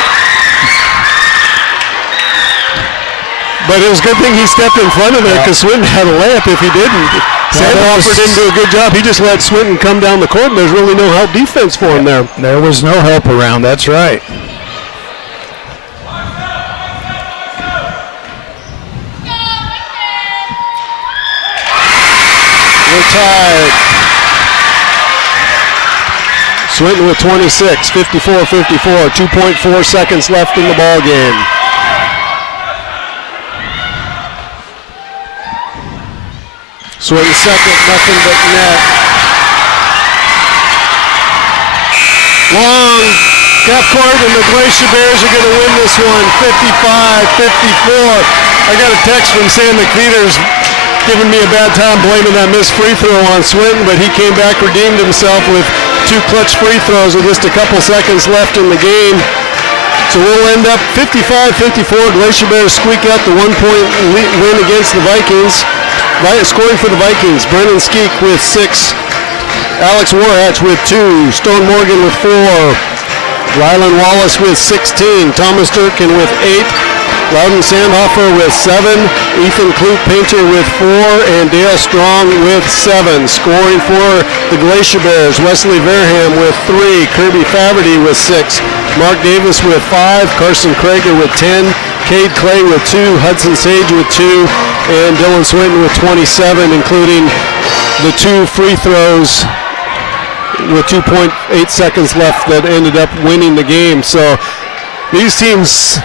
But it was a good thing he stepped in front of it because Swinton had a layup if he didn't. Sandoffer didn't do a good job. He just let Swinton come down the court, and there's really no help defense for him there. There was no help around. That's right. We're tied. Swinton with 26, 54-54, 2.4 seconds left in the ball game. Swinton second, nothing but net. Long half court, and the Glacier Bears are going to win this one, 55-54. I got a text from Sam McPeters giving me a bad time, blaming that missed free throw on Swinton, but he came back, redeemed himself with 2 clutch free throws with just a couple seconds left in the game. So we'll end up 55-54. Glacier Bears squeak out the 1-point win against the Vikings. Scoring for the Vikings, Brennan Skeek with 6, Alex Warhatch with 2, Stone Morgan with 4, Rylan Wallace with 16, Thomas Durkin with 8, Loudon Sandhofer with 7, Ethan Kloop-Painter with 4, and Dale Strong with 7. Scoring for the Glacier Bears, Wesley Verham with 3, Kirby Faverty with 6, Mark Davis with 5, Carson Krager with 10, Cade Clay with 2, Hudson Sage with 2, and Dylan Swinton with 27, including the 2 free throws with 2.8 seconds left that ended up winning the game. So these teams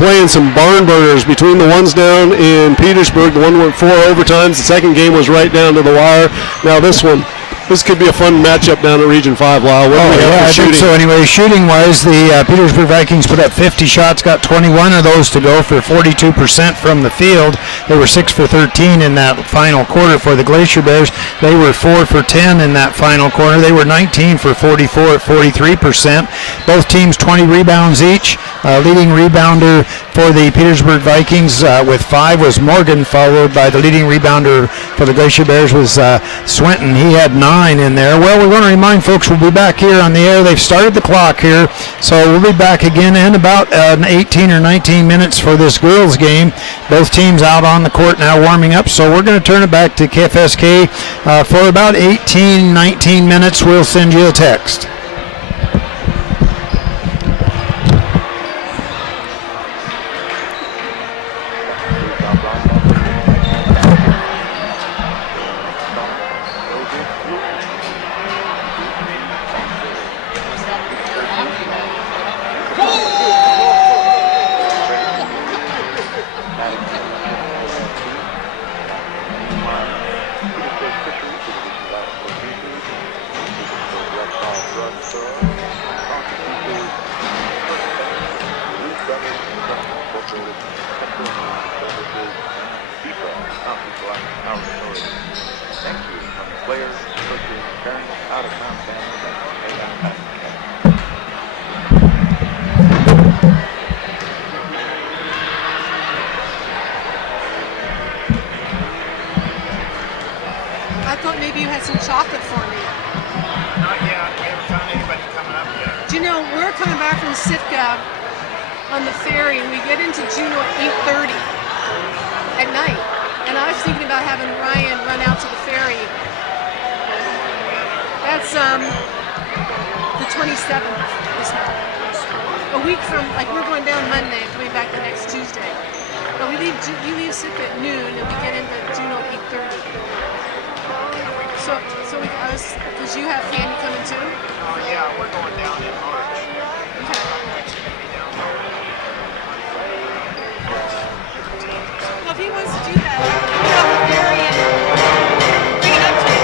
playing some barn burners between the ones down in Petersburg. The one went 4 overtimes. The second game was right down to the wire. Now this could be a fun matchup down at Region 5, Lyle. What do we have for shooting? I think so. Anyway, shooting-wise, the Petersburg Vikings put up 50 shots, got 21 of those to go for 42% from the field. They were 6 for 13 in that final quarter for the Glacier Bears. They were 4 for 10 in that final quarter. They were 19 for 44 at 43%. Both teams 20 rebounds each. Leading rebounder for the Petersburg Vikings with 5 was Morgan, followed by the leading rebounder for the Glacier Bears was Swinton. He had 9. 9 in there. Well, we want to remind folks we'll be back here on the air. They've started the clock here, so we'll be back again in about 18 or 19 minutes for this girls game. Both teams out on the court now warming up, so we're going to turn it back to KFSK for about 18, 19 minutes. We'll send you a text. I thought maybe you had some chocolate for me. Not yet. We haven't found anybody coming up yet. Do you know, we're coming back from Sitka on the ferry, and we get into Juneau at 8:30 at night. And I was thinking about having Ryan run out to the ferry. That's the 27th this month. A week from, like, we're going down Monday and coming back the next Tuesday. But we leave Sitka at noon, and we get into Juneau at 8:30. So because you have Candy coming too? Oh yeah, we're going down in March. Okay. Well, if he wants to do that, get off the ferry and bring it up to you.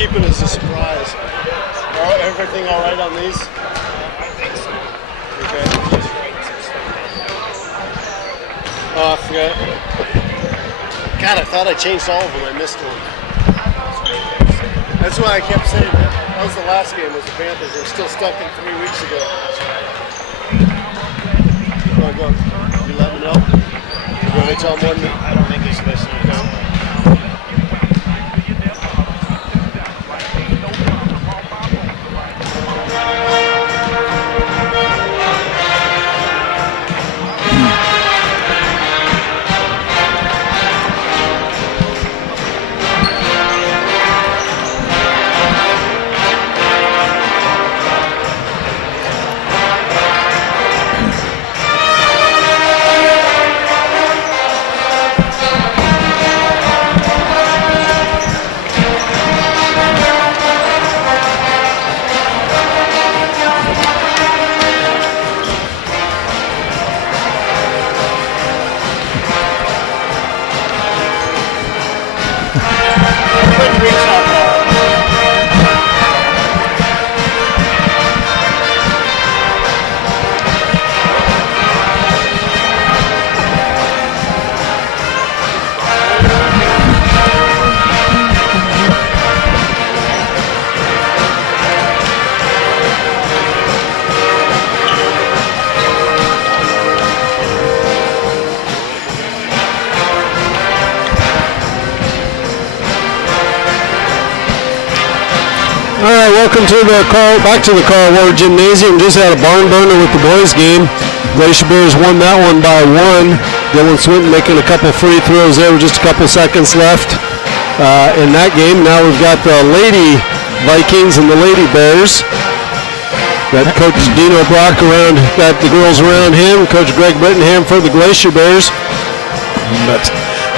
keep it as a surprise. Everything all right on these? I think so. Okay. Just writing some stuff. Oh, I forgot. God, I thought I changed all of them. I missed one. That's why I kept saying that. That was the last game, was the Panthers. They're still stuck in 3 weeks ago. Go. You let me know? You want me to tell them one? I don't think he's listening. No. Welcome to back to the Carl Ward Gymnasium. Just had a barn burner with the boys game. Glacier Bears won that one by 1. Dylan Swinton making a couple free throws there with just a couple seconds left in that game. Now we've got the Lady Vikings and the Lady Bears. Got Coach Dino Brock got the girls around him. Coach Greg Brittenham for the Glacier Bears.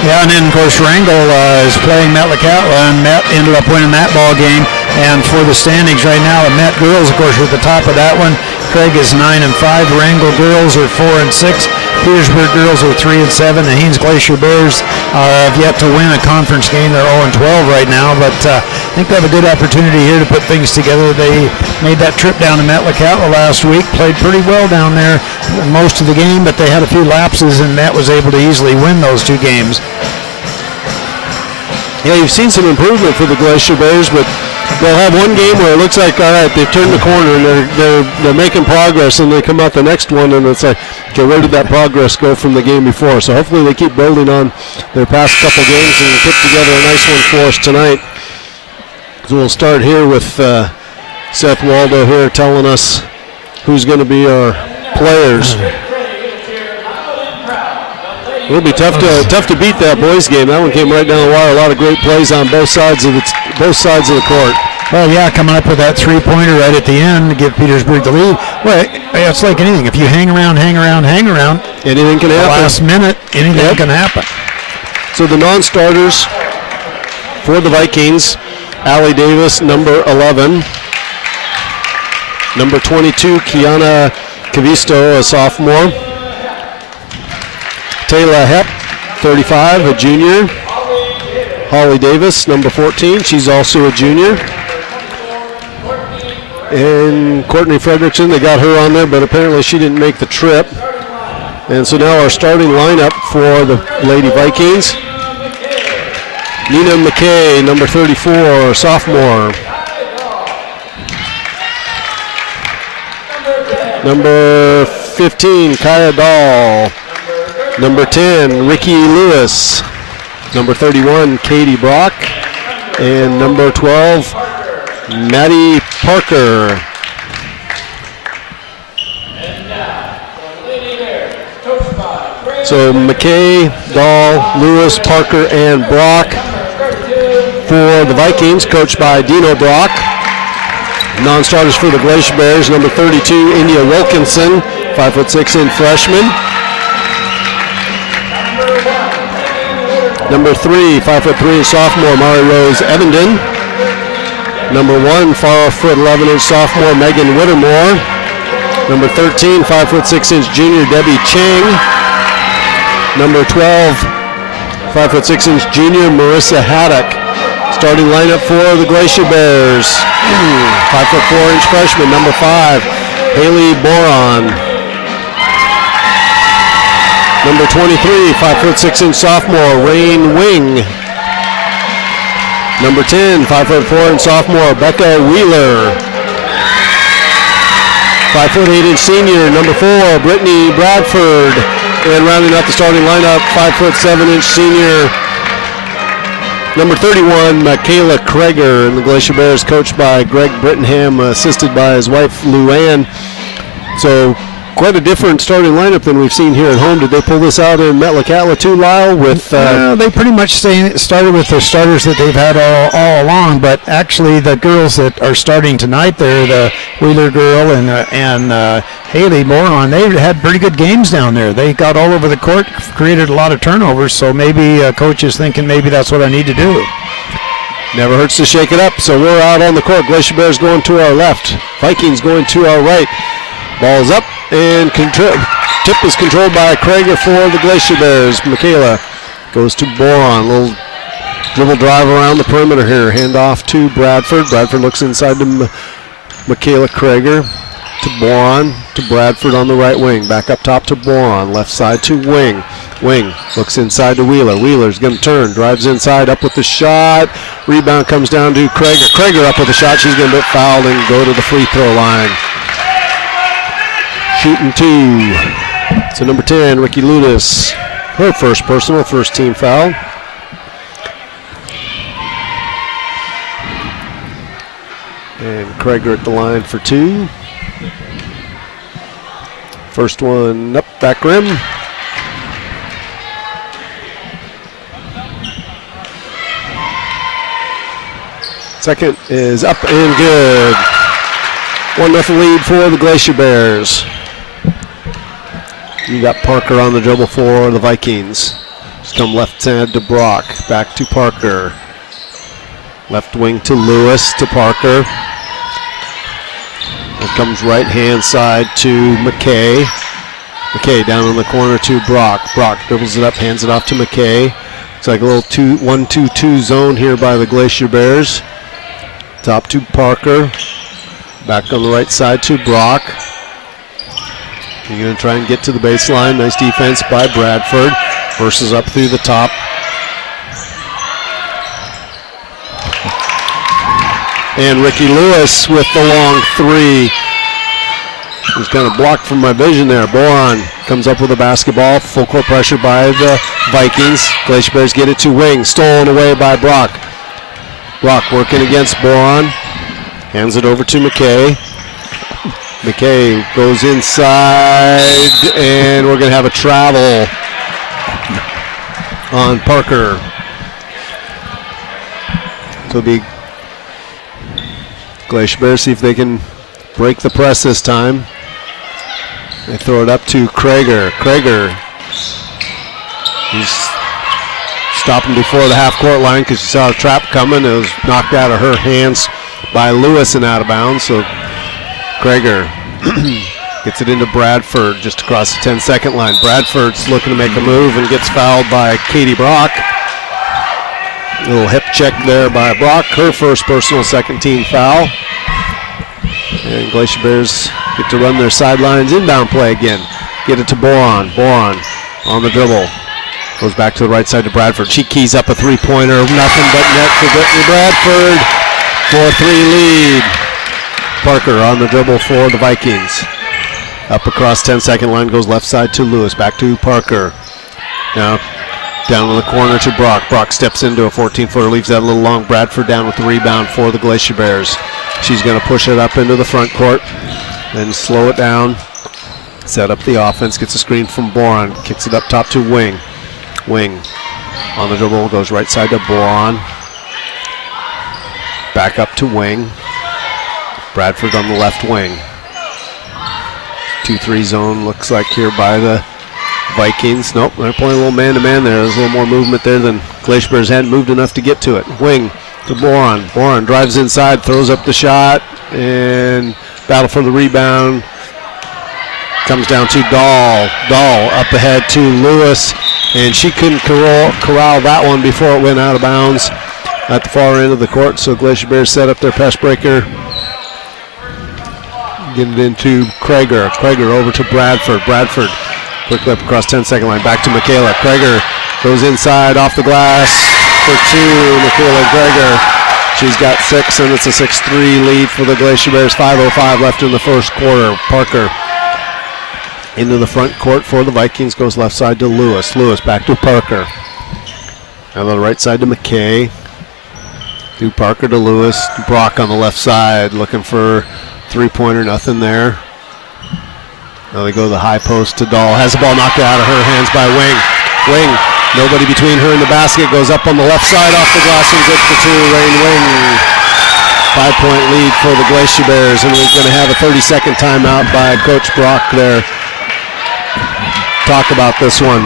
And then, of course, Wrangell is playing Metlakatla, and Met ended up winning that ball game. And for the standings right now, the Met girls, of course, are at the top of that one. Craig is 9-5. Wrangell girls are 4-6. Petersburg girls are 3-7. The Haines Glacier Bears have yet to win a conference game. They're 0-12 right now, but I think they have a good opportunity here to put things together. They made that trip down to Metlakatla last week, played pretty well down there most of the game, but they had a few lapses, and Met was able to easily win those 2 games. Yeah, you've seen some improvement for the Glacier Bears, but they'll have one game where it looks like, all right, they've turned the corner and they're making progress, and they come out the next one and it's like, okay, where did that progress go from the game before? So hopefully they keep building on their past couple games and put together a nice one for us tonight. So we'll start here with Seth Waldo here telling us who's going to be our players. It'll be tough to beat that boys game. That one came right down the wire. A lot of great plays on both sides of the court. Well, yeah, coming up with that 3-pointer right at the end to give Petersburg the lead. Well, it's like anything. If you hang around, anything can happen. Last minute, anything can happen. So the non-starters for the Vikings: Allie Davis, number 11. Number 22, Kiana Cavisto, a sophomore. Taylor Hepp, 35, a junior. Holly Davis, number 14, she's also a junior. And Courtney Fredrickson, they got her on there, but apparently she didn't make the trip. And so now our starting lineup for the Lady Vikings: Nina McKay, number 34, sophomore. Number 15, Kaya Dahl. Number 10, Ricky Lewis. Number 31, Katie Brock. And number 12, Maddie Parker. So McKay, Dahl, Lewis, Parker, and Brock for the Vikings, coached by Dino Brock. Non-starters for the Glacier Bears: number 32, India Wilkinson, 5'6" in freshman. Number 3, 5'3" sophomore, Mari Rose Evenden. Number 1, 5'11" sophomore, Megan Whittemore. Number 13, 5'6" junior, Debbie Chang. Number 12, 5'6" junior, Marissa Haddock. Starting lineup for the Glacier Bears. 5'4" freshman, number 5, Haley Boron. Number 23, 5'6" sophomore, Rain Wing. Number 10, 5'4" sophomore, Becca Wheeler. 5'8" senior, number 4, Brittany Bradford. And rounding out the starting lineup, 5'7" senior, number 31, Michaela Kreger. And the Glacier Bears coached by Greg Brittenham, assisted by his wife, Luann. So quite a different starting lineup than we've seen here at home. Did they pull this out in Metlakatla too, Lyle? They pretty much started with the starters that they've had all along, but actually the girls that are starting tonight, they're the Wheeler girl and Haley Moron. They had pretty good games down there. They got all over the court, created a lot of turnovers, so maybe coach is thinking maybe that's what I need to do. Never hurts to shake it up. So we're out on the court. Glacier Bears going to our left. Vikings going to our right. Ball's up, and tip is controlled by Krager for the Glacier Bears. Michaela goes to Boron. Little dribble drive around the perimeter here. Hand off to Bradford. Bradford looks inside to Michaela Krager. To Boron. To Bradford on the right wing. Back up top to Boron. Left side to Wing. Wing looks inside to Wheeler. Wheeler's going to turn. Drives inside. Up with the shot. Rebound comes down to Krager. Krager up with the shot. She's going to get fouled and go to the free throw line. Shooting 2. So number 10, Ricky Ludis. Her first personal, first team foul. And Krager at the line for 2. First one up, back rim. Second is up and good. 1-0 lead for the Glacier Bears. You got Parker on the dribble for the Vikings. Just come left side to Brock. Back to Parker. Left wing to Lewis to Parker. It comes right hand side to McKay. McKay down in the corner to Brock. Brock dribbles it up, hands it off to McKay. It's like a little 1-2-2 zone here by the Glacier Bears. Top to Parker. Back on the right side to Brock. You're going to try and get to the baseline. Nice defense by Bradford. Versus up through the top. And Ricky Lewis with the long 3. He's kind of blocked from my vision there. Boron comes up with a basketball. Full court pressure by the Vikings. Glacier Bears get it to Wing. Stolen away by Brock. Brock working against Boron. Hands it over to McKay. McKay goes inside, and we're going to have a travel on Parker. So it'll be Glacier Bears, see if they can break the press this time. They throw it up to Krager. Krager, he's stopping before the half-court line because she saw a trap coming. It was knocked out of her hands by Lewis and out of bounds. So Krager gets it into Bradford just across the 10-second line. Bradford's looking to make a move and gets fouled by Katie Brock. A little hip check there by Brock. Her first personal second-team foul. And Glacier Bears get to run their sidelines. Inbound play again. Get it to Boron. Boron on the dribble. Goes back to the right side to Bradford. She keys up a three-pointer. Nothing but net for Brittany Bradford. 4-3 lead. Parker on the dribble for the Vikings. Up across 10-second line, goes left side to Lewis. Back to Parker. Now down in the corner to Brock. Brock steps into a 14-footer, leaves that a little long. Bradford down with the rebound for the Glacier Bears. She's going to push it up into the front court, then slow it down. Set up the offense, gets a screen from Boron. Kicks it up top to Wing. Wing on the dribble, goes right side to Boron. Back up to Wing. Bradford on the left wing. 2-3 zone looks like here by the Vikings. Nope, they're playing a little man-to-man there. There's a little more movement there than Glacier Bears hadn't moved enough to get to it. Wing to Boron. Boron drives inside, throws up the shot, and battle for the rebound. Comes down to Dahl. Dahl up ahead to Lewis, and she couldn't corral that one before it went out of bounds. at the far end of the court. So Glacier Bears set up their pass breaker. Get it into Krager. Krager over to Bradford. Bradford quickly up across 10-second line. Back to Michaela. Krager goes inside off the glass for two. Michaela Krager. She's got 6, and it's a 6-3 lead for the Glacier Bears. 5:05 left in the first quarter. Parker into the front court for the Vikings. Goes left side to Lewis. Lewis back to Parker. Now the right side to McKay. To Parker to Lewis. Brock on the left side looking for three-pointer. Nothing there. Now they go to the high post to Dahl. Has the ball knocked out of her hands by Wing. Wing. Nobody between her and the basket. Goes up on the left side off the glass and good for two. Rain Wing. 5-point lead for the Glacier Bears. And we're going to have a 30-second timeout by Coach Brock there. Talk about this one.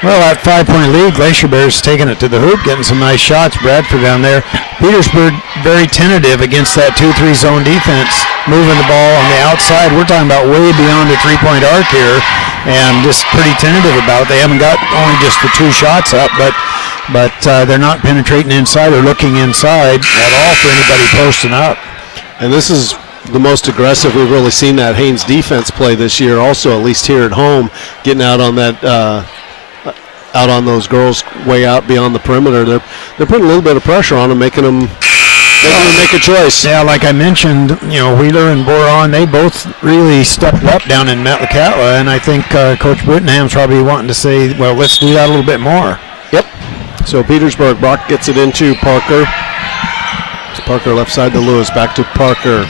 Well, that 5-point lead, Glacier Bears taking it to the hoop, getting some nice shots. Bradford down there. Petersburg very tentative against that 2-3 zone defense, moving the ball on the outside. We're talking about way beyond the three-point arc here, and just pretty tentative about it. They haven't got only just the 2 shots up, but they're not penetrating inside or looking inside at all for anybody posting up. And this is the most aggressive we've really seen that Haines defense play this year. Also, at least here at home, getting out on that. Out on those girls way out beyond the perimeter. They're putting a little bit of pressure on them, making them make a choice. Yeah, like I mentioned, Wheeler and Boron, they both really stepped up down in Metlakatla, and I think Coach Brittenham's probably wanting to say, well, let's do that a little bit more. Yep. So Petersburg, Brock gets it into Parker. Parker left side to Lewis, back to Parker.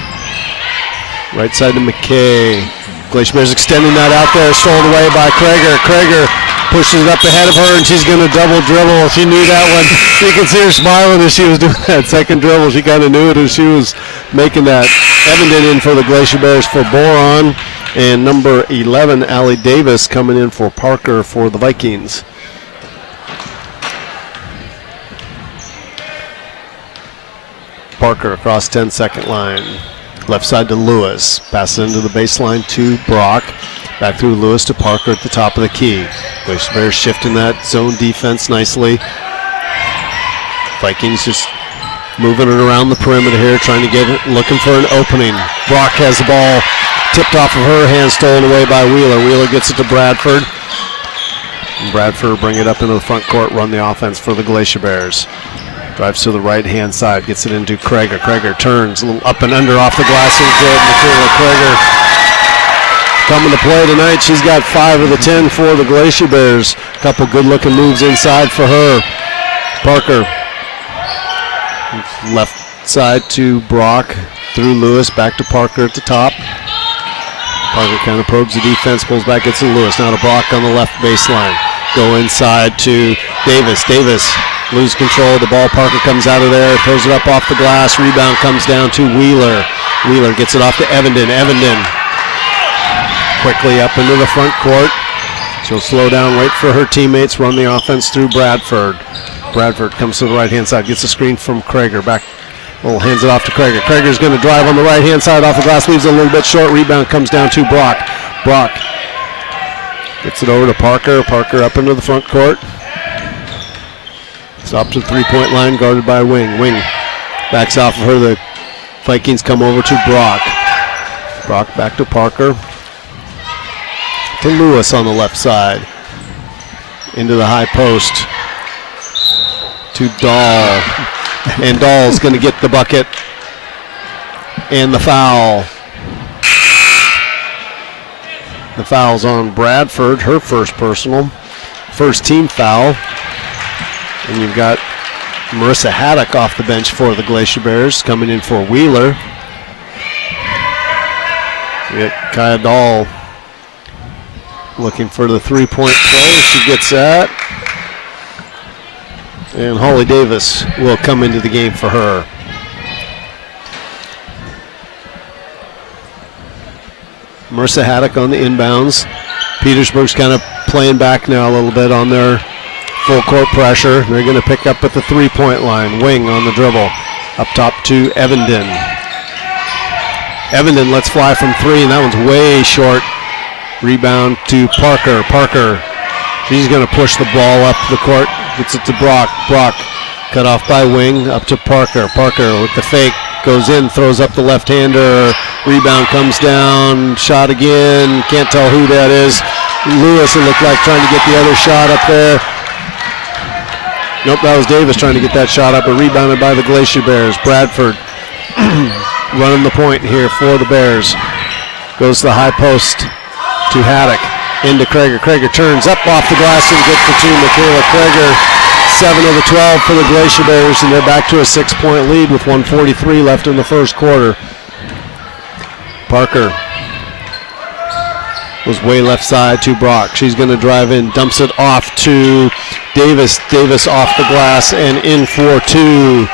Right side to McKay. Glacier Bears extending that out there, stolen away by Krager. Krager pushes it up ahead of her, and she's going to double dribble. She knew that one. You can see her smiling as she was doing that second dribble. She kind of knew it as she was making that. Evenden in for the Glacier Bears for Boron, and number 11, Allie Davis, coming in for Parker for the Vikings. Parker across 10-second line. Left side to Lewis. Pass it into the baseline to Brock. Back through Lewis to Parker at the top of the key. Glacier Bears shifting that zone defense nicely. Vikings just moving it around the perimeter here, trying to get it, looking for an opening. Brock has the ball tipped off of her hand, stolen away by Wheeler. Wheeler gets it to Bradford. And Bradford bring it up into the front court, run the offense for the Glacier Bears. Drives to the right-hand side, gets it into Krager. Krager turns a little up and under off the glass and good. Michaela Krager coming to play tonight. She's got 5 of the 10 for the Glacier Bears. A couple good-looking moves inside for her. Parker left side to Brock, through Lewis, back to Parker at the top. Parker kind of probes the defense, pulls back, gets to Lewis. Now to Brock on the left baseline. Go inside to Davis. Davis lose control of the ball. Parker comes out of there, throws it up off the glass. Rebound comes down to Wheeler. Wheeler gets it off to Evenden. Evenden quickly up into the front court. She'll slow down, wait for her teammates, run the offense through Bradford. Bradford comes to the right-hand side, gets a screen from Krager. Back, hands it off to Krager. Krager's going to drive on the right-hand side off the glass, leaves it a little bit short. Rebound comes down to Brock. Brock gets it over to Parker. Parker up into the front court. Stops at the three-point line, guarded by Wing. Wing backs off of her. The Vikings come over to Brock. Brock back to Parker. To Lewis on the left side. Into the high post. To Dahl. And Dahl's going to get the bucket. And the foul. The foul's on Bradford, her first personal. First team foul. And you've got Marissa Haddock off the bench for the Glacier Bears, coming in for Wheeler. You get Kaya Dahl looking for the three-point play. She gets that. And Holly Davis will come into the game for her. Marissa Haddock on the inbounds. Petersburg's kind of playing back now a little bit on their full court pressure. They're going to pick up at the three-point line. Wing on the dribble. Up top to Evenden. Evenden lets fly from three, and that one's way short. Rebound to Parker. Parker She's going to push the ball up the court. Gets it to Brock. Brock cut off by Wing, up to Parker. Parker with the fake, goes in, throws up the left-hander. Rebound comes down, shot again. Can't tell who that is. Lewis, it looked like, trying to get the other shot up there. Nope, that was Davis trying to get that shot up, but rebounded by the Glacier Bears. Bradford running the point here for the Bears. Goes to the high post to Haddock. Into Krager. Krager turns up off the glass and good for two. Michaela Krager, 7 of the 12 for the Glacier Bears, and they're back to a 6-point lead with 1:43 left in the first quarter. Parker was way left side to Brock. She's going to drive in, dumps it off to Davis. Davis off the glass and in for two.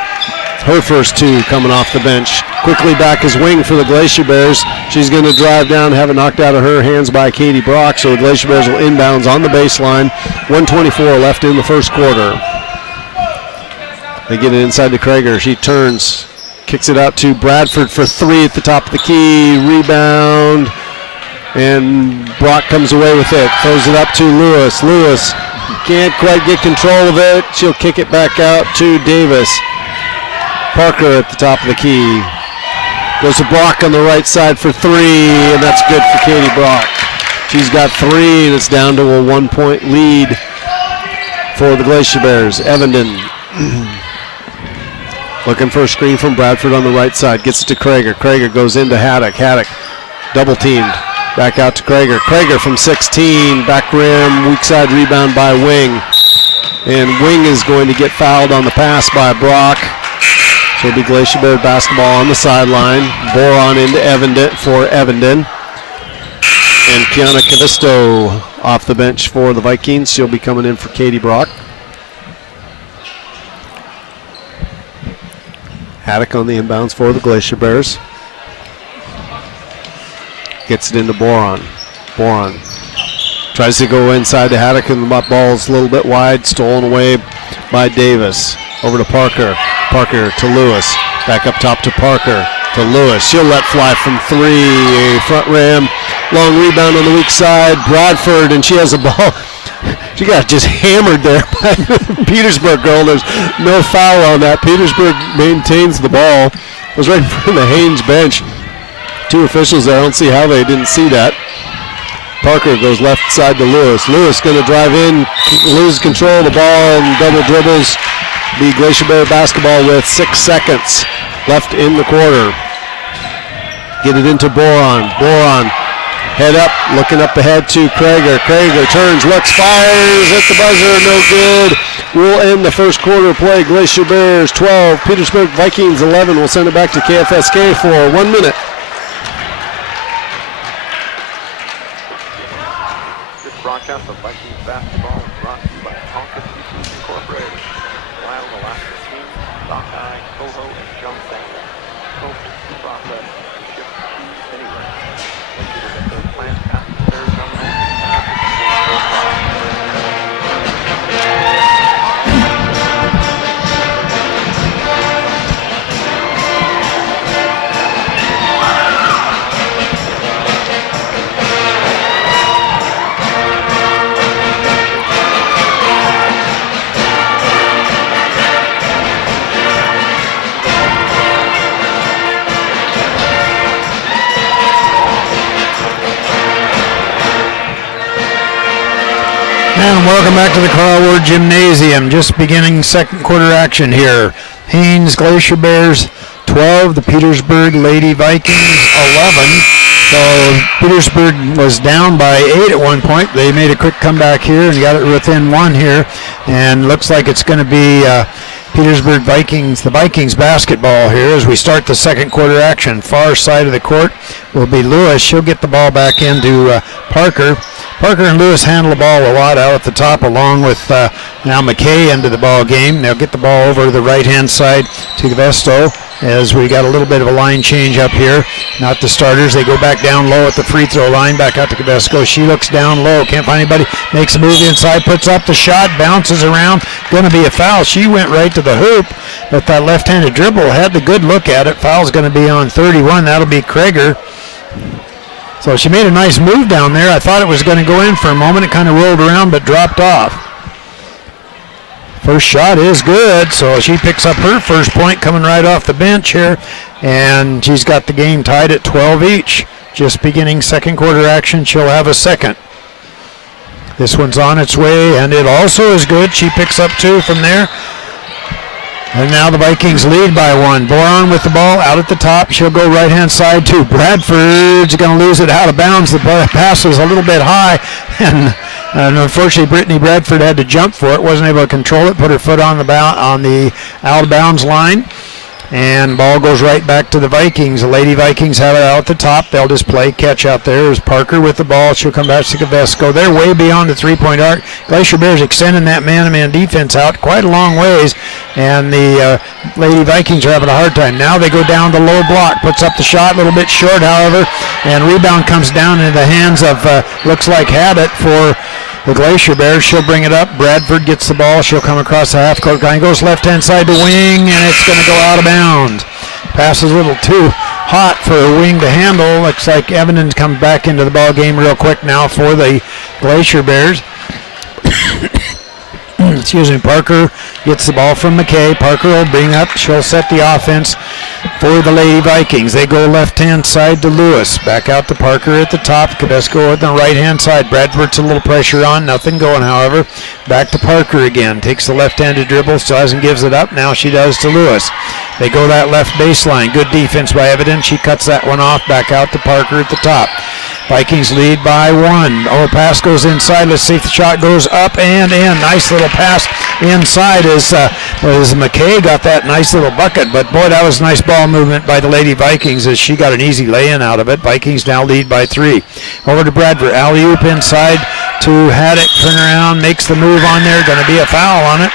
Her first two coming off the bench. Quickly back is Wing for the Glacier Bears. She's going to drive down, have it knocked out of her hands by Katie Brock, so the Glacier Bears will inbounds on the baseline. 1:24 left in the first quarter. They get it inside to Krager. She turns, kicks it out to Bradford for three at the top of the key. Rebound, and Brock comes away with it. Throws it up to Lewis. Lewis can't quite get control of it. She'll kick it back out to Davis. Parker at the top of the key. Goes to Brock on the right side for three, and that's good for Katie Brock. She's got three, and it's down to a 1-point lead for the Glacier Bears. Evenden looking for a screen from Bradford on the right side. Gets it to Krager. Krager goes into Haddock. Haddock double teamed. Back out to Krager. Krager from 16. Back rim. Weak side rebound by Wing. And Wing is going to get fouled on the pass by Brock. So it'll be Glacier Bear basketball on the sideline. Boron into Evenden for Evenden. And Kiana Cavisto off the bench for the Vikings. She'll be coming in for Katie Brock. Haddock on the inbounds for the Glacier Bears. Gets it into Boron. Boron tries to go inside to Haddock, and the ball's a little bit wide. Stolen away by Davis. Over to Parker. Parker to Lewis. Back up top to Parker. To Lewis. She'll let fly from three. Front rim. Long rebound on the weak side. Bradford, and she has a ball. She got just hammered there by Petersburg girl. There's no foul on that. Petersburg maintains the ball. It was right in front of the Haines bench. Two officials there. I don't see how they didn't see that. Parker goes left side to Lewis. Lewis going to drive in, loses control of the ball, and double dribbles the Glacier Bear basketball with 6 seconds left in the quarter. Get it into Boron. Boron head up, looking up ahead to Krager. Krager turns, looks, fires at the buzzer, no good. We'll end the first quarter play. Glacier Bears 12, Petersburg Vikings 11. We'll send it back to KFSK for 1 minute. This broadcast of Vikings basketball is brought to you by Tonka Seafoods Incorporated. Wild Alaska King, Sockeye, Coho, and Jump Salmon. Smoked, processed, and shipped anywhere. Located at their plant at the Arizona. And welcome back to the Carl Ward Gymnasium. Just beginning second quarter action here. Haines Glacier Bears 12, the Petersburg Lady Vikings 11. So Petersburg was down by 8 at one point. They made a quick comeback here and got it within 1 here. And looks like it's going to be Petersburg Vikings, the Vikings basketball here as we start the second quarter action. Far side of the court will be Lewis. She'll get the ball back into Parker. Parker and Lewis handle the ball a lot out at the top, along with now McKay into the ball game. They'll get the ball over to the right-hand side to Vesto as we got a little bit of a line change up here. Not the starters. They go back down low at the free throw line, back out to Cabesco. She looks down low, can't find anybody, makes a move inside, puts up the shot, bounces around, going to be a foul. She went right to the hoop, but that left-handed dribble had the good look at it. Foul's going to be on 31. That'll be Krager. So she made a nice move down there. I thought it was going to go in for a moment. It kind of rolled around but dropped off. First shot is good, so she picks up her first point coming right off the bench here, and she's got the game tied at 12 each. Just beginning second quarter action, she'll have a second. This one's on its way, and it also is good. She picks up 2 from there. And now the Vikings lead by 1. Boron with the ball out at the top. She'll go right-hand side to Bradford's going to lose it out of bounds. The pass was a little bit high, and unfortunately Brittany Bradford had to jump for it. Wasn't able to control it. Put her foot on the out-of-bounds line. And ball goes right back to the Vikings. The Lady Vikings have it out at the top. They'll just play catch out there. There's Parker with the ball. She'll come back to Kavesco. They're way beyond the three-point arc. Glacier Bears extending that man-to-man defense out quite a long ways. And the Lady Vikings are having a hard time. Now they go down the low block. Puts up the shot, a little bit short, however. And rebound comes down into the hands of, looks like Habit for the Glacier Bears. She'll bring it up. Bradford gets the ball. She'll come across the half-court line. Goes left-hand side to wing, and it's going to go out of bounds. Pass is a little too hot for a wing to handle. Looks like Evans comes back into the ball game real quick now for the Glacier Bears. Excuse me. Parker gets the ball from McKay. Parker will bring up. She'll set the offense for the Lady Vikings. They go left-hand side to Lewis. Back out to Parker at the top. Kavesco at the right-hand side. Bradford's a little pressure on. Nothing going, however. Back to Parker again. Takes the left-handed dribble. Still hasn't gives it up. Now she does to Lewis. They go that left baseline. Good defense by Evidence. She cuts that one off. Back out to Parker at the top. Vikings lead by 1. Oh, pass goes inside. Let's see if the shot goes up and in. Nice little pass inside as McKay got that nice little bucket. But, boy, that was nice ball movement by the Lady Vikings as she got an easy lay-in out of it. Vikings now lead by 3. Over to Bradford. Alley-oop inside to Haddock. Turn around, makes the move on there. Going to be a foul on it.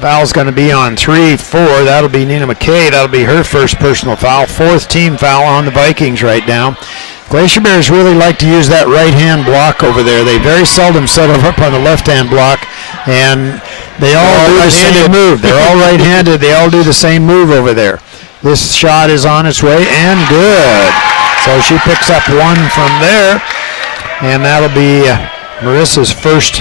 Foul's going to be on 3-4. That'll be Nina McKay. That'll be her first personal foul. 4th team foul on the Vikings right now. Glacier Bears really like to use that right-hand block over there. They very seldom settle up on the left-hand block, and they all do the same move. They're all right-handed. They all do the same move over there. This shot is on its way, and good. So she picks up 1 from there, and that'll be Marissa's first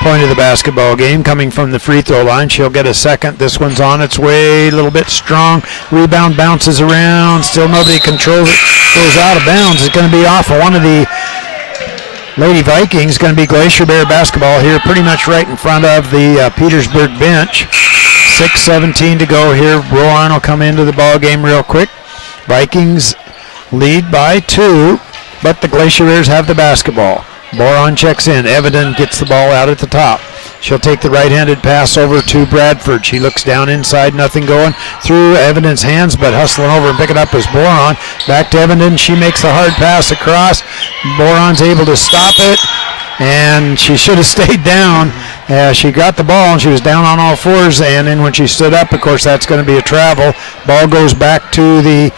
point of the basketball game coming from the free throw line. She'll get a second. This one's on its way, a little bit strong. Rebound bounces around. Still nobody controls it. Goes out of bounds. It's going to be off of one of the Lady Vikings. Going to be Glacier Bear basketball here pretty much right in front of the Petersburg bench. 6:17 to go here. Rowan will come into the ball game real quick. Vikings lead by 2, but the Glacier Bears have the basketball. Boron checks in. Eviden gets the ball out at the top. She'll take the right-handed pass over to Bradford. She looks down inside, nothing going through Eviden's hands, but hustling over and picking up is Boron. Back to Eviden. She makes the hard pass across. Boron's able to stop it, and she should have stayed down. She got the ball, and she was down on all fours, and then when she stood up, of course, that's going to be a travel. Ball goes back to the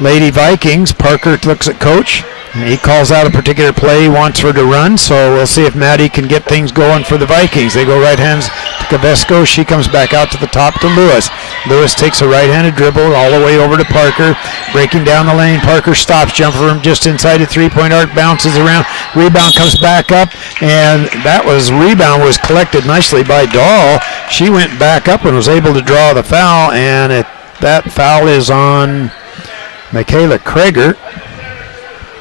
Lady Vikings. Parker looks at Coach. He calls out a particular play he wants her to run, so we'll see if Maddie can get things going for the Vikings. They go right hands to Kavesco. She comes back out to the top to Lewis. Lewis takes a right-handed dribble all the way over to Parker. Breaking down the lane, Parker stops, jumper from just inside the three-point arc, bounces around. Rebound comes back up, and rebound was collected nicely by Dahl. She went back up and was able to draw the foul, and that foul is on Michaela Krager.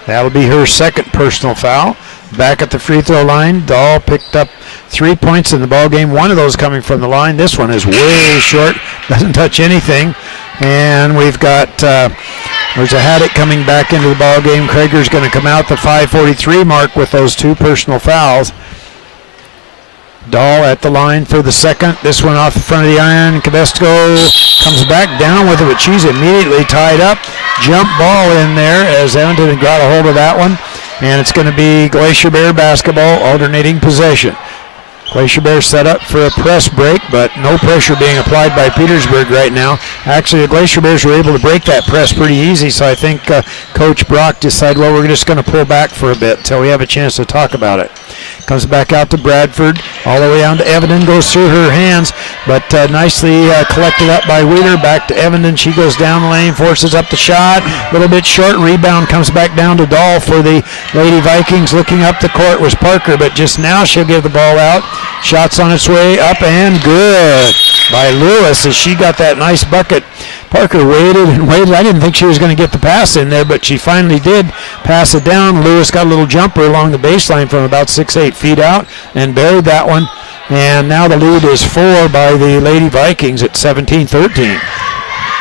That'll be her second personal foul. Back at the free throw line, Dahl picked up 3 points in the ball game. One of those coming from the line. This one is way short, doesn't touch anything. And we've got there's a Haddock coming back into the ball game. Krager's going to come out the 5:43 mark with those 2 personal fouls. Dahl at the line for the second. This one off the front of the iron. Kavesco comes back down with it, but she's immediately tied up. Jump ball in there as Evanton got a hold of that one. And it's going to be Glacier Bear basketball, alternating possession. Glacier Bear set up for a press break, but no pressure being applied by Petersburg right now. Actually, the Glacier Bears were able to break that press pretty easy, so I think Coach Brock decided, well, we're just going to pull back for a bit until we have a chance to talk about it. Comes back out to Bradford. All the way down to Evenden. Goes through her hands. But nicely collected up by Wheeler. Back to Evenden. She goes down the lane. Forces up the shot. A little bit short. Rebound comes back down to Dahl for the Lady Vikings. Looking up the court was Parker. But just now she'll give the ball out. Shots on its way up and good by Lewis as she got that nice bucket. Parker waited and waited. I didn't think she was going to get the pass in there, but she finally did pass it down. Lewis got a little jumper along the baseline from about 6-8 feet out and buried that one. And now the lead is 4 by the Lady Vikings at 17-13.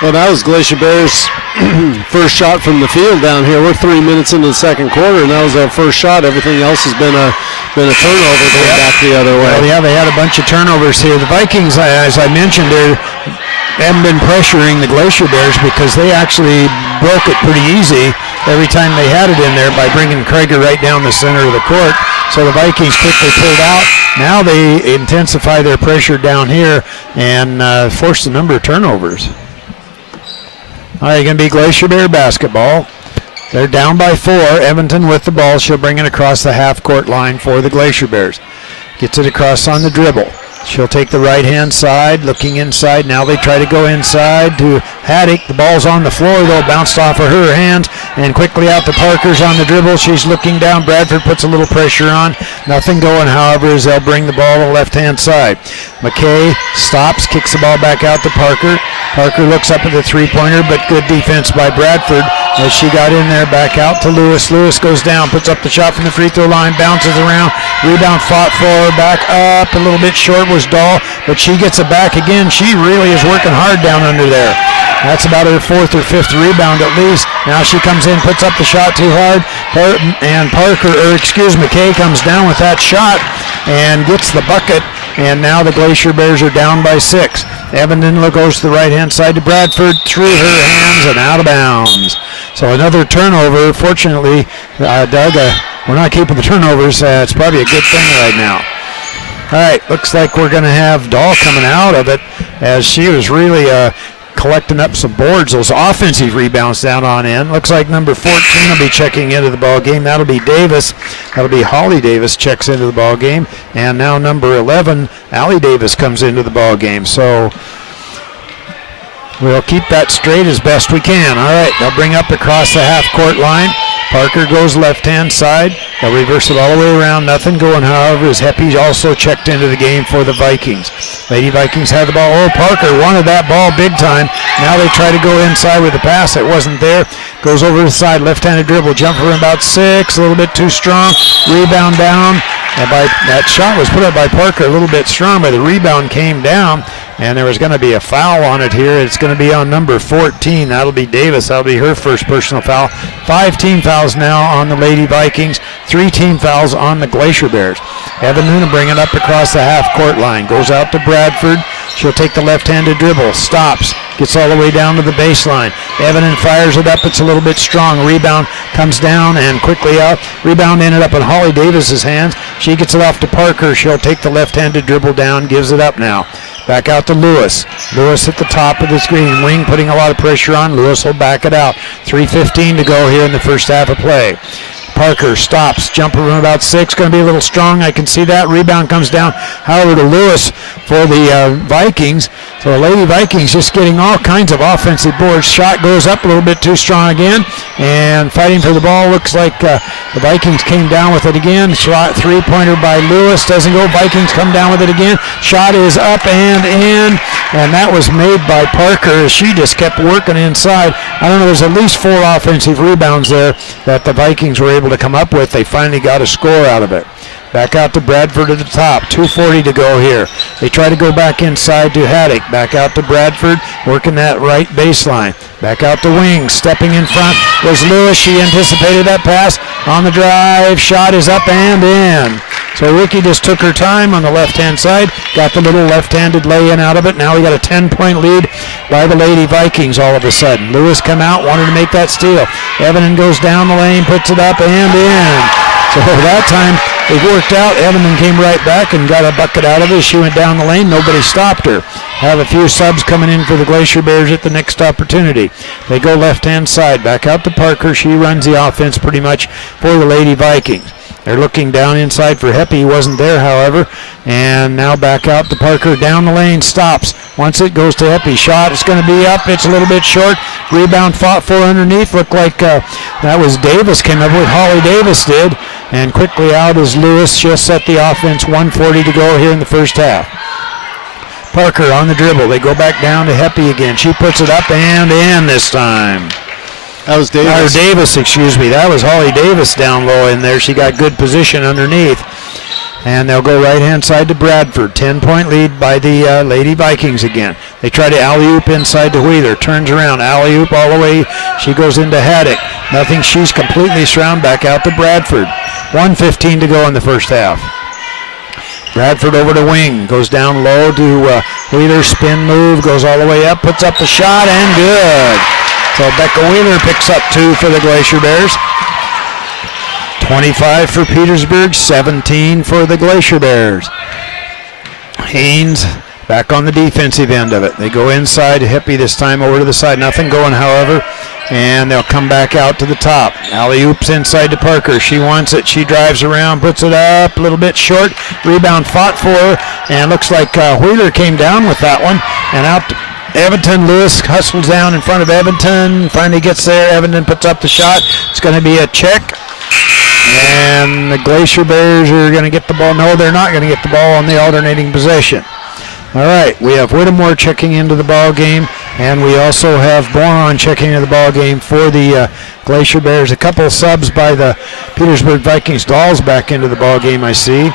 Well, that was Glacier Bears' first shot from the field down here. We're 3 minutes into the second quarter, and that was our first shot. Everything else has been a turnover going back the other way. Well, yeah, they had a bunch of turnovers here. The Vikings, as I mentioned, haven't been pressuring the Glacier Bears because they actually broke it pretty easy every time they had it in there by bringing Krieger right down the center of the court. So the Vikings quickly pulled out. Now they intensify their pressure down here and force a number of turnovers. All right, going to be Glacier Bear basketball. They're down by 4. Evenden with the ball. She'll bring it across the half-court line for the Glacier Bears. Gets it across on the dribble. She'll take the right-hand side, looking inside. Now they try to go inside to Haddock. The ball's on the floor, though, bounced off of her hands. And quickly out to Parker's on the dribble. She's looking down. Bradford puts a little pressure on. Nothing going, however, as they'll bring the ball to the left-hand side. McKay stops, kicks the ball back out to Parker. Parker looks up at the three-pointer, but good defense by Bradford as she got in there. Back out to Lewis. Lewis goes down, puts up the shot from the free throw line, bounces around. Rebound fought for, back up, a little bit short was Dahl, but she gets it back again. She really is working hard down under there. That's about her 4th or 5th rebound at least. Now she comes in, puts up the shot too hard, and McKay comes down with that shot and gets the bucket. And now the Glacier Bears are down by 6. Evenden goes to the right-hand side to Bradford, through her hands and out of bounds. So another turnover. Fortunately, Doug, we're not keeping the turnovers. It's probably a good thing right now. All right, looks like we're going to have Dahl coming out of it as she was really collecting up some boards. Those offensive rebounds down on in. Looks like number 14 will be checking into the ball game. That'll be Davis. That'll be Holly Davis checks into the ball game. And now number 11, Allie Davis, comes into the ball game. So we'll keep that straight as best we can. All right, they'll bring up across the half-court line. Parker goes left-hand side. They'll reverse it all the way around. Nothing going, however, as Heppy also checked into the game for the Vikings. Lady Vikings had the ball. Oh, Parker wanted that ball big time. Now they try to go inside with the pass. It wasn't there. Goes over the side, left-handed dribble. Jumper from about 6, a little bit too strong. Rebound down. And that shot was put up by Parker a little bit strong, but the rebound came down. And there was going to be a foul on it here. It's going to be on number 14. That'll be Davis. That'll be her first personal foul. 5 team fouls now on the Lady Vikings. 3 team fouls on the Glacier Bears. Evenden will bring it up across the half-court line. Goes out to Bradford. She'll take the left-handed dribble. Stops. Gets all the way down to the baseline. Evenden fires it up. It's a little bit strong. Rebound comes down and quickly out. Rebound ended up in Holly Davis's hands. She gets it off to Parker. She'll take the left-handed dribble down. Gives it up now. Back out to Lewis. Lewis at the top of the screen. Wing putting a lot of pressure on. Lewis will back it out. 3:15 to go here in the first half of play. Parker stops. Jumper from about 6. Going to be a little strong. I can see that. Rebound comes down, however, to Lewis for the Vikings. So the Lady Vikings just getting all kinds of offensive boards. Shot goes up a little bit too strong again. And fighting for the ball. Looks like the Vikings came down with it again. Shot 3-pointer by Lewis. Doesn't go. Vikings come down with it again. Shot is up and in. And that was made by Parker as she just kept working inside. I don't know. There's at least 4 offensive rebounds there that the Vikings were able to come up with. They finally got a score out of it. Back out to Bradford at the top. 2:40 to go here. They try to go back inside to Haddock. Back out to Bradford, working that right baseline. Back out to Wing. Stepping in front was Lewis. She anticipated that pass. On the drive. Shot is up and in. So Ricky just took her time on the left-hand side. Got the little left-handed lay-in out of it. Now we got a 10-point lead by the Lady Vikings all of a sudden. Lewis come out, wanted to make that steal. Evenden goes down the lane, puts it up and in. So that time it worked out. Evenden came right back and got a bucket out of it. She went down the lane. Nobody stopped her. Have a few subs coming in for the Glacier Bears at the next opportunity. They go left-hand side. Back out to Parker. She runs the offense pretty much for the Lady Vikings. They're looking down inside for Heppy. He wasn't there, however. And now back out to Parker. Down the lane, stops. Once it goes to Heppy. Shot, it's going to be up. It's a little bit short. Rebound fought for underneath. Looked like that was Davis came up with. Holly Davis did. And quickly out is Lewis. She'll set the offense. 1:40 to go here in the first half. Parker on the dribble. They go back down to Heppy again. She puts it up and in this time. That was Davis. Or Davis, excuse me. That was Holly Davis down low in there. She got good position underneath. And they'll go right-hand side to Bradford. 10-point lead by the Lady Vikings again. They try to alley-oop inside to Wheeler. Turns around. Alley-oop all the way. She goes into Haddock. Nothing. She's completely surrounded. Back out to Bradford. 1:15 to go in the first half. Bradford over to wing. Goes down low to Wheeler. Spin move. Goes all the way up. Puts up the shot and good. So Becca Wheeler picks up 2 for the Glacier Bears. 25 for Petersburg, 17 for the Glacier Bears. Haines back on the defensive end of it. They go inside, Hippie this time over to the side. Nothing going, however, and they'll come back out to the top. Alley-oops inside to Parker. She wants it. She drives around, puts it up, a little bit short. Rebound fought for her, and looks like Wheeler came down with that one, and out to Evanton. Lewis hustles down in front of Evanton. Finally gets there. Evanton puts up the shot. It's going to be a check. And the Glacier Bears are going to get the ball. No, they're not going to get the ball on the alternating possession. All right, we have Whittemore checking into the ball game, and we also have Boron checking into the ball game for the Glacier Bears. A couple of subs by the Petersburg Vikings. Dolls back into the ball game, I see.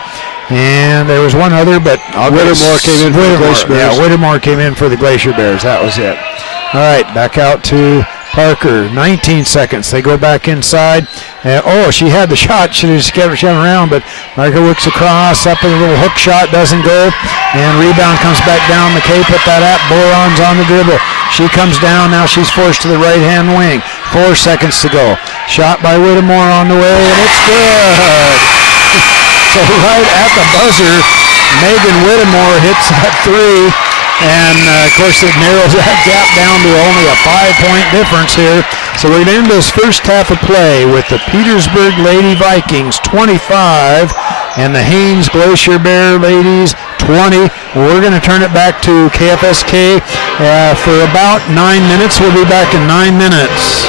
And there was one other, but Whittemore came in for the Glacier Bears. Yeah, Whittemore came in for the Glacier Bears. That was it. All right, back out to Parker. 19 seconds. They go back inside. She had the shot. She just kept it around, but Parker works across. Up a little hook shot. Doesn't go. And rebound comes back down. McKay put that up. Boron's on the dribble. She comes down. Now she's forced to the right-hand wing. 4 seconds to go. Shot by Whittemore on the way, and it's good. So right at the buzzer, Megan Whittemore hits that 3. And, of course, it narrows that gap down to only a 5-point difference here. So we're going to end this first half of play with the Petersburg Lady Vikings 25 and the Haines Glacier Bear Ladies 20. We're going to turn it back to KFSK for about 9 minutes. We'll be back in 9 minutes.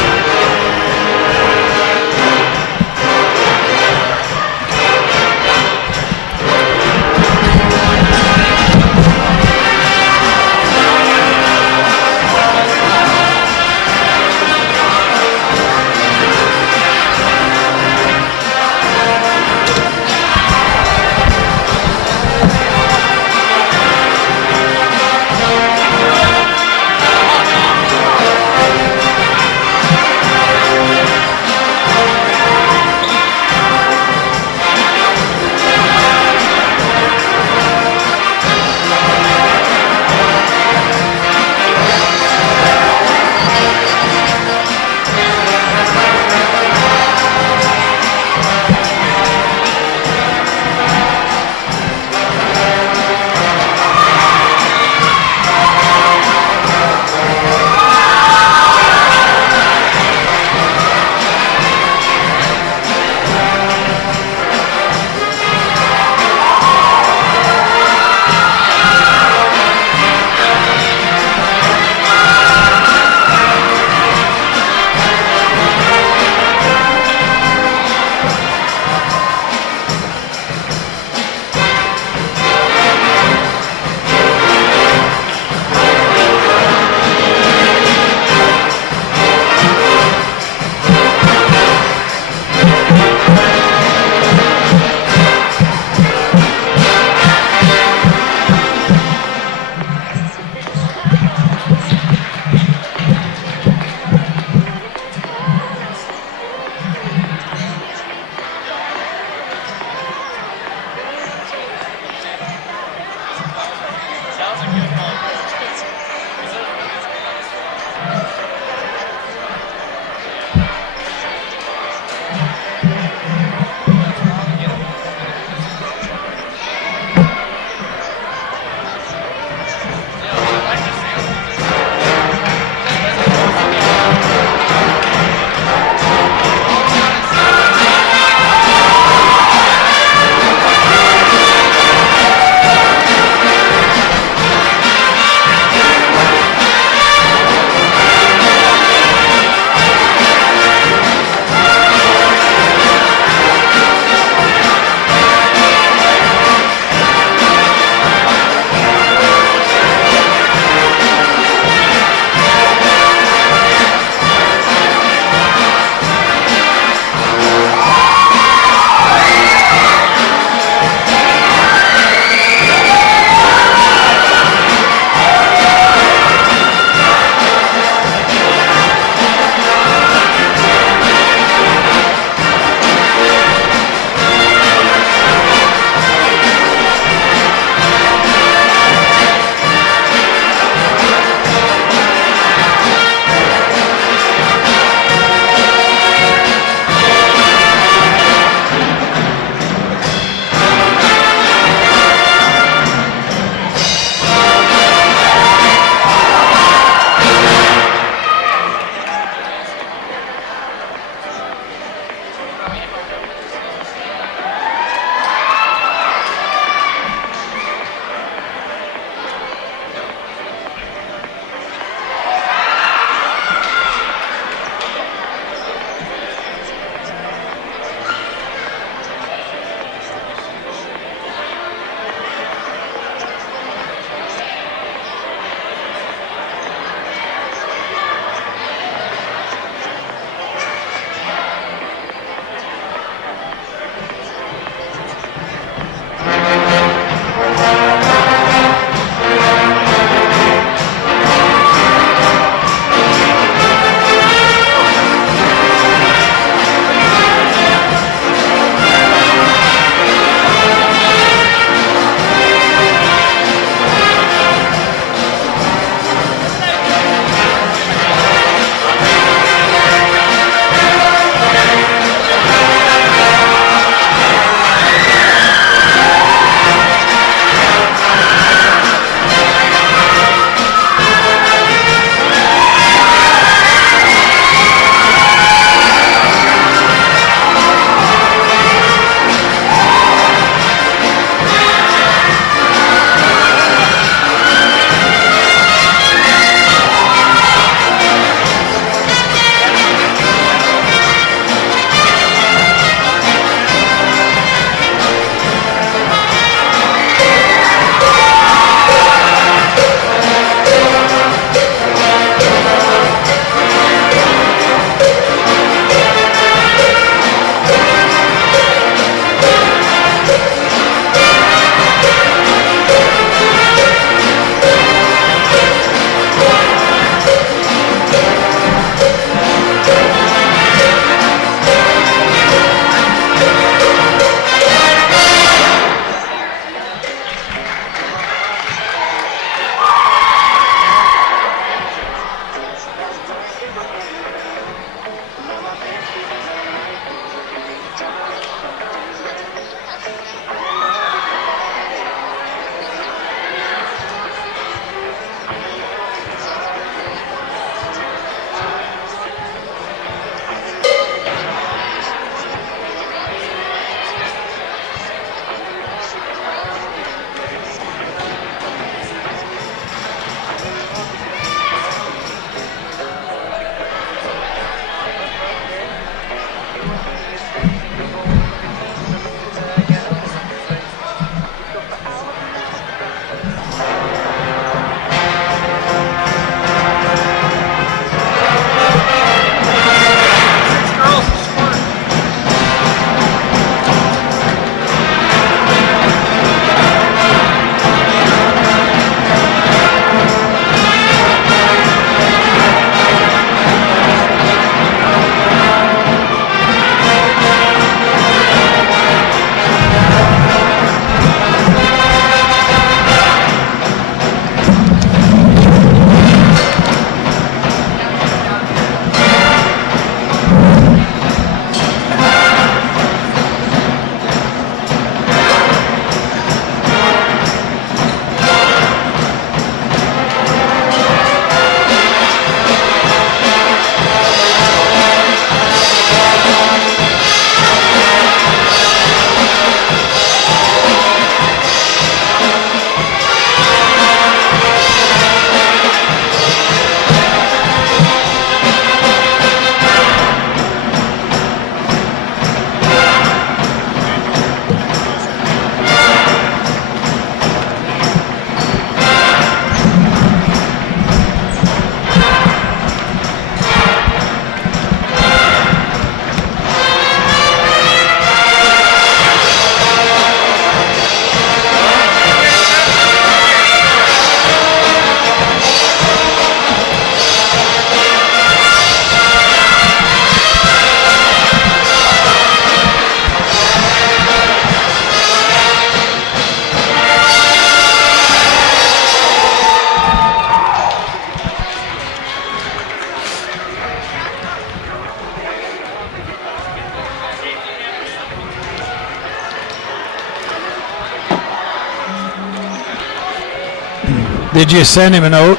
Did you send him a note?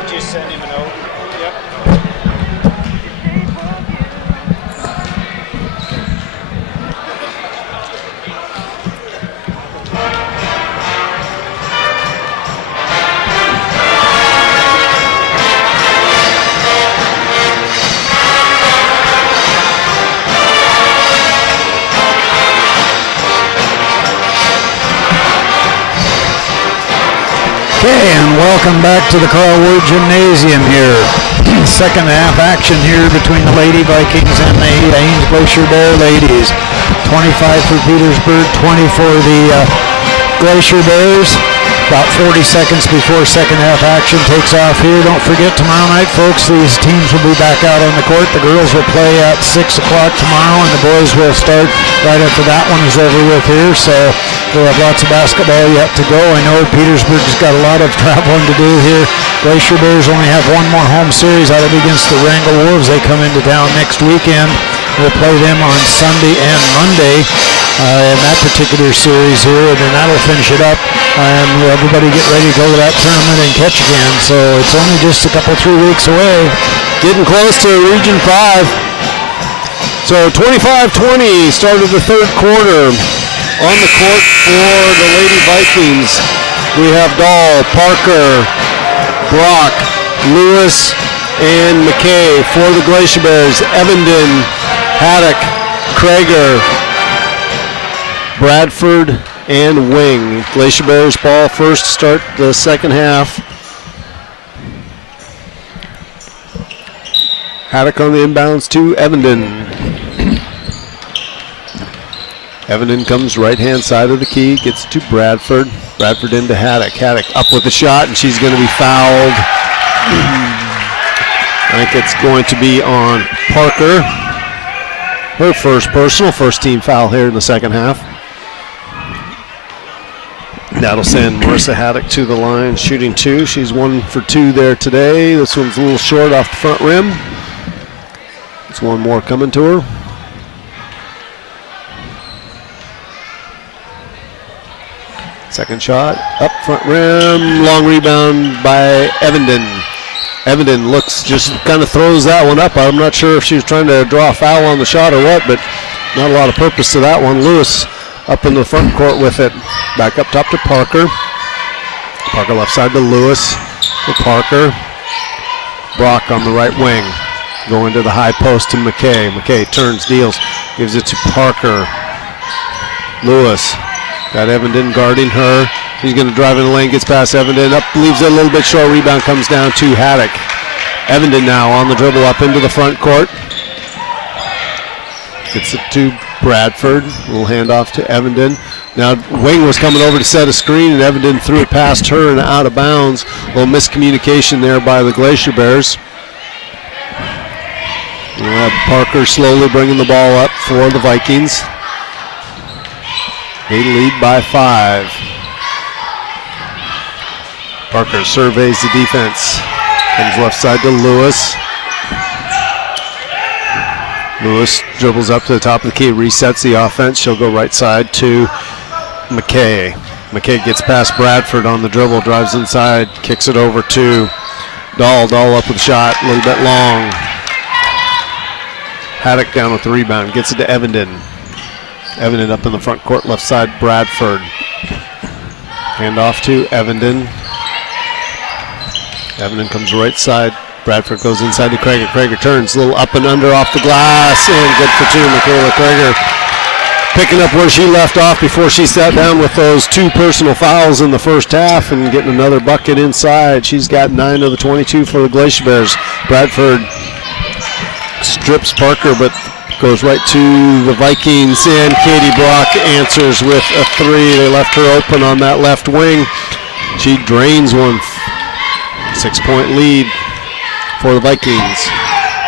Did you send him a note? Yep. Okay, and welcome back to the Carl Ward Gymnasium here. Second half action here between the Lady Vikings and the Haines Glacier Bear ladies. 25 for Petersburg, 20 for the Glacier Bears. About 40 seconds before second half action takes off here. Don't forget tomorrow night, folks, these teams will be back out on the court. The girls will play at 6 o'clock tomorrow, and the boys will start right after that one is over with here. So we'll have lots of basketball yet to go. I know Petersburg's got a lot of traveling to do here. Glacier Bears only have one more home series. That'll be against the Wrangell Wolves. They come into town next weekend. We'll play them on Sunday and Monday in that particular series here, and then that'll finish it up. And everybody get ready to go to that tournament in Ketchikan. So it's only just a couple, 3 weeks away. Getting close to Region 5. So 25-20, start of the third quarter. On the court for the Lady Vikings, we have Dahl, Parker, Brock, Lewis, and McKay. For the Glacier Bears, Evenden, Haddock, Krager, Bradford, and Wing. Glacier Bears ball first to start the second half. Haddock on the inbounds to Evenden. Evenden comes right-hand side of the key, gets to Bradford. Bradford into Haddock. Haddock up with the shot, and she's going to be fouled. I think it's going to be on Parker. Her first personal, first team foul here in the second half. That'll send Marissa Haddock to the line, shooting 2. She's 1 for 2 there today. This one's a little short off the front rim. There's one more coming to her. Second shot, up front rim, long rebound by Evenden. Evenden looks, just kind of throws that one up. I'm not sure if she was trying to draw a foul on the shot or what, but not a lot of purpose to that one. Lewis up in the front court with it. Back up top to Parker. Parker left side to Lewis. To Parker. Brock on the right wing. Going to the high post to McKay. McKay turns, deals, gives it to Parker. Lewis. Got Evenden guarding her. He's going to drive in the lane, gets past Evenden, up, leaves it a little bit short. Rebound comes down to Haddock. Evenden now on the dribble up into the front court. Gets it to Bradford. A little handoff to Evenden. Now Wing was coming over to set a screen, and Evenden threw it past her and out of bounds. A little miscommunication there by the Glacier Bears. We'll have Parker slowly bringing the ball up for the Vikings. They lead by 5. Parker surveys the defense. Comes left side to Lewis. Lewis dribbles up to the top of the key, resets the offense. She'll go right side to McKay. McKay gets past Bradford on the dribble, drives inside, kicks it over to Dahl. Dahl up with a shot, a little bit long. Haddock down with the rebound, gets it to Evenden. Evenden up in the front court, left side, Bradford. Hand off to Evenden. Evenden comes right side. Bradford goes inside to Krager. Krager turns, a little up and under off the glass, and good for 2. Michaela Krager picking up where she left off before she sat down with those 2 personal fouls in the first half and getting another bucket inside. She's got 9 of the 22 for the Glacier Bears. Bradford strips Parker, but goes right to the Vikings, and Katie Brock answers with a 3. They left her open on that left wing. She drains one. 6-point lead for the Vikings.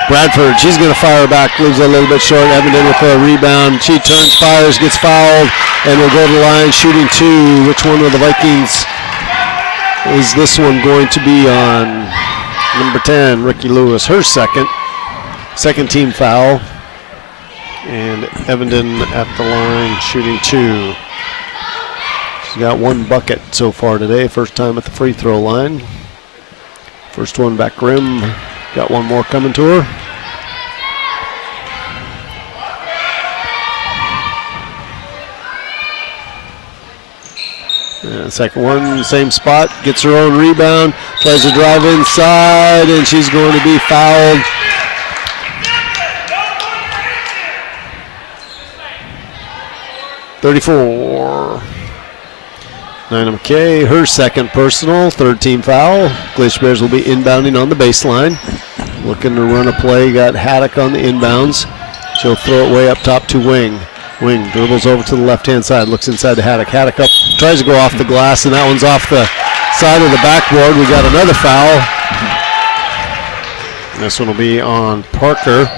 Bradford, she's going to fire back, leaves it a little bit short. Evenden with a rebound. She turns, fires, gets fouled, and will go to the line shooting 2. Which one of the Vikings is this one going to be on? Number 10, Ricky Lewis, her second team foul. And Evenden at the line shooting 2. She's got one bucket so far today. First time at the free throw line. First one back rim. Got one more coming to her. And second one, same spot. Gets her own rebound. Tries to drive inside, and she's going to be fouled. .34. Nina McKay, her second personal, third team foul. Glacier Bears will be inbounding on the baseline. Looking to run a play, got Haddock on the inbounds. She'll throw it way up top to Wing. Wing dribbles over to the left-hand side, looks inside to Haddock. Haddock up, tries to go off the glass, and that one's off the side of the backboard. We got another foul. This one will be on Parker.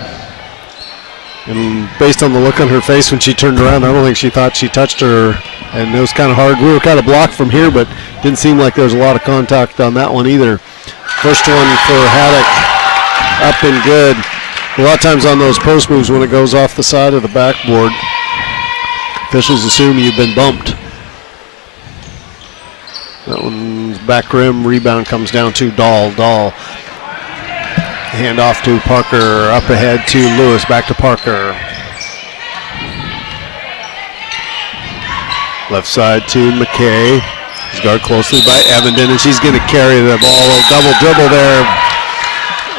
And based on the look on her face when she turned around, I don't think she thought she touched her. And it was kind of hard. We were kind of blocked from here, but didn't seem like there was a lot of contact on that one either. First one for Haddock, up and good. A lot of times on those post moves, when it goes off the side of the backboard, officials assume you've been bumped. That one's back rim, rebound comes down to Dahl. Hand off to Parker, up ahead to Lewis, back to Parker. Left side to McKay. She's guarded closely by Evenden, and she's going to carry the ball. A double dribble there.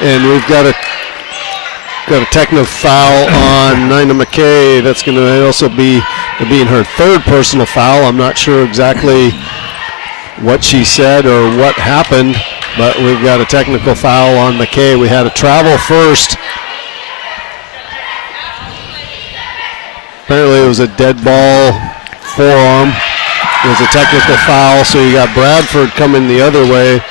And we've got a technical foul on Nina McKay. That's going to also be her third personal foul. I'm not sure exactly what she said or what happened, but we've got a technical foul on McKay. We had a travel first. Apparently it was a dead ball forearm. It was a technical foul, so you got Bradford coming the other way.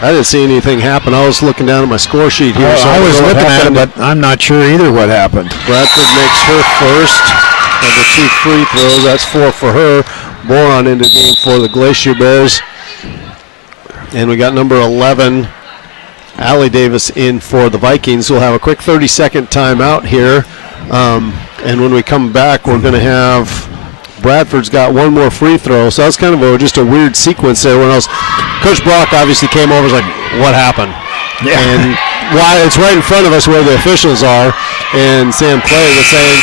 I didn't see anything happen. I was looking down at my score sheet here. So I was looking at it, but I'm not sure either what happened. Bradford makes her first of the 2 free throws. That's 4 for her. Boron into the game for the Glacier Bears. And we got number 11, Allie Davis, in for the Vikings. We'll have a quick 30-second timeout here. And when we come back, we're going to have Bradford's got one more free throw. So that's kind of just a weird sequence there. When Coach Brock obviously came over and was like, what happened? Yeah. And why it's right in front of us where the officials are. And Sam Clay was saying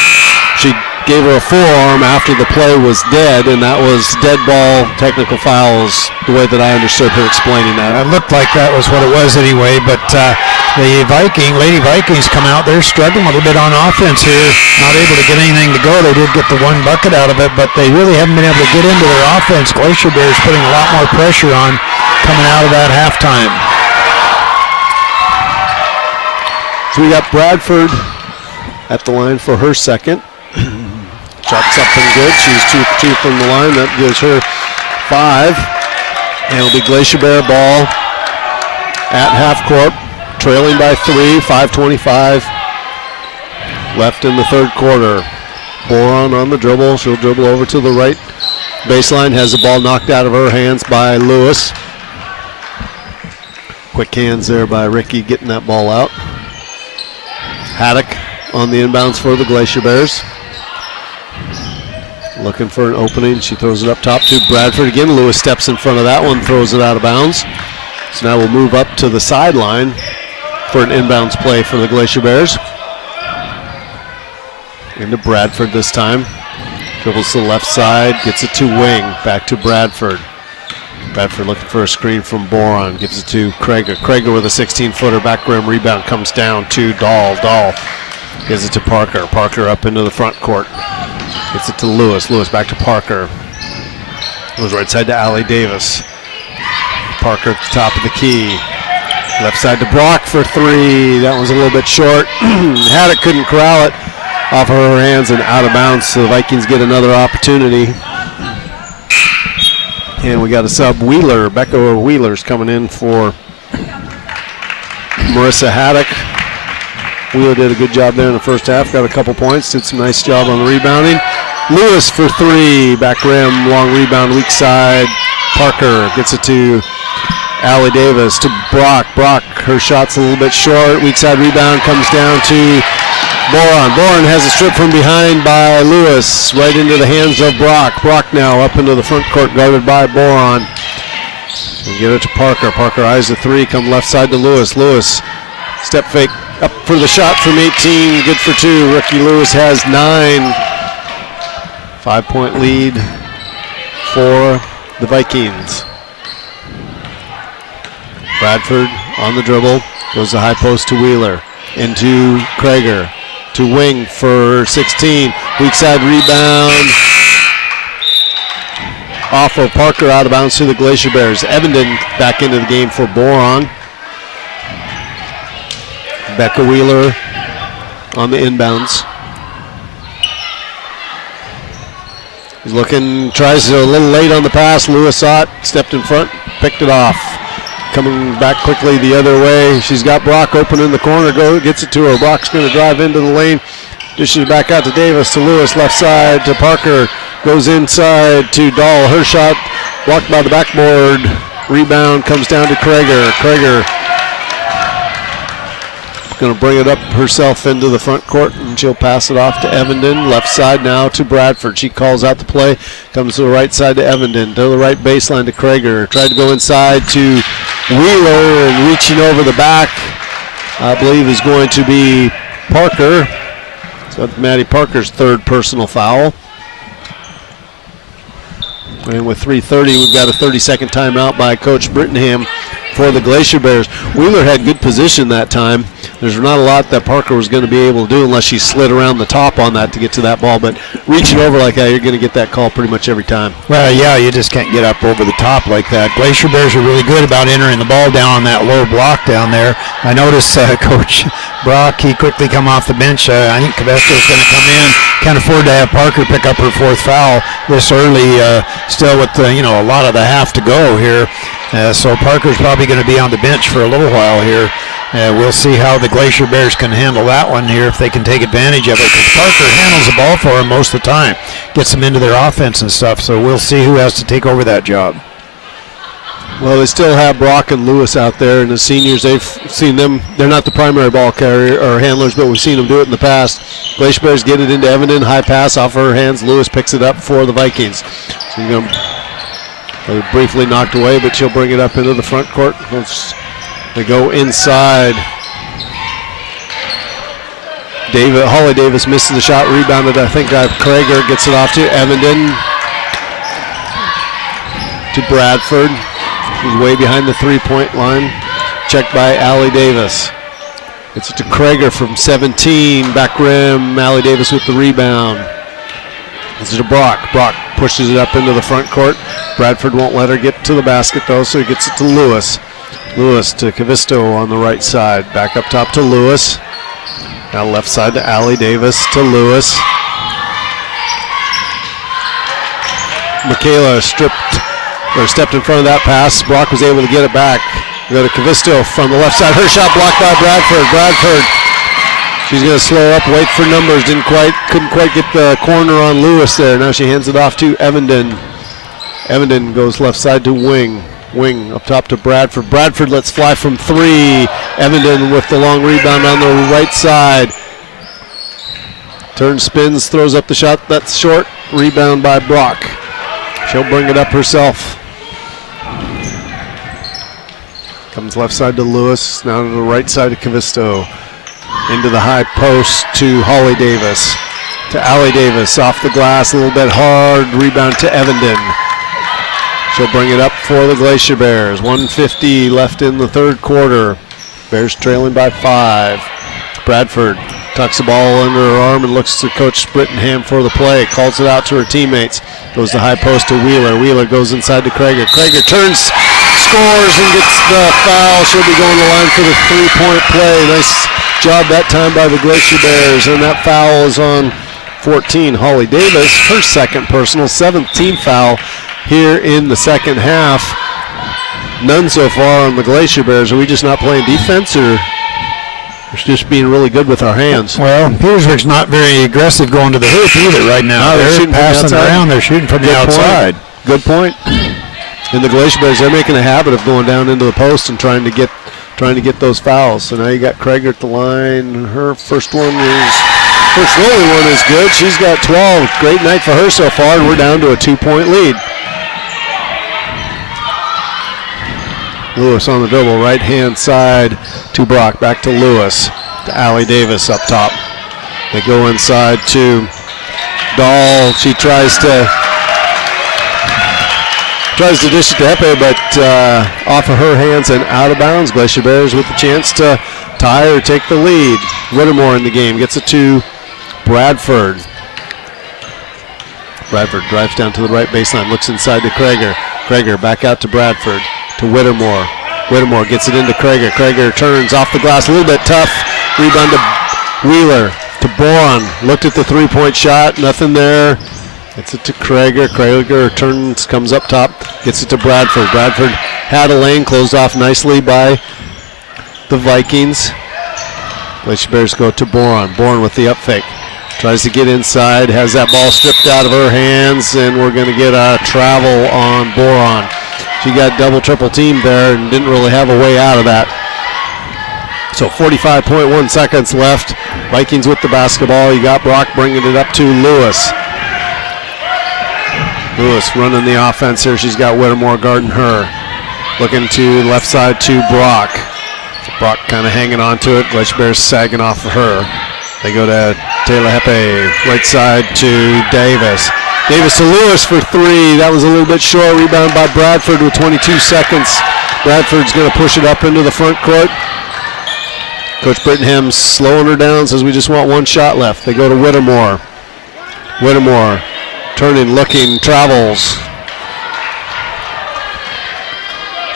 she gave her a forearm after the play was dead, and that was dead ball, technical fouls, the way that I understood her explaining that. It looked like that was what it was anyway, but the Lady Vikings come out. They're struggling a little bit on offense here, not able to get anything to go. They did get the one bucket out of it, but they really haven't been able to get into their offense. Glacier Bears putting a lot more pressure on coming out of that halftime. So we got Bradford at the line for her second. Shots up and good. She's 2 for 2 from the line. That gives her 5. And it'll be Glacier Bear ball at half court, trailing by 3, 5:25 left in the third quarter. Boron on the dribble. She'll dribble over to the right baseline. Has the ball knocked out of her hands by Lewis. Quick hands there by Ricky getting that ball out. Haddock on the inbounds for the Glacier Bears. Looking for an opening. She throws it up top to Bradford again. Lewis steps in front of that one, throws it out of bounds. So now we'll move up to the sideline for an inbounds play for the Glacier Bears. Into Bradford this time. Dribbles to the left side, gets it to Wing. Back to Bradford. Bradford looking for a screen from Boron. Gives it to Krager. Krager with a 16-footer. Back rim rebound comes down to Dahl. Dahl gives it to Parker. Parker up into the front court. Gets it to Lewis. Lewis back to Parker. Goes right side to Allie Davis. Parker at the top of the key. Left side to Brock for 3. That was a little bit short. Haddock couldn't corral it off of her hands and out of bounds, so the Vikings get another opportunity. And we got a sub, Wheeler. Becca Wheeler's coming in for Marissa Haddock. Wheeler did a good job there in the first half. Got a couple points. Did some nice job on the rebounding. Lewis for 3. Back rim, long rebound, weak side. Parker gets it to Allie Davis to Brock. Brock, her shot's a little bit short. Weak side rebound comes down to Boron has a strip from behind by Lewis, right into the hands of Brock. Brock now up into the front court, guarded by Boron. And give it to Parker. Parker eyes the three, come left side to Lewis. Lewis, step fake, up for the shot from 18, good for two. Rookie Lewis has 9. 5-point lead for the Vikings. Bradford on the dribble, goes the high post to Wheeler, into Krager, to Wing for 16. Weak side rebound off of Parker, out of bounds to the Glacier Bears. Evenden back into the game for Boron. Becca Wheeler on the inbounds. He's looking, tries a little late on the pass. Lewis saw it, stepped in front, picked it off. Coming back quickly the other way. She's got Brock open in the corner, gets it to her. Brock's going to drive into the lane. Dishes it back out to Davis, to Lewis, left side to Parker. Goes inside to Dahl. Her shot blocked by the backboard. Rebound comes down to Krager. Krager going to bring it up herself into the front court, and she'll pass it off to Evenden. Left side now to Bradford. She calls out the play. Comes to the right side to Evenden. To the right baseline to Krager. Tried to go inside to Wheeler, and reaching over the back, I believe, is going to be Parker. So that's Maddie Parker's third personal foul. And with 3:30, we've got a 30-second timeout by Coach Brittenham for the Glacier Bears. Wheeler had good position that time. There's not a lot that Parker was going to be able to do unless she slid around the top on that to get to that ball. But reaching over like that, you're going to get that call pretty much every time. Well, yeah, you just can't get up over the top like that. Glacier Bears are really good about entering the ball down on that low block down there. I noticed Coach Brock, he quickly come off the bench. I think Cavesto's going to come in. Can't afford to have Parker pick up her fourth foul this early, still with a lot of the half to go here. So Parker's probably going to be on the bench for a little while here. We'll see how the Glacier Bears can handle that one here, if they can take advantage of it, because Parker handles the ball for them most of the time, gets them into their offense and stuff, so we'll see who has to take over that job. Well, they still have Brock and Lewis out there, and the seniors, they've seen them. They're not the primary ball carrier or handlers, but we've seen them do it in the past. Glacier Bears get it into Evenden, high pass off her hands. Lewis picks it up for the Vikings. So you're going to briefly knocked away, but she'll bring it up into the front court. They go inside. Holly Davis misses the shot, rebounded, I think, Krager, gets it off to Evenden. To Bradford, who's way behind the three-point line. Checked by Allie Davis. It's to Krager from 17, back rim. Allie Davis with the rebound. This is to Brock. Brock pushes it up into the front court. Bradford won't let her get to the basket, though, so he gets it to Lewis. Lewis to Cavisto on the right side. Back up top to Lewis. Now left side to Allie Davis to Lewis. Michaela stepped in front of that pass. Brock was able to get it back. We go to Cavisto from the left side. Her shot blocked by Bradford. Bradford, she's going to slow up, wait for numbers. Couldn't quite get the corner on Lewis there. Now she hands it off to Evenden. Evenden goes left side to Wing. Wing up top to Bradford. Bradford lets fly from three. Evenden with the long rebound on the right side. Turns, spins, throws up the shot. That's short. Rebound by Brock. She'll bring it up herself. Comes left side to Lewis. Now to the right side to Cavisto. Into the high post to Holly Davis. To Allie Davis. Off the glass, a little bit hard. Rebound to Evenden. She'll bring it up for the Glacier Bears. 1:50 left in the third quarter. Bears trailing by 5. Bradford tucks the ball under her arm and looks to Coach Brittenham for the play. Calls it out to her teammates. Goes the high post to Wheeler. Wheeler goes inside to Krager. Krager turns, scores, and gets the foul. She'll be going to the line for the three-point play. Nice job that time by the Glacier Bears. And that foul is on 14. Holly Davis, her second personal, 7th team foul here in the second half. None so far on the Glacier Bears. Are we just not playing defense, or we're just being really good with our hands? Well, Petersburg's not very aggressive going to the hoop either right now. No, they're shooting passing from the outside. around. They're shooting from the outside. Good point. And the Glacier Bears, they're making a habit of going down into the post and trying to get those fouls. So now you got Krager at the line. Her first rolling one is good. She's got 12. Great night for her so far, and we're down to a 2-point lead. Lewis on the dribble, right-hand side to Brock. Back to Lewis, to Allie Davis up top. They go inside to Dahl. She tries to dish it to Epe, but off of her hands and out of bounds. Glacier Bears with the chance to tie or take the lead. Whittemore in the game, gets it to Bradford. Bradford drives down to the right baseline, looks inside to Krager. Krager back out to Bradford, to Whittemore. Whittemore gets it into Krager. Krager turns off the glass, a little bit tough. Rebound to Wheeler, to Boron. Looked at the three-point shot, nothing there. Gets it to Krager. Krager turns, comes up top, gets it to Bradford. Bradford had a lane closed off nicely by the Vikings. Glacier Bears go to Boron. Boron with the up fake. Tries to get inside, has that ball stripped out of her hands, and we're going to get a travel on Boron. She got double-triple teamed there and didn't really have a way out of that. So 45.1 seconds left. Vikings with the basketball. You got Brock bringing it up to Lewis. Lewis running the offense here. She's got Whittemore guarding her. Looking to left side to Brock. Brock kind of hanging on to it. Glacier Bears sagging off of her. They go to Taylor Hepe. Right side to Davis. Davis to Lewis for three. That was a little bit short. Rebound by Bradford with 22 seconds. Bradford's going to push it up into the front court. Coach Brittenham slowing her down, says we just want one shot left. They go to Whittemore. Whittemore turning, looking, travels.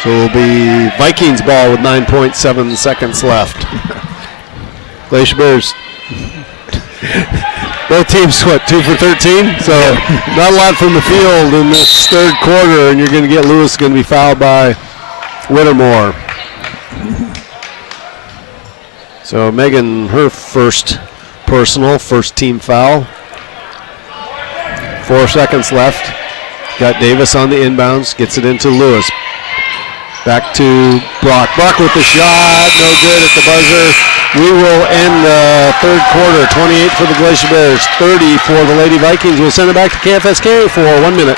So it'll be Vikings ball with 9.7 seconds left. Glacier Bears. Both teams, 2 for 13? So not a lot from the field in this third quarter, and you're going to get Lewis going to be fouled by Whittemore. So Megan, her first personal, first team foul. 4 seconds left. Got Davis on the inbounds, gets it into Lewis. Back to Brock. Brock with the shot, no good at the buzzer. We will end the third quarter, 28 for the Glacier Bears, 30 for the Lady Vikings. We'll send it back to KFSK for 1 minute.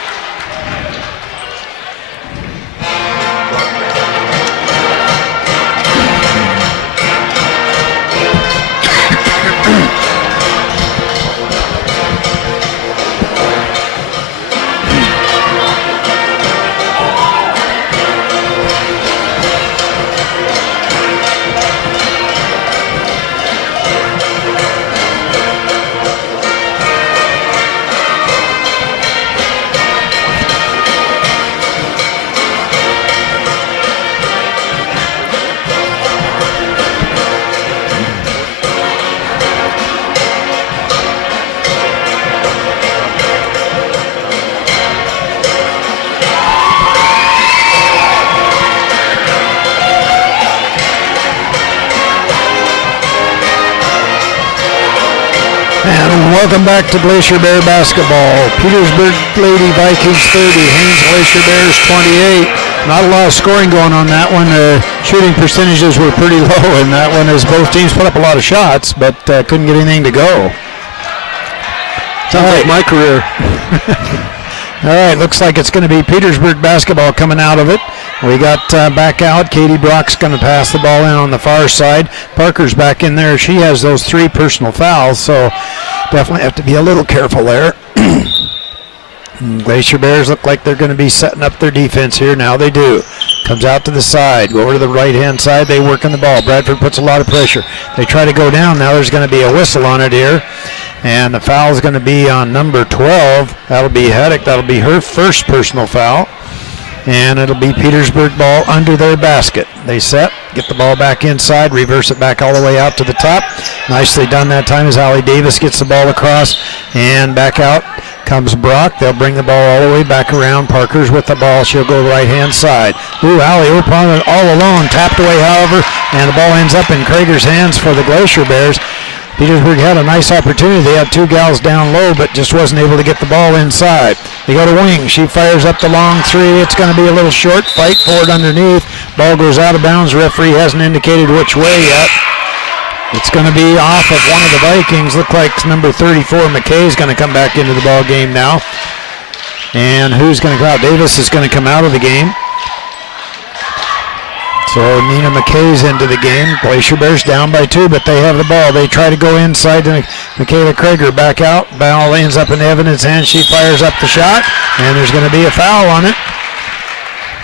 Welcome back to Glacier Bear basketball. Petersburg Lady Vikings 30, Haines Glacier Bears 28. Not a lot of scoring going on that one. Shooting percentages were pretty low in that one as both teams put up a lot of shots, but couldn't get anything to go. Sounds like my career. All right, looks like it's going to be Petersburg basketball coming out of it. We got back out. Katie Brock's going to pass the ball in on the far side. Parker's back in there. She has those 3 personal fouls, so definitely have to be a little careful there. Glacier Bears look like they're going to be setting up their defense here. Now they do. Comes out to the side. Go over to the right-hand side. They work on the ball. Bradford puts a lot of pressure. They try to go down. Now there's going to be a whistle on it here. And the foul is going to be on number 12. That'll be Heddick. That'll be her first personal foul. And it'll be Petersburg ball under their basket. They set, get the ball back inside, reverse it back all the way out to the top. Nicely done that time as Allie Davis gets the ball across. And back out comes Brock. They'll bring the ball all the way back around. Parker's with the ball. She'll go right-hand side. Ooh, Allie open it all alone. Tapped away, however, and the ball ends up in Krager's hands for the Glacier Bears. Petersburg had a nice opportunity. They had two gals down low, but just wasn't able to get the ball inside. They go to Wing. She fires up the long three. It's going to be a little short. Fight for it underneath. Ball goes out of bounds. Referee hasn't indicated which way yet. It's going to be off of one of the Vikings. Look like number 34, McKay, is going to come back into the ball game now. And who's going to go out? Davis is going to come out of the game. So Nina McKay's into the game. Glacier Bears down by 2, but they have the ball. They try to go inside to Michaela Krager. Back out. Ball ends up in Evan's hand. She fires up the shot, and there's going to be a foul on it.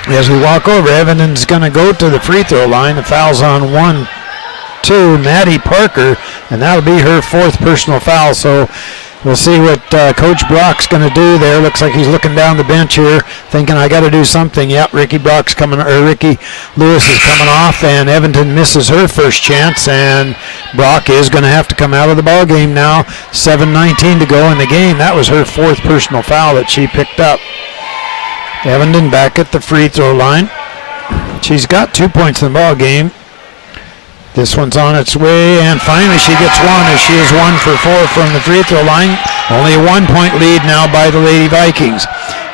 As we walk over, Evan's going to go to the free throw line. The foul's on 1-2, Maddie Parker, and that'll be her 4th personal foul. So we'll see what Coach Brock's going to do there. Looks like he's looking down the bench here, thinking I got to do something. Yep, Ricky Lewis is coming off, and Evanston misses her first chance, and Brock is going to have to come out of the ball game now. 7:19 to go in the game. That was her 4th personal foul that she picked up. Evanston back at the free throw line. She's got 2 points in the ball game. This one's on its way, and finally she gets one as she is 1 for 4 from the free throw line. Only a 1-point lead now by the Lady Vikings.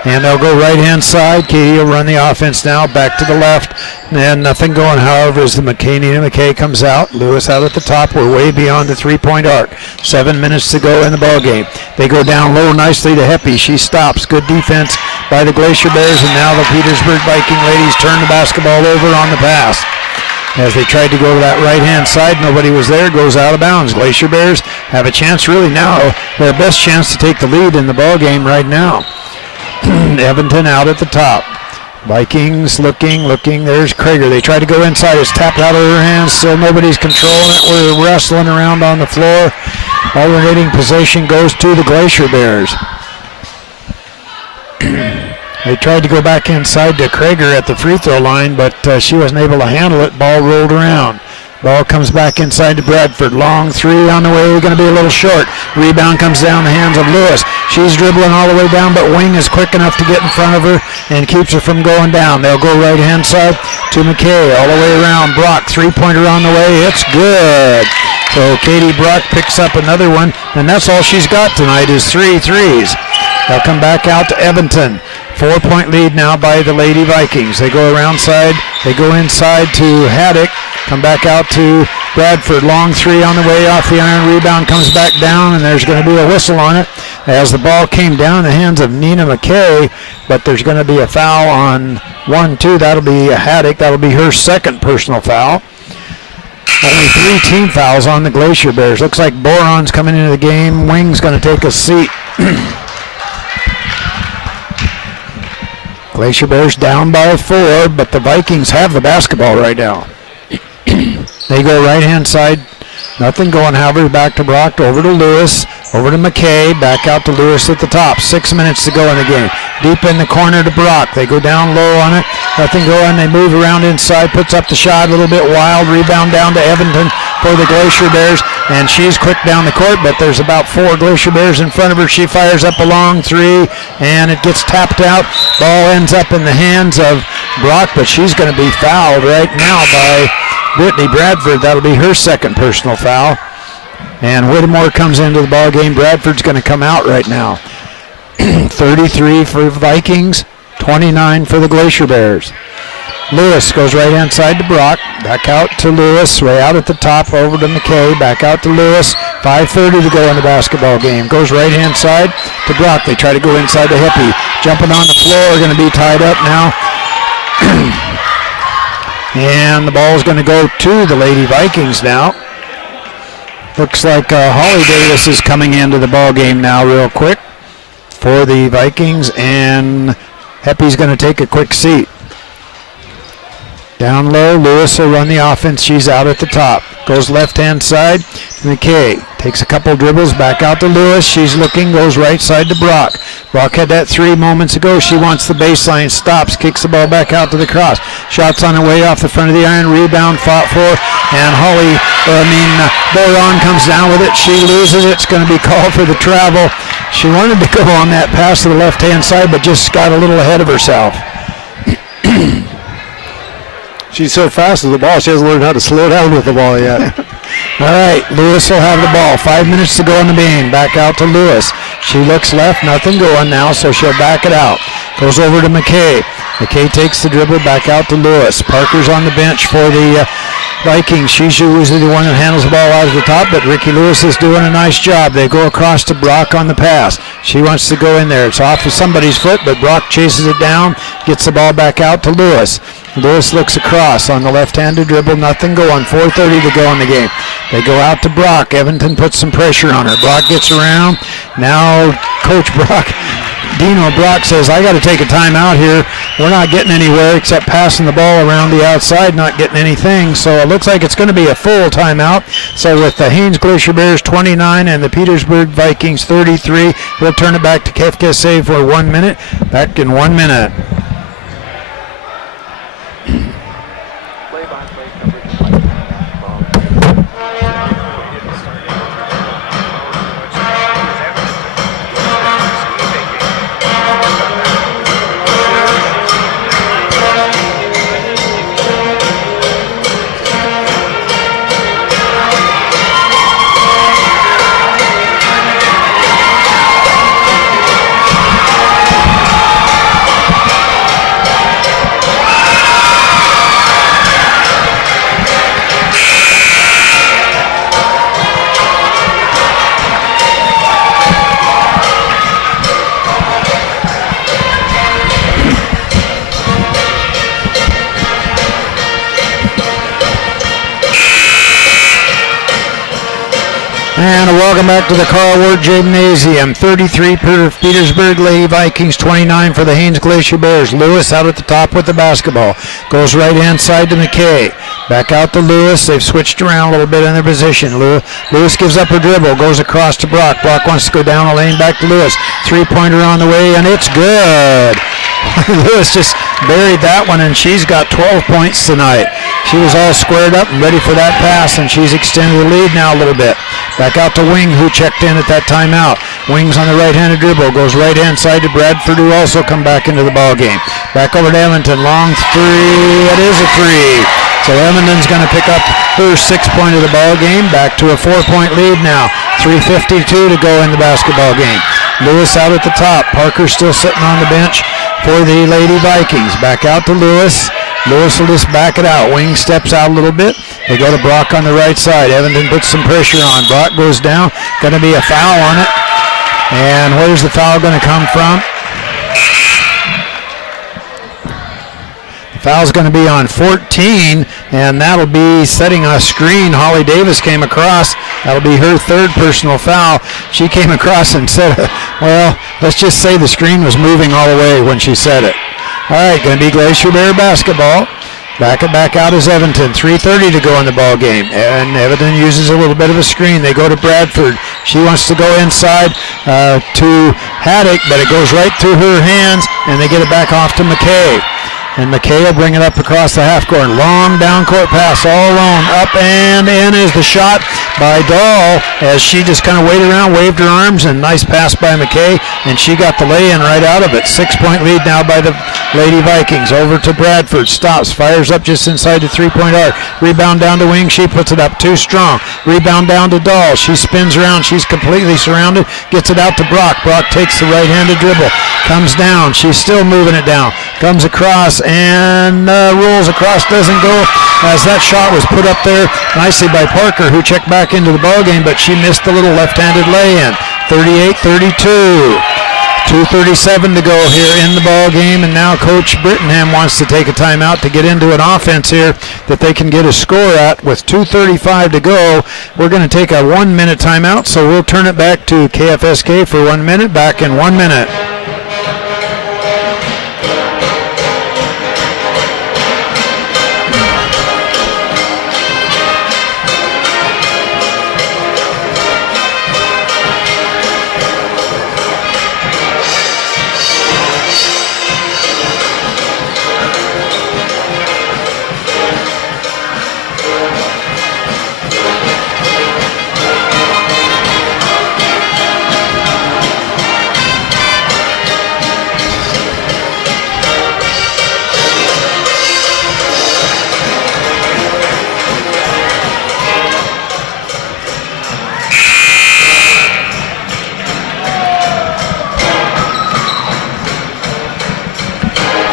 And they'll go right-hand side. Katie will run the offense now, back to the left. And nothing going, however, as the Nina McKay comes out. Lewis out at the top. We're way beyond the 3-point arc. 7 minutes to go in the ball game. They go down low nicely to Heppy. She stops. Good defense by the Glacier Bears, and now the Petersburg Viking ladies turn the basketball over on the pass. As they tried to go to that right-hand side, nobody was there, goes out of bounds. Glacier Bears have a chance really now, their best chance to take the lead in the ball game right now. Evanston out at the top. Vikings looking, there's Krager. They try to go inside, it's tapped out of her hands, still nobody's controlling it. We're wrestling around on the floor. Alternating possession goes to the Glacier Bears. They tried to go back inside to Krager at the free throw line, but she wasn't able to handle it. Ball rolled around. Ball comes back inside to Bradford. Long three on the way, going to be a little short. Rebound comes down the hands of Lewis. She's dribbling all the way down, but Wing is quick enough to get in front of her and keeps her from going down. They'll go right-hand side to McKay, all the way around. Brock, three-pointer on the way. It's good. So Katie Brock picks up another one, and that's all she's got tonight is 3 threes. They'll come back out to Evanston. 4-point lead now by the Lady Vikings. They go around side. They go inside to Haddock. Come back out to Bradford. Long three on the way off the iron. Rebound comes back down, and there's going to be a whistle on it as the ball came down the hands of Nina McKay, but there's going to be a foul on 1-2. That'll be Haddock. That'll be her 2nd personal foul. Only 3 team fouls on the Glacier Bears. Looks like Boron's coming into the game. Wing's going to take a seat. Glacier Bears down by 4, but the Vikings have the basketball right now. They go right-hand side. Nothing going, however, back to Brock, over to Lewis, over to McKay, back out to Lewis at the top. 6 minutes to go in the game. Deep in the corner to Brock. They go down low on it. Nothing going. They move around inside, puts up the shot a little bit wild. Rebound down to Evanston for the Glacier Bears, and she's quick down the court, but there's about 4 Glacier Bears in front of her. She fires up a long three, and it gets tapped out. Ball ends up in the hands of Brock, but she's going to be fouled right now by Brittany Bradford. That'll be her 2nd personal foul. And Whittemore comes into the ball game. Bradford's going to come out right now. 33 for Vikings, 29 for the Glacier Bears. Lewis goes right-hand side to Brock. Back out to Lewis. Way out at the top, over to McKay. Back out to Lewis. 5:30 to go in the basketball game. Goes right-hand side to Brock. They try to go inside to Hippie. Jumping on the floor, going to be tied up now. And the ball is going to go to the Lady Vikings now. Looks like Holly Davis is coming into the ball game now real quick for the Vikings, and Heppy's going to take a quick seat. Down low, Lewis will run the offense. She's out at the top. Goes left-hand side to McKay. Takes a couple dribbles, back out to Lewis. She's looking, goes right side to Brock. Brock had that 3 moments ago. She wants the baseline, stops, kicks the ball back out to the cross. Shots on her way off the front of the iron. Rebound fought for, and Boron comes down with it. She loses it. It's going to be called for the travel. She wanted to go on that pass to the left-hand side, but just got a little ahead of herself. She's so fast with the ball, she hasn't learned how to slow down with the ball yet. All right, Lewis will have the ball. 5 minutes to go in the game. Back out to Lewis. She looks left, nothing going now, so she'll back it out. Goes over to McKay. McKay takes the dribble back out to Lewis. Parker's on the bench for the Vikings. She's usually the one that handles the ball out of the top, but Ricky Lewis is doing a nice job. They go across to Brock on the pass. She wants to go in there. It's off of somebody's foot, but Brock chases it down, gets the ball back out to Lewis. Lewis looks across on the left-handed dribble, nothing going. 4:30 to go in the game. They go out to Brock. Evanton puts some pressure on her. Brock gets around. Now Coach Brock, Dino Brock says, I got to take a timeout here. We're not getting anywhere except passing the ball around the outside, not getting anything. So it looks like it's going to be a full timeout. So with the Haines Glacier Bears 29 and the Petersburg Vikings 33, we'll turn it back to KFKSA for 1 minute. Back in 1 minute. Play-by-play coverage of Viking basketball. And welcome back to the Carl Ward Gymnasium. 33 Petersburg Lady Vikings, 29 for the Haines Glacier Bears. Lewis out at the top with the basketball. Goes right-hand side to McKay. Back out to Lewis. They've switched around a little bit in their position. Lewis gives up her dribble. Goes across to Brock. Brock wants to go down the lane. Back to Lewis. Three-pointer on the way, and it's good. Lewis just buried that one, and she's got 12 points tonight. She was all squared up and ready for that pass, and she's extended the lead now a little bit. Back out to Wing, who checked in at that timeout. Wing's on the right-handed dribble. Goes right-hand side to Bradford, who also come back into the ball game. Back over to Edmonton. Long three. It is a three. So Edmonton's going to pick up her 6 point of the ball game. Back to a 4-point lead now. 3:52 to go in the basketball game. Lewis out at the top. Parker still sitting on the bench for the Lady Vikings. Back out to Lewis. Lewis will just back it out. Wing steps out a little bit. They go to Brock on the right side. Evanton puts some pressure on. Brock goes down. Going to be a foul on it. And where's the foul going to come from? The foul's going to be on 14, and that'll be setting a screen. Holly Davis came across. That'll be her third personal foul. She came across and said, well, let's just say the screen was moving all the way when she said it. All right, going to be Glacier Bear basketball. Back out is Evanton. 3:30 to go in the ball game. And Evanton uses a little bit of a screen. They go to Bradford. She wants to go inside to Haddock, but it goes right through her hands, and they get it back off to McKay. And McKay will bring it up across the half court. Long down court pass all alone. Up and in is the shot by Dahl as she just kind of waited around, waved her arms, and nice pass by McKay. And she got the lay-in right out of it. 6 point lead now by the Lady Vikings. Over to Bradford. Stops. Fires up just inside the 3-point arc. Rebound down to Wing. She puts it up too strong. Rebound down to Dahl. She spins around. She's completely surrounded. Gets it out to Brock. Brock takes the right-handed dribble. Comes down. She's still moving it down. Comes across and rolls across, doesn't go, as that shot was put up there nicely by Parker, who checked back into the ball game, but she missed the little left-handed lay-in. 38-32. 2:37 to go here in the ball game, and now Coach Brittenham wants to take a timeout to get into an offense here that they can get a score at with 2:35 to go. We're going to take a 1 minute timeout, so we'll turn it back to KFSK for 1 minute. Back in 1 minute.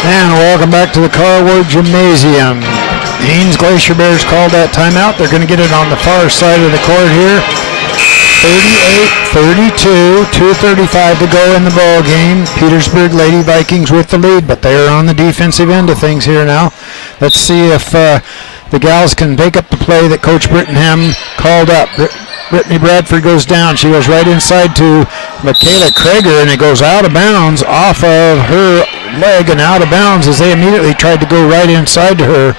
And welcome back to the Carwood Gymnasium. Haines Glacier Bears called that timeout. They're going to get it on the far side of the court here. 38-32, 2:35 to go in the ball game. Petersburg Lady Vikings with the lead, but they're on the defensive end of things here now. Let's see if the gals can take up the play that Coach Brittenham called up. Brittany Bradford goes down. She goes right inside to Michaela Krager, and it goes out of bounds off of her leg and out of bounds as they immediately tried to go right inside to her.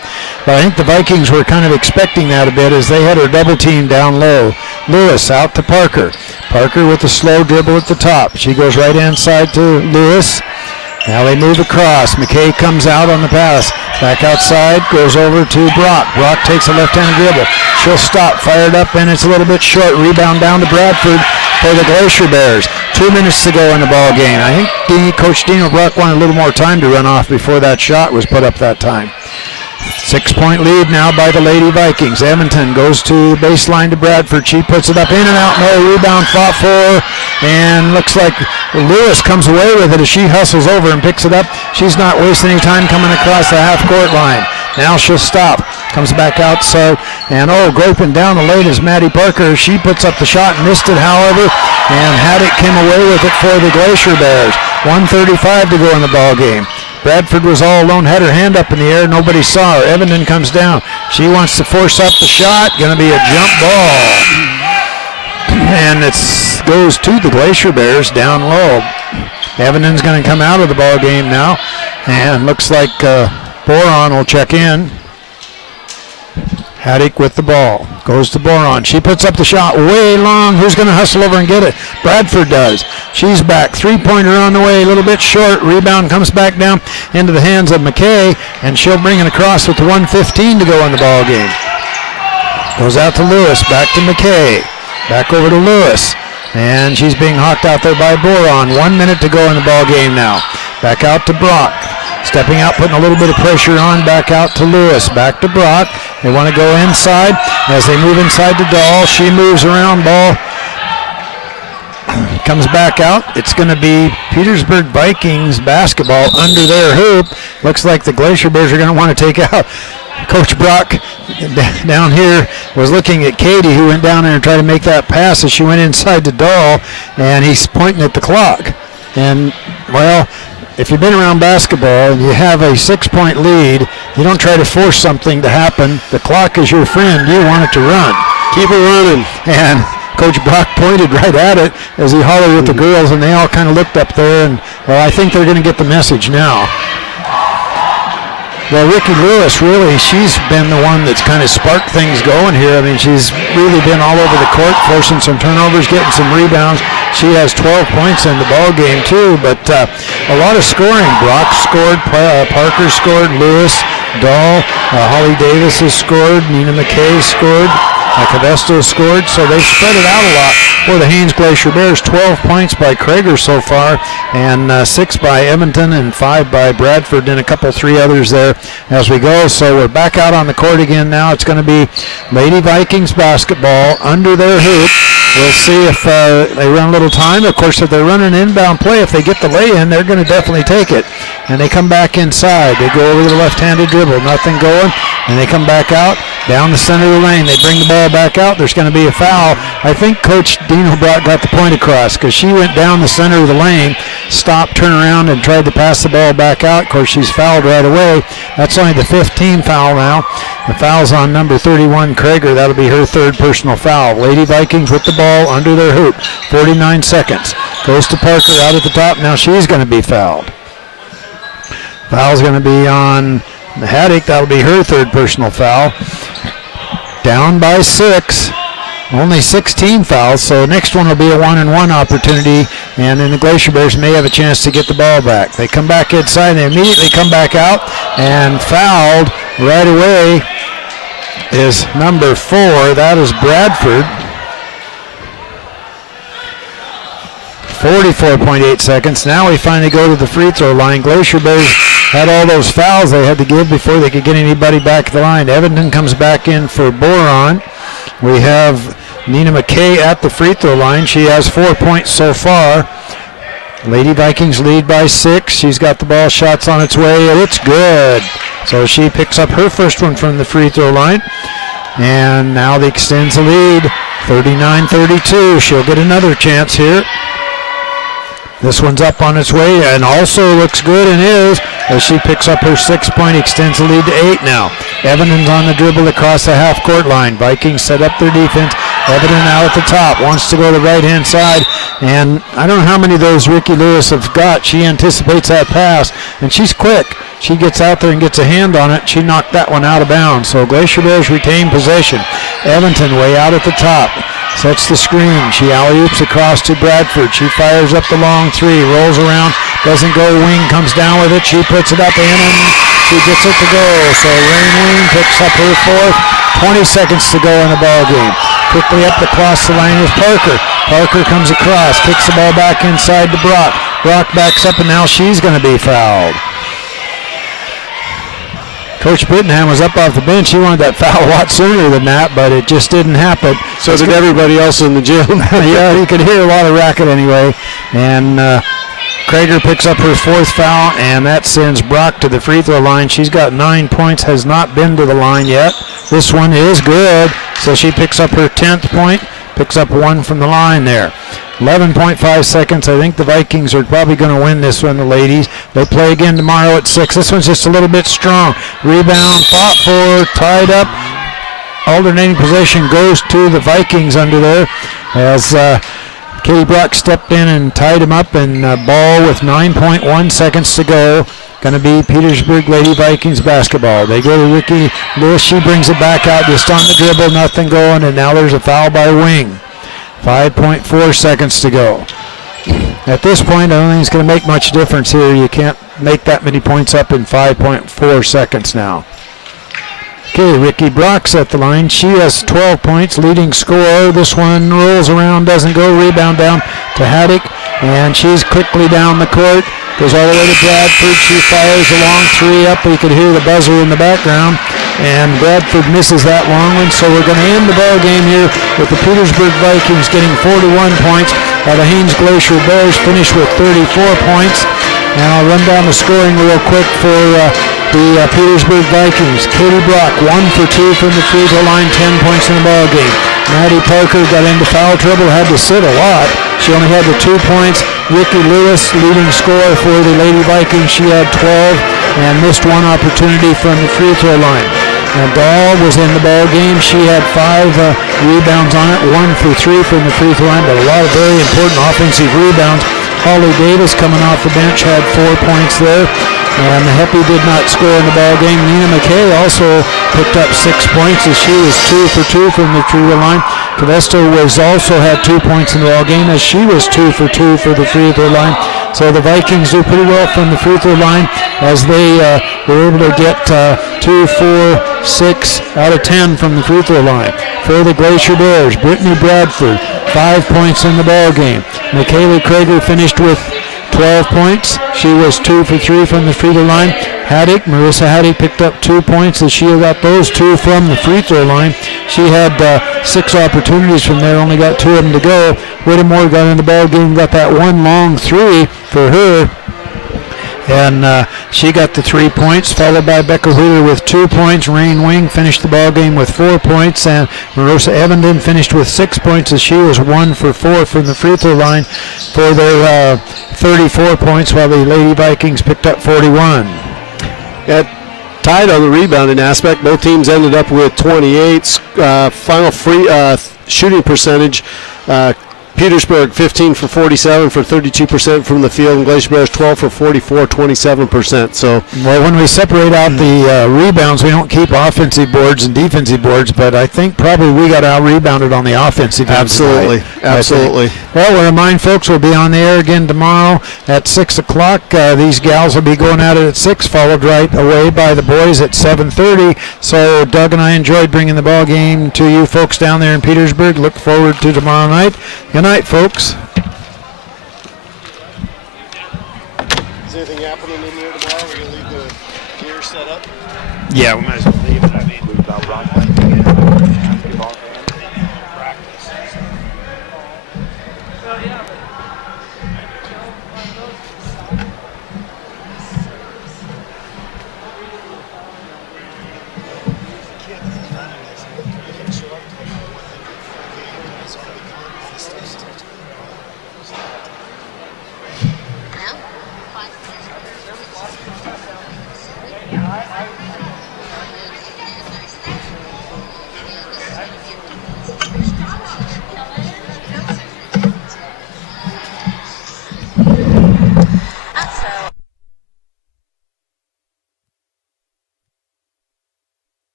But I think the Vikings were kind of expecting that a bit as they had her double team down low. Lewis out to Parker. Parker with the slow dribble at the top. She goes right inside to Lewis. Now they move across. McKay comes out on the pass. Back outside, goes over to Brock. Brock takes a left-handed dribble. She'll stop, fired up, and it's a little bit short. Rebound down to Bradford for the Glacier Bears. 2 minutes to go in the ball game. I think Coach Dino Brock wanted a little more time to run off before that shot was put up that time. 6-point lead now by the Lady Vikings. Edmonton goes to the baseline to Bradford. She puts it up in and out. No rebound fought for. And looks like Lewis comes away with it as she hustles over and picks it up. She's not wasting any time coming across the half-court line. Now she'll stop. Comes back outside. And groping down the lane is Maddie Parker. She puts up the shot and missed it, however. And Haddock came away with it for the Glacier Bears. 1:35 to go in the ball game. Bradford was all alone, had her hand up in the air. Nobody saw her. Evenden comes down. She wants to force up the shot. Going to be a jump ball. And it goes to the Glacier Bears down low. Evanden's going to come out of the ball game now. And looks like Boron will check in. Haddock with the ball. Goes to Boron. She puts up the shot way long. Who's going to hustle over and get it? Bradford does. She's back. Three-pointer on the way. A little bit short. Rebound comes back down into the hands of McKay, and she'll bring it across with 1:15 to go in the ball game. Goes out to Lewis. Back to McKay. Back over to Lewis. And she's being hawked out there by Boron. 1 minute to go in the ball game now. Back out to Brock. Stepping out, putting a little bit of pressure on. Back out to Lewis. Back to Brock. They want to go inside. As they move inside to Dahl, she moves around. Ball comes back out. It's going to be Petersburg Vikings basketball under their hoop. Looks like the Glacier Bears are going to want to take out. Coach Brock down here was looking at Katie, who went down there and tried to make that pass as she went inside to Dahl, and he's pointing at the clock. And, well, if you've been around basketball and you have a 6-point lead, you don't try to force something to happen. The clock is your friend. You want it to run. Keep it running. And Coach Brock pointed right at it as he hollered at the girls, and they all kind of looked up there, and, well, I think they're going to get the message now. Well, Ricky Lewis, really, she's been the one that's kind of sparked things going here. I mean, she's really been all over the court, forcing some turnovers, getting some rebounds. She has 12 points in the ball game, too, but a lot of scoring. Brock scored, Parker scored, Lewis, Dahl, Holly Davis has scored, Nina McKay scored, Cavesto scored, so they spread it out a lot for the Haines Glacier Bears. 12 points by Krager so far, and 6 by Edmonton and 5 by Bradford, and a couple, 3 others there as we go. So we're back out on the court again now. It's going to be Lady Vikings basketball under their hoop. We'll see if they run a little time. Of course, if they run an inbound play, if they get the lay-in, they're going to definitely take it. And they come back inside. They go over the left-handed dribble. Nothing going. And they come back out down the center of the lane. They bring the ball back out. There's going to be a foul. I think Coach Dino Brock got the point across because she went down the center of the lane, stopped, turned around, and tried to pass the ball back out. Of course, she's fouled right away. That's only the 15th foul now. The foul's on number 31, Krager. That'll be her third personal foul. Lady Vikings with the ball under their hoop. 49 seconds. Goes to Parker out at the top. Now she's going to be fouled. Foul's going to be on Haddock. That'll be her third personal foul. Down by 6. Only 16 fouls, so next one will be a 1-and-1 opportunity, and then the Glacier Bears may have a chance to get the ball back. They come back inside, they immediately come back out, and fouled right away is number 4. That is Bradford. 44.8 seconds. Now we finally go to the free throw line. Glacier Bears had all those fouls they had to give before they could get anybody back at the line. Edmonton comes back in for Boron. We have Nina McKay at the free throw line. She has 4 points so far. Lady Vikings lead by 6. She's got the ball, shots on its way, and it's good. So she picks up her first one from the free throw line. And now they extends the lead, 39-32. She'll get another chance here. This one's up on its way and also looks good and is as she picks up her 6-point, extends the lead to 8 now. Evanden's on the dribble across the half-court line. Vikings set up their defense. Evanden now at the top, wants to go to the right-hand side. And I don't know how many of those Ricky Lewis have got. She anticipates that pass, and she's quick. She gets out there and gets a hand on it. She knocked that one out of bounds. So Glacier Bears retain possession. Evanten way out at the top. Sets the screen. She alley-oops across to Bradford. She fires up the long 3. Rolls around. Doesn't go. Wing comes down with it. She puts it up in and she gets it to go. So Rain Wing picks up her 4th. 20 seconds to go in the ball game. Quickly up across the line is Parker. Parker comes across. Kicks the ball back inside to Brock. Brock backs up and now she's going to be fouled. Coach Brittenham was up off the bench. He wanted that foul a lot sooner than that, but it just didn't happen. So did everybody else in the gym. Yeah, you could hear a lot of racket anyway. And Krager picks up her 4th foul, and that sends Brock to the free throw line. She's got 9 points, has not been to the line yet. This one is good, so she picks up her 10th point, picks up 1 from the line there. 11.5 seconds. I think the Vikings are probably going to win this one, the ladies. They play again tomorrow at 6. This one's just a little bit strong. Rebound, fought for, tied up. Alternating possession goes to the Vikings under there as Katie Brock stepped in and tied him up, and ball with 9.1 seconds to go. Going to be Petersburg Lady Vikings basketball. They go to Ricky Lewis. She brings it back out just on the dribble, nothing going, and now there's a foul by Wing. 5.4 seconds to go. At this point, I don't think it's going to make much difference here. You can't make that many points up in 5.4 seconds now. Okay, Ricky Brock's at the line. She has 12 points, leading scorer. This one rolls around, doesn't go. Rebound down to Haddock, and she's quickly down the court. Goes all the way to Bradford. She fires a long 3 up. You could hear the buzzer in the background. And Bradford misses that long one. So we're going to end the ball game here with the Petersburg Vikings getting 41 points. The Haines Glacier Bears finish with 34 points. And I'll run down the scoring real quick for the Petersburg Vikings. Katie Brock, 1 for 2 from the free throw line, 10 points in the ball game. Maddie Parker got into foul trouble, had to sit a lot. She only had the 2 points. Ricky Lewis, leading scorer for the Lady Vikings, she had 12 and missed 1 opportunity from the free throw line. Now Dahl was in the ball game. She had 5 rebounds on it, 1 for 3 from the free throw line, but a lot of very important offensive rebounds. Holly Davis coming off the bench had 4 points there. And Heppy did not score in the ball game. Nina McKay also picked up 6 points as she was 2 for 2 from the free throw line. Cavesto was also had 2 points in the ball game as she was 2 for 2 for the free throw line. So the Vikings do pretty well from the free throw line as they were able to get 2, 4, 6 out of 10 from the free throw line. For the Glacier Bears, Brittany Bradford, 5 points in the ball game. Michaela Krager finished with 12 points. She was 2 for 3 from the free throw line. Marissa Haddock picked up 2 points as she got those 2 from the free throw line. She had 6 opportunities from there, only got 2 of them to go. Whittemore got in the ball game, got that 1 long 3 for her. And she got the 3 points, followed by Becca Wheeler with 2 points. Rain Wing finished the ball game with 4 points, and Marosa Evanden finished with 6 points as she was 1 for 4 from the free throw line for their 34 points, while the Lady Vikings picked up 41. Tied on the rebounding aspect. Both teams ended up with 28. Final free shooting percentage. Petersburg 15 for 47 for 32% from the field, and Glacier Bears 12 for 44, 27%. So, well, when we separate out the rebounds, we don't keep offensive boards and defensive boards, but I think probably we got out-rebounded on the offensive end. Absolutely. Well, we'll remind folks we'll be on the air again tomorrow at 6 o'clock. These gals will be going at it at 6, followed right away by the boys at 7:30. So Doug and I enjoyed bringing the ball game to you folks down there in Petersburg. Look forward to tomorrow night. Good night, folks. Is anything happening in here tomorrow? We're going to leave the gear set up? Yeah, we might as well leave it. I mean, Basketball game. Well, yeah.